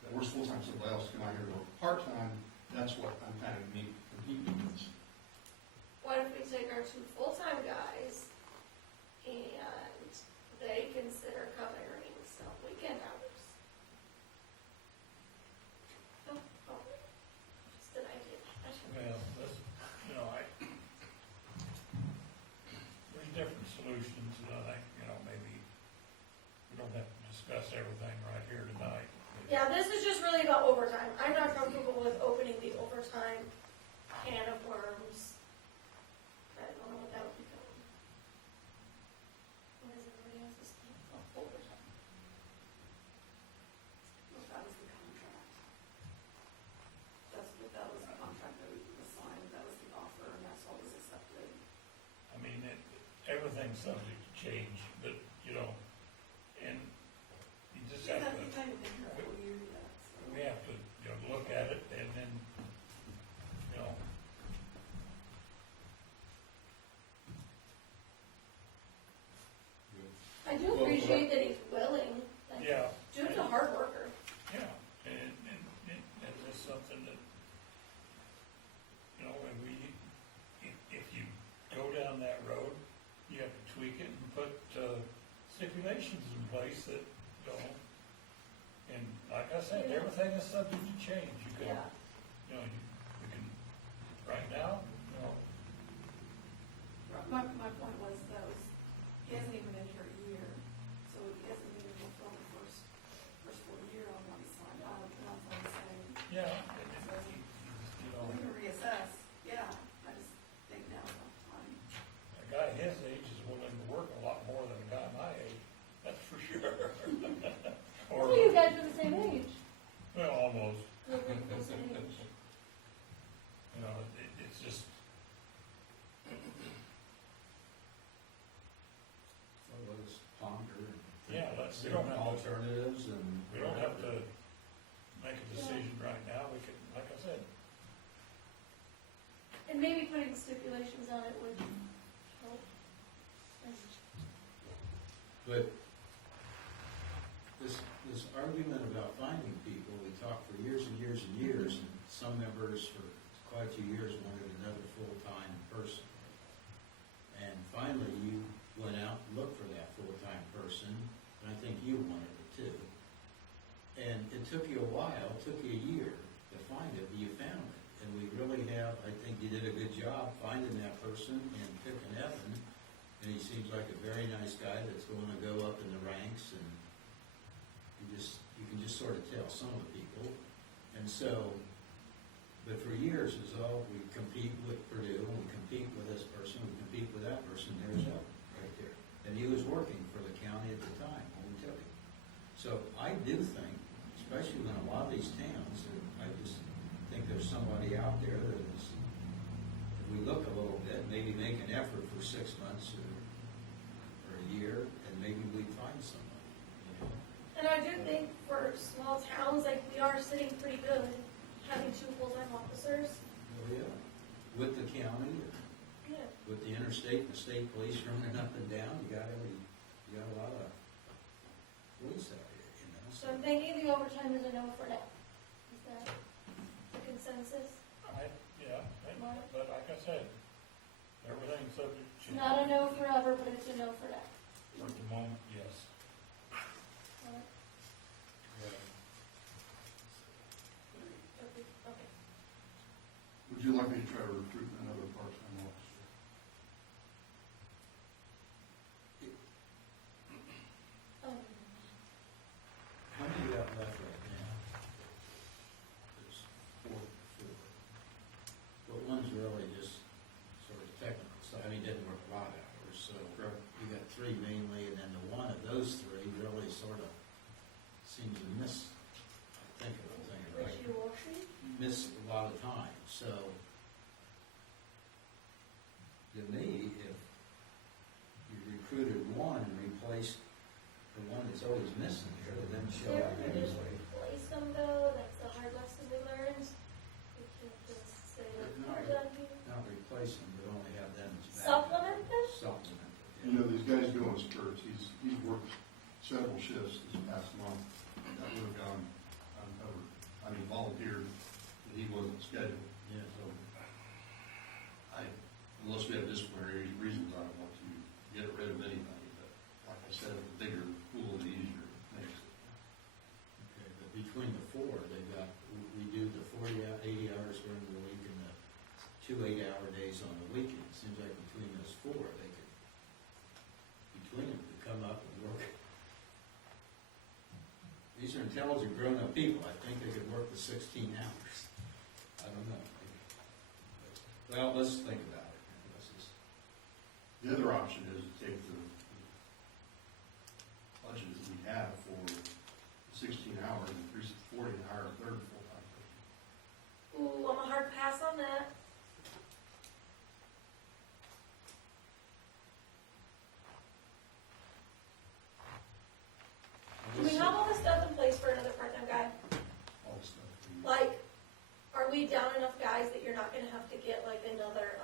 that works full-time, somebody else come out here and work part-time, that's what I'm kind of competing against. What if we take our 2 full-time guys and they consider covering some weekend hours? Oh, just an idea. Well, this, you know, there's different solutions, and I think, you know, maybe we don't have to discuss everything right here tonight. Yeah, this is just really about overtime. I'm not comfortable with opening the overtime can of worms. I don't know what that would become. What is everybody else's thing? Oh, overtime. Well, that was the contract. That was the contract that was signed, that was the offer, and that's what was accepted. I mean, everything's subject to change, but, you know, and you just have That's to, the kind of thing that we year yet, so. we have to, you know, look at it and then, you know, I do appreciate that he's willing. Like, yeah. Jude's a hard worker. Yeah, and it's just something that, you know, when if you go down that road, you have to tweak it and put stipulations in place that, you know, and like I said, Yeah. everything is subject to change. You can, Yeah. you know, we can, right now, you know, My point was, he hasn't even been here a year, so he hasn't even fulfilled the first full year on what he signed on, that's what I'm saying. yeah, you know, We can reassess, yeah, I just think now's not the time. a guy his age is willing to work a lot more than a guy my age, that's for sure. Or, Well, you guys are the same age. well, almost. You're the same age. You know, it's just, so let's ponder and yeah, let's, we think don't have to, alternatives and. we don't have to make a decision right now, we can, like I said, And maybe putting stipulations on it would help. But this argument about finding people, we talked for years and years and years, and some members for quite a few years wanted another full-time person. And finally, you went out and looked for that full-time person, and I think you wanted it too. And it took you a while, it took you a year to find it, but you found it. And we really have, I think you did a good job finding that person and picking Evan. And he seems like a very nice guy that's going to go up in the ranks, and you can just sort of tell some of the people. And so, but for years, it's all, we compete with Purdue, and we compete with this person, we compete with that person, there's Evan right there. And he was working for the county at the time when we took him. So I do think, especially in a lot of these towns, I just think there's somebody out there that is, if we look a little bit, maybe make an effort for 6 months or a year, and maybe we find somebody, you know? And I do think for small towns, like, we are sitting pretty good, having 2 full-time officers. Oh, yeah. With the county, Yeah. with the interstate and the state police running up and down, you got a lot of police out here, you know? So I'm thinking the overtime is a no for now. Is that the consensus? but like I said, everything's subject to It's change. not a no forever, but it's a no for now. For the moment, yes. Alright. Okay. Would you like me to try to recruit another part-time officer? always missing here, they didn't show There, up we just anyway. replace them though, that's the hard lesson we learned. We can't just say, we're done here. Not replace them, but only have them as backup. Supplement them? Supplement. You know, these guys go in spurts. He's worked several shifts this past month. That would have gone uncovered. I mean, volunteered, but he wasn't scheduled. Yeah. So, unless we have disciplinary reasons, I don't want to get rid of anybody. But like I said, the bigger pool, the easier it makes it. Okay, but between the four, they got, we do the 80 hours during the week and the 2 8-hour days on the weekend. Seems like between those four, they could, between them, could come up and work. These are intelligent, grown-up people. I think they could work the 16 hours. I don't know. Well, let's think about it. Let's just, The other option is to take the budget that we have for 16 hours and increase it to 40 and hire a third full-time person. Ooh, I'm a hard pass on that. Do we have all the stuff in place for another part-time guy? All this stuff. Like, are we down enough guys that you're not gonna have to get like another,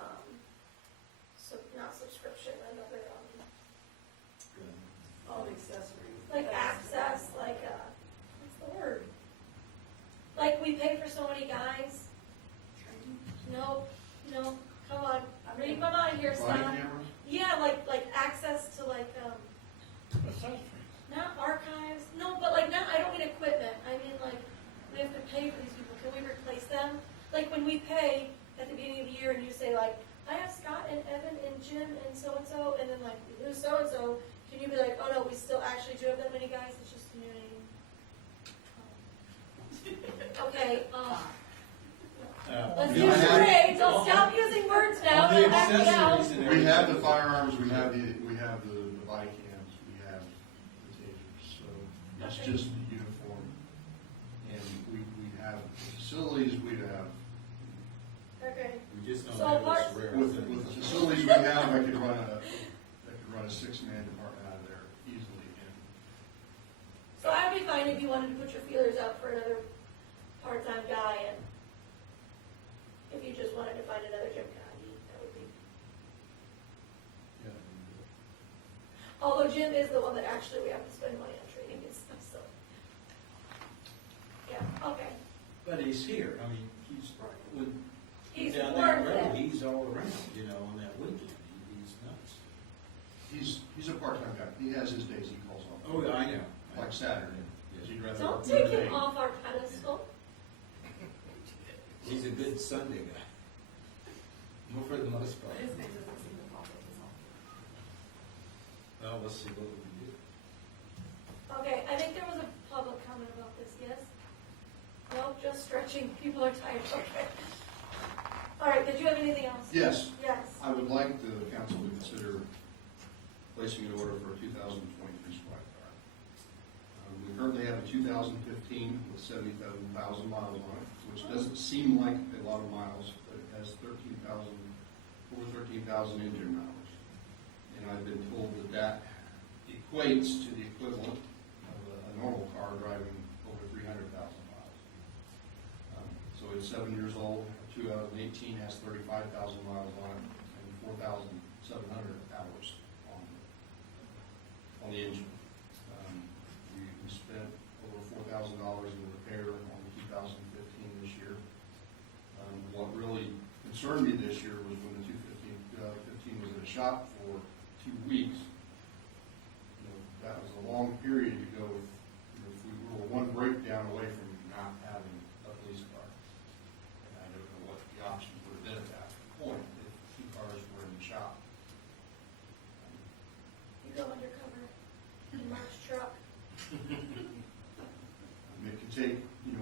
not subscription, another, All the accessories. like access, like, what's the word? Like, we pay for so many guys. No, come on, read my mind here, Body Scott. cameras? Yeah, like access to like, Accessories. not archives, no, but like, not, I don't mean equipment, I mean like, we have to pay for these people, can we replace them? Like, when we pay at the beginning of the year and you say like, I have Scott and Evan and Jim and so-and-so, and then like, who's so-and-so, can you be like, oh no, we still actually do have that many guys, it's just a new name? Okay, let's we use have- charades, I'll stop using words now, all the and back me out. accessories and We everything. have the firearms, we have the body cams, we have the tasers, so it's Okay. just the uniform. And we have facilities, we have, Okay, We just don't So have parts- this rare with thing. the facilities we have, I could run a 6-man department out of there easily. And so I'd be fine if you wanted to put your feelers out for another part-time guy, and if you just wanted to find another gym guy, that would be. Yeah. Although Jim is the one that actually we have to spend money on training and stuff, so. Yeah, okay. But he's here, I mean, when, He's down worth that road, it. he's all around, you know, on that weekend, he's nuts. he's a part-time guy. He has his days he calls off. Oh, yeah, I know. Like Saturday. He'd rather Don't work take the him day. off our pedestal. He's a good Sunday guy. Well, for the most part. His name doesn't seem to pop up as often. Well, let's see what we can do. Okay, I think there was a public comment about this, yes? No, just stretching, people are tired, okay. All right, did you have anything else? Yes, Yes. I would like the council to consider placing an order for a 2023 squad car. We currently have a 2015 with 77,000 miles on it, which doesn't seem like a lot of miles, but it has over 13,000 engine miles. And I've been told that equates to the equivalent of a normal car driving over 300,000 miles. So it's 7 years old. 2018 has 35,000 miles on it and 4,700 hours on the engine. We spent over $4,000 in repair on the 2015 this year. What really concerned me this year was when the 2015 was in a shop for 2 weeks. That was a long period to go with, if we were one breakdown away from not having a police car. And I don't know what the options would have been at that point if 2 cars were in the shop. You go undercover in Mark's truck. It can take,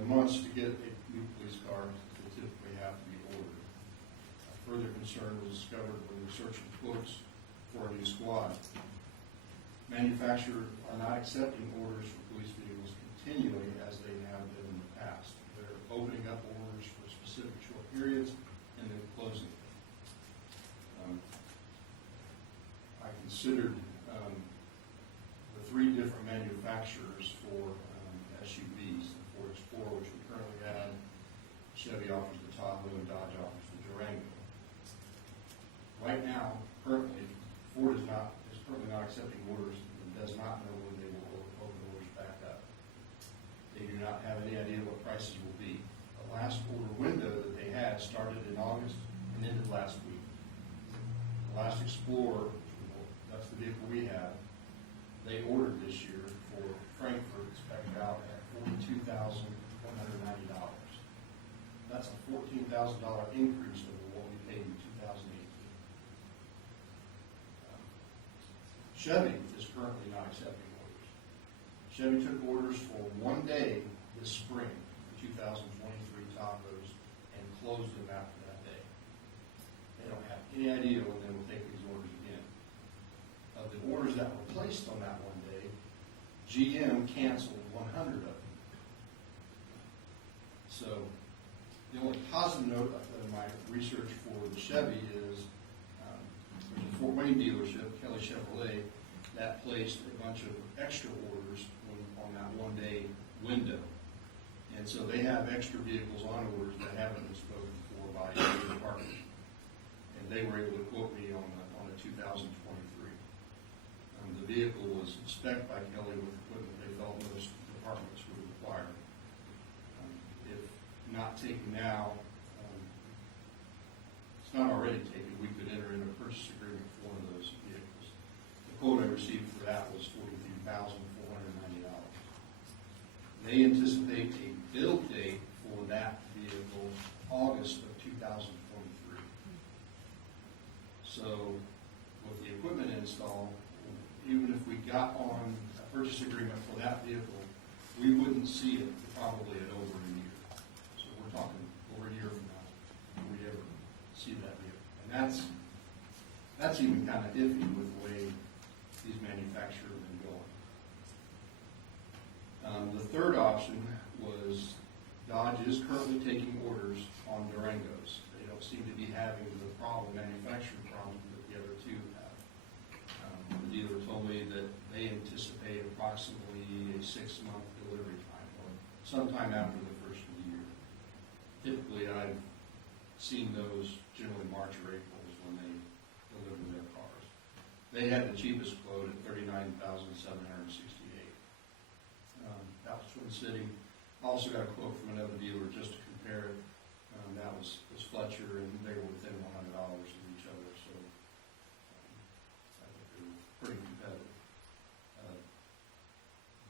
months to get a new police car that typically have to be ordered. A further concern was discovered when researching quotes for a new squad. Manufacturers are not accepting orders for police vehicles continually as they have been in the past. They're opening up orders for specific short periods and then closing them. I considered the 3 different manufacturers for SUVs. The Ford Explorer, which we currently have, Chevy offers the Tahoe, and Dodge offers the Durango. Right now, currently, Ford is currently not accepting orders and does not know when they will open orders back up. They do not have any idea what prices will be. The last order window that they had started in August and ended last week. The last Explorer, that's the vehicle we have, they ordered this year for Frankfurt, spec'd out at $42,190. That's a $14,000 increase over what we paid in 2018. Chevy is currently not accepting orders. Chevy took orders for 1 day this spring, the 2023 Tahoes, and closed them after that day. They don't have any idea when they will take these orders again. Of the orders that were placed on that 1 day, GM canceled 100 of them. So the only positive note of my research for the Chevy is there's a Fort Wayne dealership, Kelly Chevrolet, that placed a bunch of extra orders on that 1 day window. And so they have extra vehicles on orders that haven't been spoken for by the department. And they were able to quote me on a 2023. The vehicle was spec'd by Kelly with equipment they felt most departments would require. If not taken now, it's not already taken, we could enter into a purchase agreement for one of those vehicles. The quote I received for that was $43,490. They anticipate a build date for that vehicle August of 2023. So with the equipment install, even if we got on a purchase agreement for that vehicle, we wouldn't see it probably at over a year. So we're talking over a year from now before we ever see that vehicle. And that's even kind of iffy with the way these manufacturers have been going. The third option was Dodge is currently taking orders on Durangos. They don't seem to be having the manufacturing problem that the other two have. The dealer told me that they anticipate approximately a 6-month delivery time, or sometime after the first of the year. Typically, I've seen those generally March or April is when they deliver their cars. They had the cheapest quote at $39,768. That was Twin City. I also got a quote from another dealer just to compare it. That was Fletcher, and they were within $100 of each other, so I think they were pretty competitive.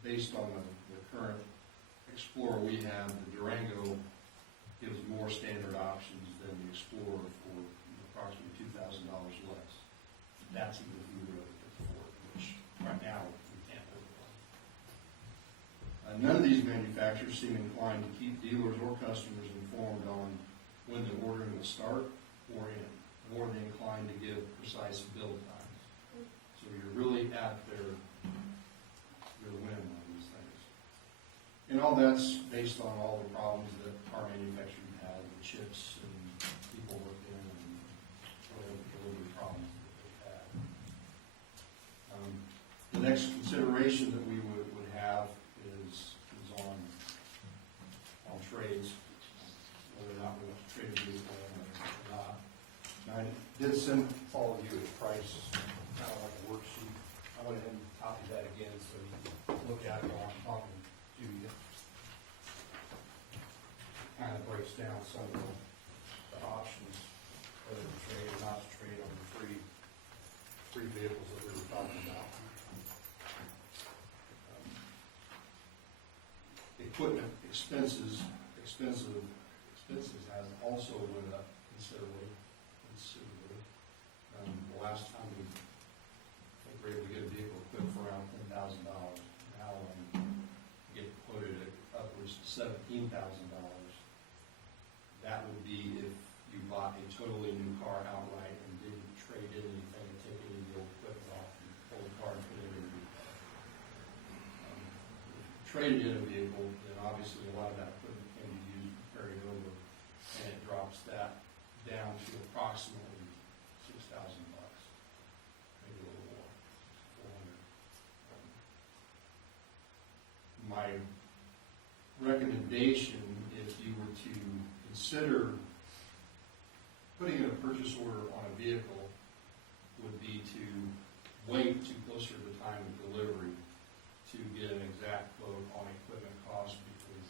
Based on the current Explorer we have, the Durango gives more standard options than the Explorer for approximately $2,000 less. That's even if we were at the Ford, which right now we can't work on. None of these manufacturers seem inclined to keep dealers or customers informed on when the ordering will start or end, nor are they inclined to give precise build times. So you're really at their whim on these things. And all that's based on all the problems that car manufacturing had, the chips and people working and whatever delivery problems that they've had. The next consideration that we would have is on trades, whether or not we want to trade a vehicle or not. And I did send all of you a price, kind of like a worksheet. I went ahead and copied that again so you can look at it while I'm talking to you. Kind of breaks down some of the options, whether to trade or not to trade on the three vehicles that we were talking about. Equipment expenses has also went up considerably. The last time we were able to get a vehicle equipped for around $10,000. Now get quoted at upwards to $17,000. That would be if you bought a totally new car outright and didn't trade in anything and take any of the old equipment off and pull the car and put it in a new car. Traded in a vehicle, then obviously a lot of that equipment can be used to carry it over, and it drops that down to approximately $6,000, maybe a little more, $400. wait too closer to the time of delivery to get an exact quote on equipment cost, because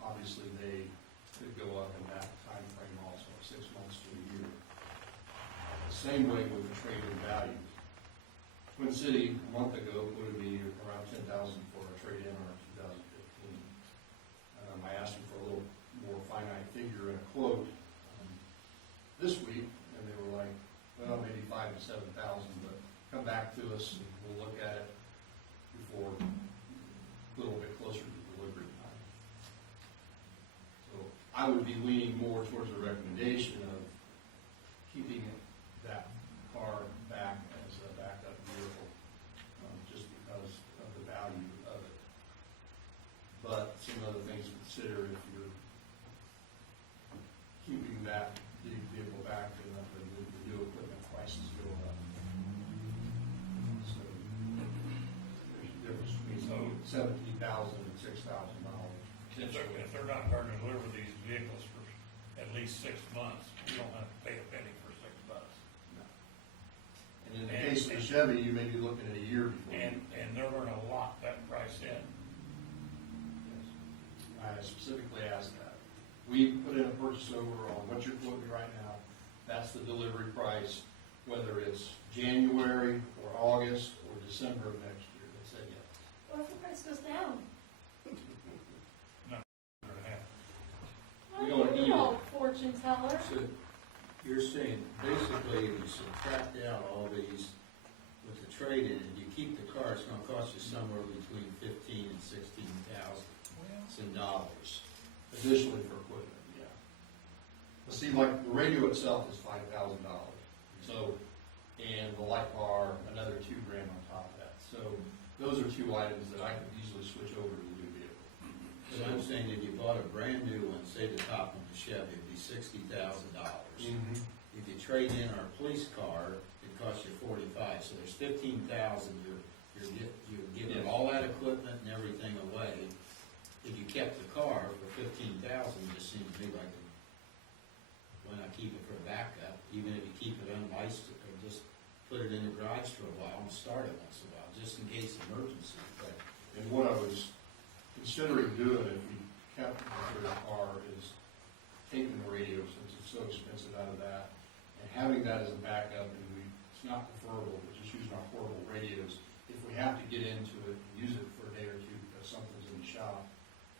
obviously they could go up in that time frame also, 6 months to a year. The same way with the trade-in value. Twin City, a month ago, quoted me around $10,000 for a trade-in on a 2015. I asked them for a little more finite figure in a quote this week, and they were like, well, maybe 5,000 to 7,000, but come back to us and we'll look at it before a little bit closer to delivery time. So I would be leaning more towards the recommendation of keeping that car back as a backup vehicle, just because of the value of it. But some other things to consider if you're keeping that vehicle back, and the new equipment prices go up. So there's a difference between $17,000 and $6,000. If they're not going to deliver these vehicles for at least 6 months, you don't have to pay a penny for $6. And in the case of the Chevy, you may be looking at a year before. And they're going to lock that price in. Yes. I specifically asked that. We put in a purchase order on what you're quoting right now. That's the delivery price, whether it's January or August or December of next year. They said yes. What if the price goes down? Gonna happen. We don't You need know, fortune teller. So you're saying basically if you subtract out all these with the trade-in and you keep the car, it's gonna cost you somewhere between $15,000 and $16,000 dollars. Additionally for equipment, yeah. But see, like the radio itself is $5,000. So, and the light bar, another $2,000 on top of that. So those are two items that I could easily switch over to the new vehicle. So I'm saying if you bought a brand new one, say the top one, the Chevy, it'd be $60,000. If you trade in our police car, it costs you $45,000. So there's $15,000. You're giving all that equipment and everything away. If you kept the car for $15,000, it just seems to me like, why not keep it for a backup? Even if you keep it unlicensed, or just put it in the garage for a while and start it once in a while, just in case of emergency. But And what I was considering doing if we kept the car is taking the radio, since it's so expensive, out of that, and having that as a backup, and it's not preferable, but just using our portable radios. If we have to get into it and use it for a day or two because something's in the shop,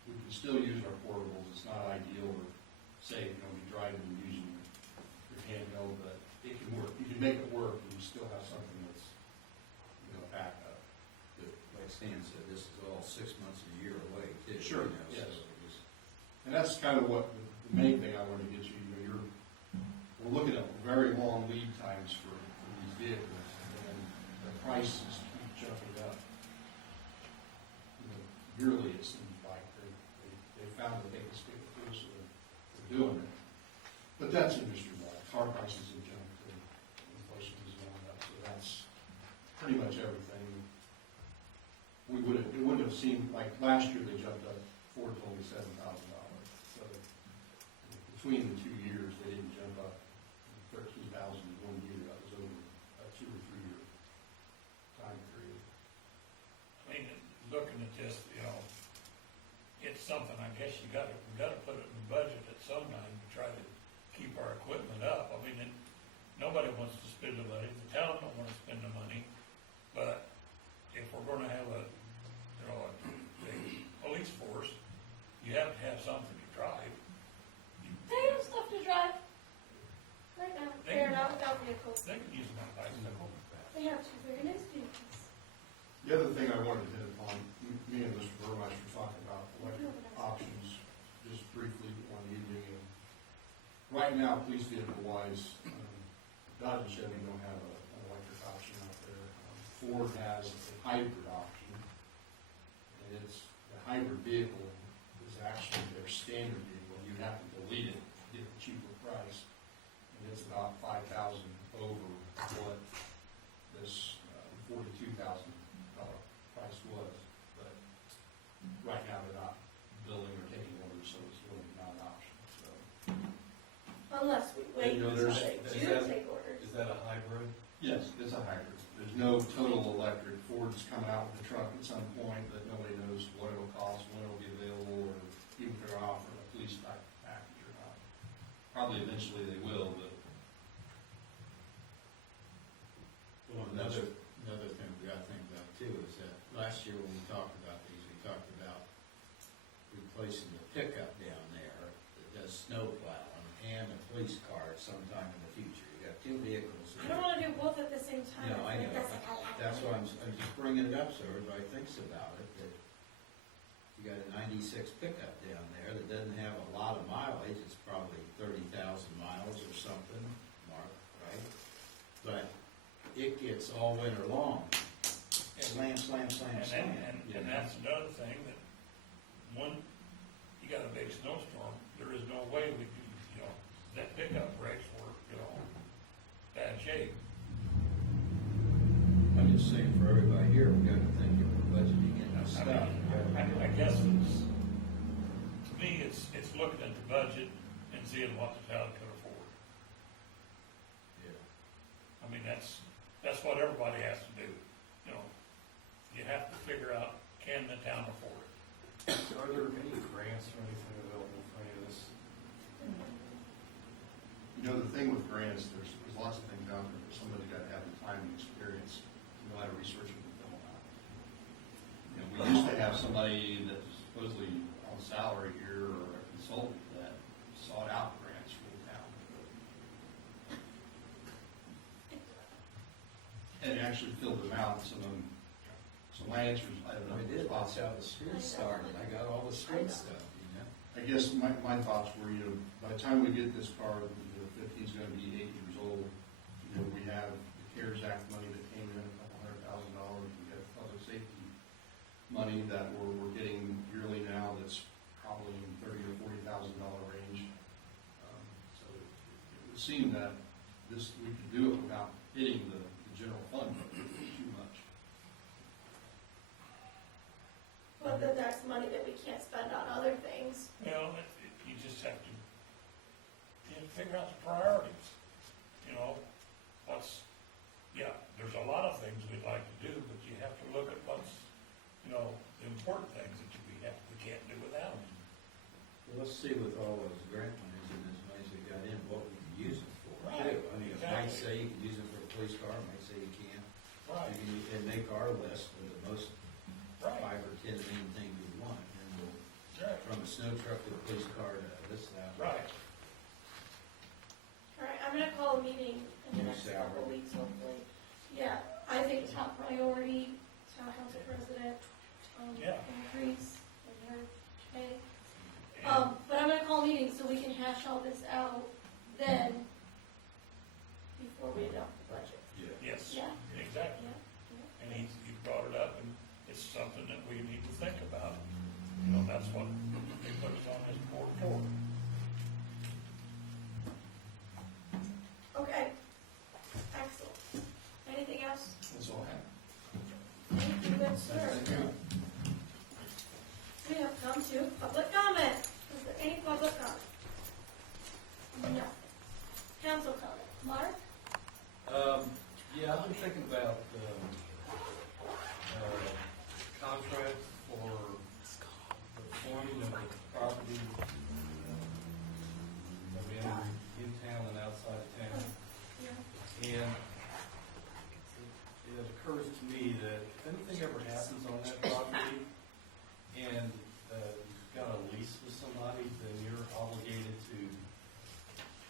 we can still use our portables. It's not ideal, or say, be driving and using your handheld, but it can work. You can make it work, and you still have something that's, backup. but like Stan said, this is all 6 months and a year away, too. Sure, So yes. it just- And that's kind of what the main thing I wanted to get you. We're looking at very long lead times for these vehicles, and the prices keep jumping up. Yearly, it seems like they found that they can stick it through, so they're doing it. But that's industry-wide. Car prices have jumped, and inflation is going up, so that's pretty much everything. It wouldn't have seemed like last year they jumped up Ford told me $7,000. So between the 2 years, they didn't jump up $13,000 in 1 year. That was over a 2 or 3 year time period. I mean, looking at this, it's something, I guess we gotta put it in the budget at some time to try to keep our equipment up. I mean, nobody wants to spend the money, the town don't wanna spend the money, but if we're gonna have a police force, you have to have something to drive. They have stuff to drive. Right now, they're not without vehicles. They can use my bicycle. They have two very nice vehicles. The other thing I wanted to hit upon, me and Mr. Burmeister were talking about electric options just briefly one evening. And right now, police vehicle-wise, Dodge and Chevy don't have an electric option out there. Ford has a hybrid option, and the hybrid vehicle is actually their standard vehicle. You have to delete it to get a cheaper price, and it's about $5,000 over what this $42,000 price was. But right now, they're not billing or taking orders, so it's really not an option. So Unless we wait And, until there's- they is do that- take orders. Is that a hybrid? yes, it's a hybrid. there's no total electric. Ford's coming out with a truck at some point that nobody knows what it'll cost, when it'll be available, or even if they're offering a police package or not. Probably eventually they will, but Well, another thing we gotta think about too is that last year when we talked about these, we talked about replacing the pickup down there that does snow plowing and a police car sometime in the future. You got two vehicles. I don't wanna do both at the same time. No, I know. That's why I'm just bringing it up so everybody thinks about it, that you got a 96 pickup down there that doesn't have a lot of mileage. It's probably 30,000 miles or something, Mark, right? But it gets all winter long. Slam, slam, slam, slam. And that's another thing, that when you got a big snowstorm, there is no way we can, that pickup breaks were, bad shape. I'm just saying for everybody here, we gotta think if we're budgeting in this I stuff. mean, I guess to me, it's looking at the budget and seeing what the town can afford. Yeah. I mean, that's what everybody has to do, You have to figure out, can the town afford it? Are there any grants or anything available for any of this? the thing with grants, there's lots of things out there, but somebody's got to have the time and experience to know how to research and fill them out. We used to have somebody that's supposedly on salary here or a consultant that sought out grants for the town. And actually filled them out, some of them, so my answer is, I don't know. We did, that's how the street started, I got all the street stuff, I guess my thoughts were, by the time we get this car, the 15's gonna be 8 years old. We have the CARES Act money that came in, $200,000. We have public safety money that we're getting yearly now that's probably in $30,000 or $40,000 range. So it would seem that we could do it without hitting the general fund too much. But then that's money that we can't spend on other things. You just have to figure out the priorities. There's a lot of things we'd like to do, but you have to look at what's, the important things that we can't do without. Well, let's see with all those grant monies and as money we got in, what we can use it for, Right, too. I mean, it might exactly. say you can use it for a police car, it might say you can't. Right. And make our list of the most Right. 5 or 10 main things we want, and we'll, Right. from a snow truck to a police car to this, that. Right. All right, I'm gonna call a meeting in the next couple of weeks, hopefully. Yeah, I think top priority, town council president, Yeah. increase in her pay. But I'm gonna call a meeting so we can hash all this out then, before we adopt the budget. Yes, Yeah. exactly. Yeah, And he brought it up, and it's something that we need to think about. That's what they put us on this board for. Okay, excellent. Anything else? That's all I have. Thank you, good sir. We have come to public comment. Is there any public comment? No. Council comment. Mark? Yeah, I've been thinking about contract for the forming of the property in town and outside of town. Yeah. And it occurs to me that if anything ever happens on that property and you've got a lease with somebody, then you're obligated to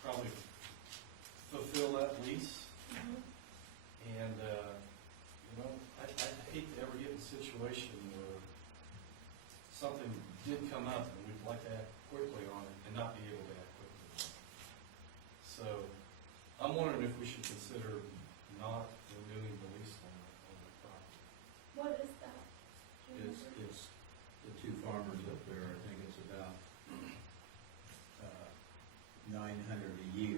probably fulfill that lease. And, I hate to ever get in a situation where something did come up and we'd like to act quickly on it and not be able to act quickly on it. So, I'm wondering if we should consider not renewing the lease on the property. What is that? It's the two farmers up there, I think it's about 900 a year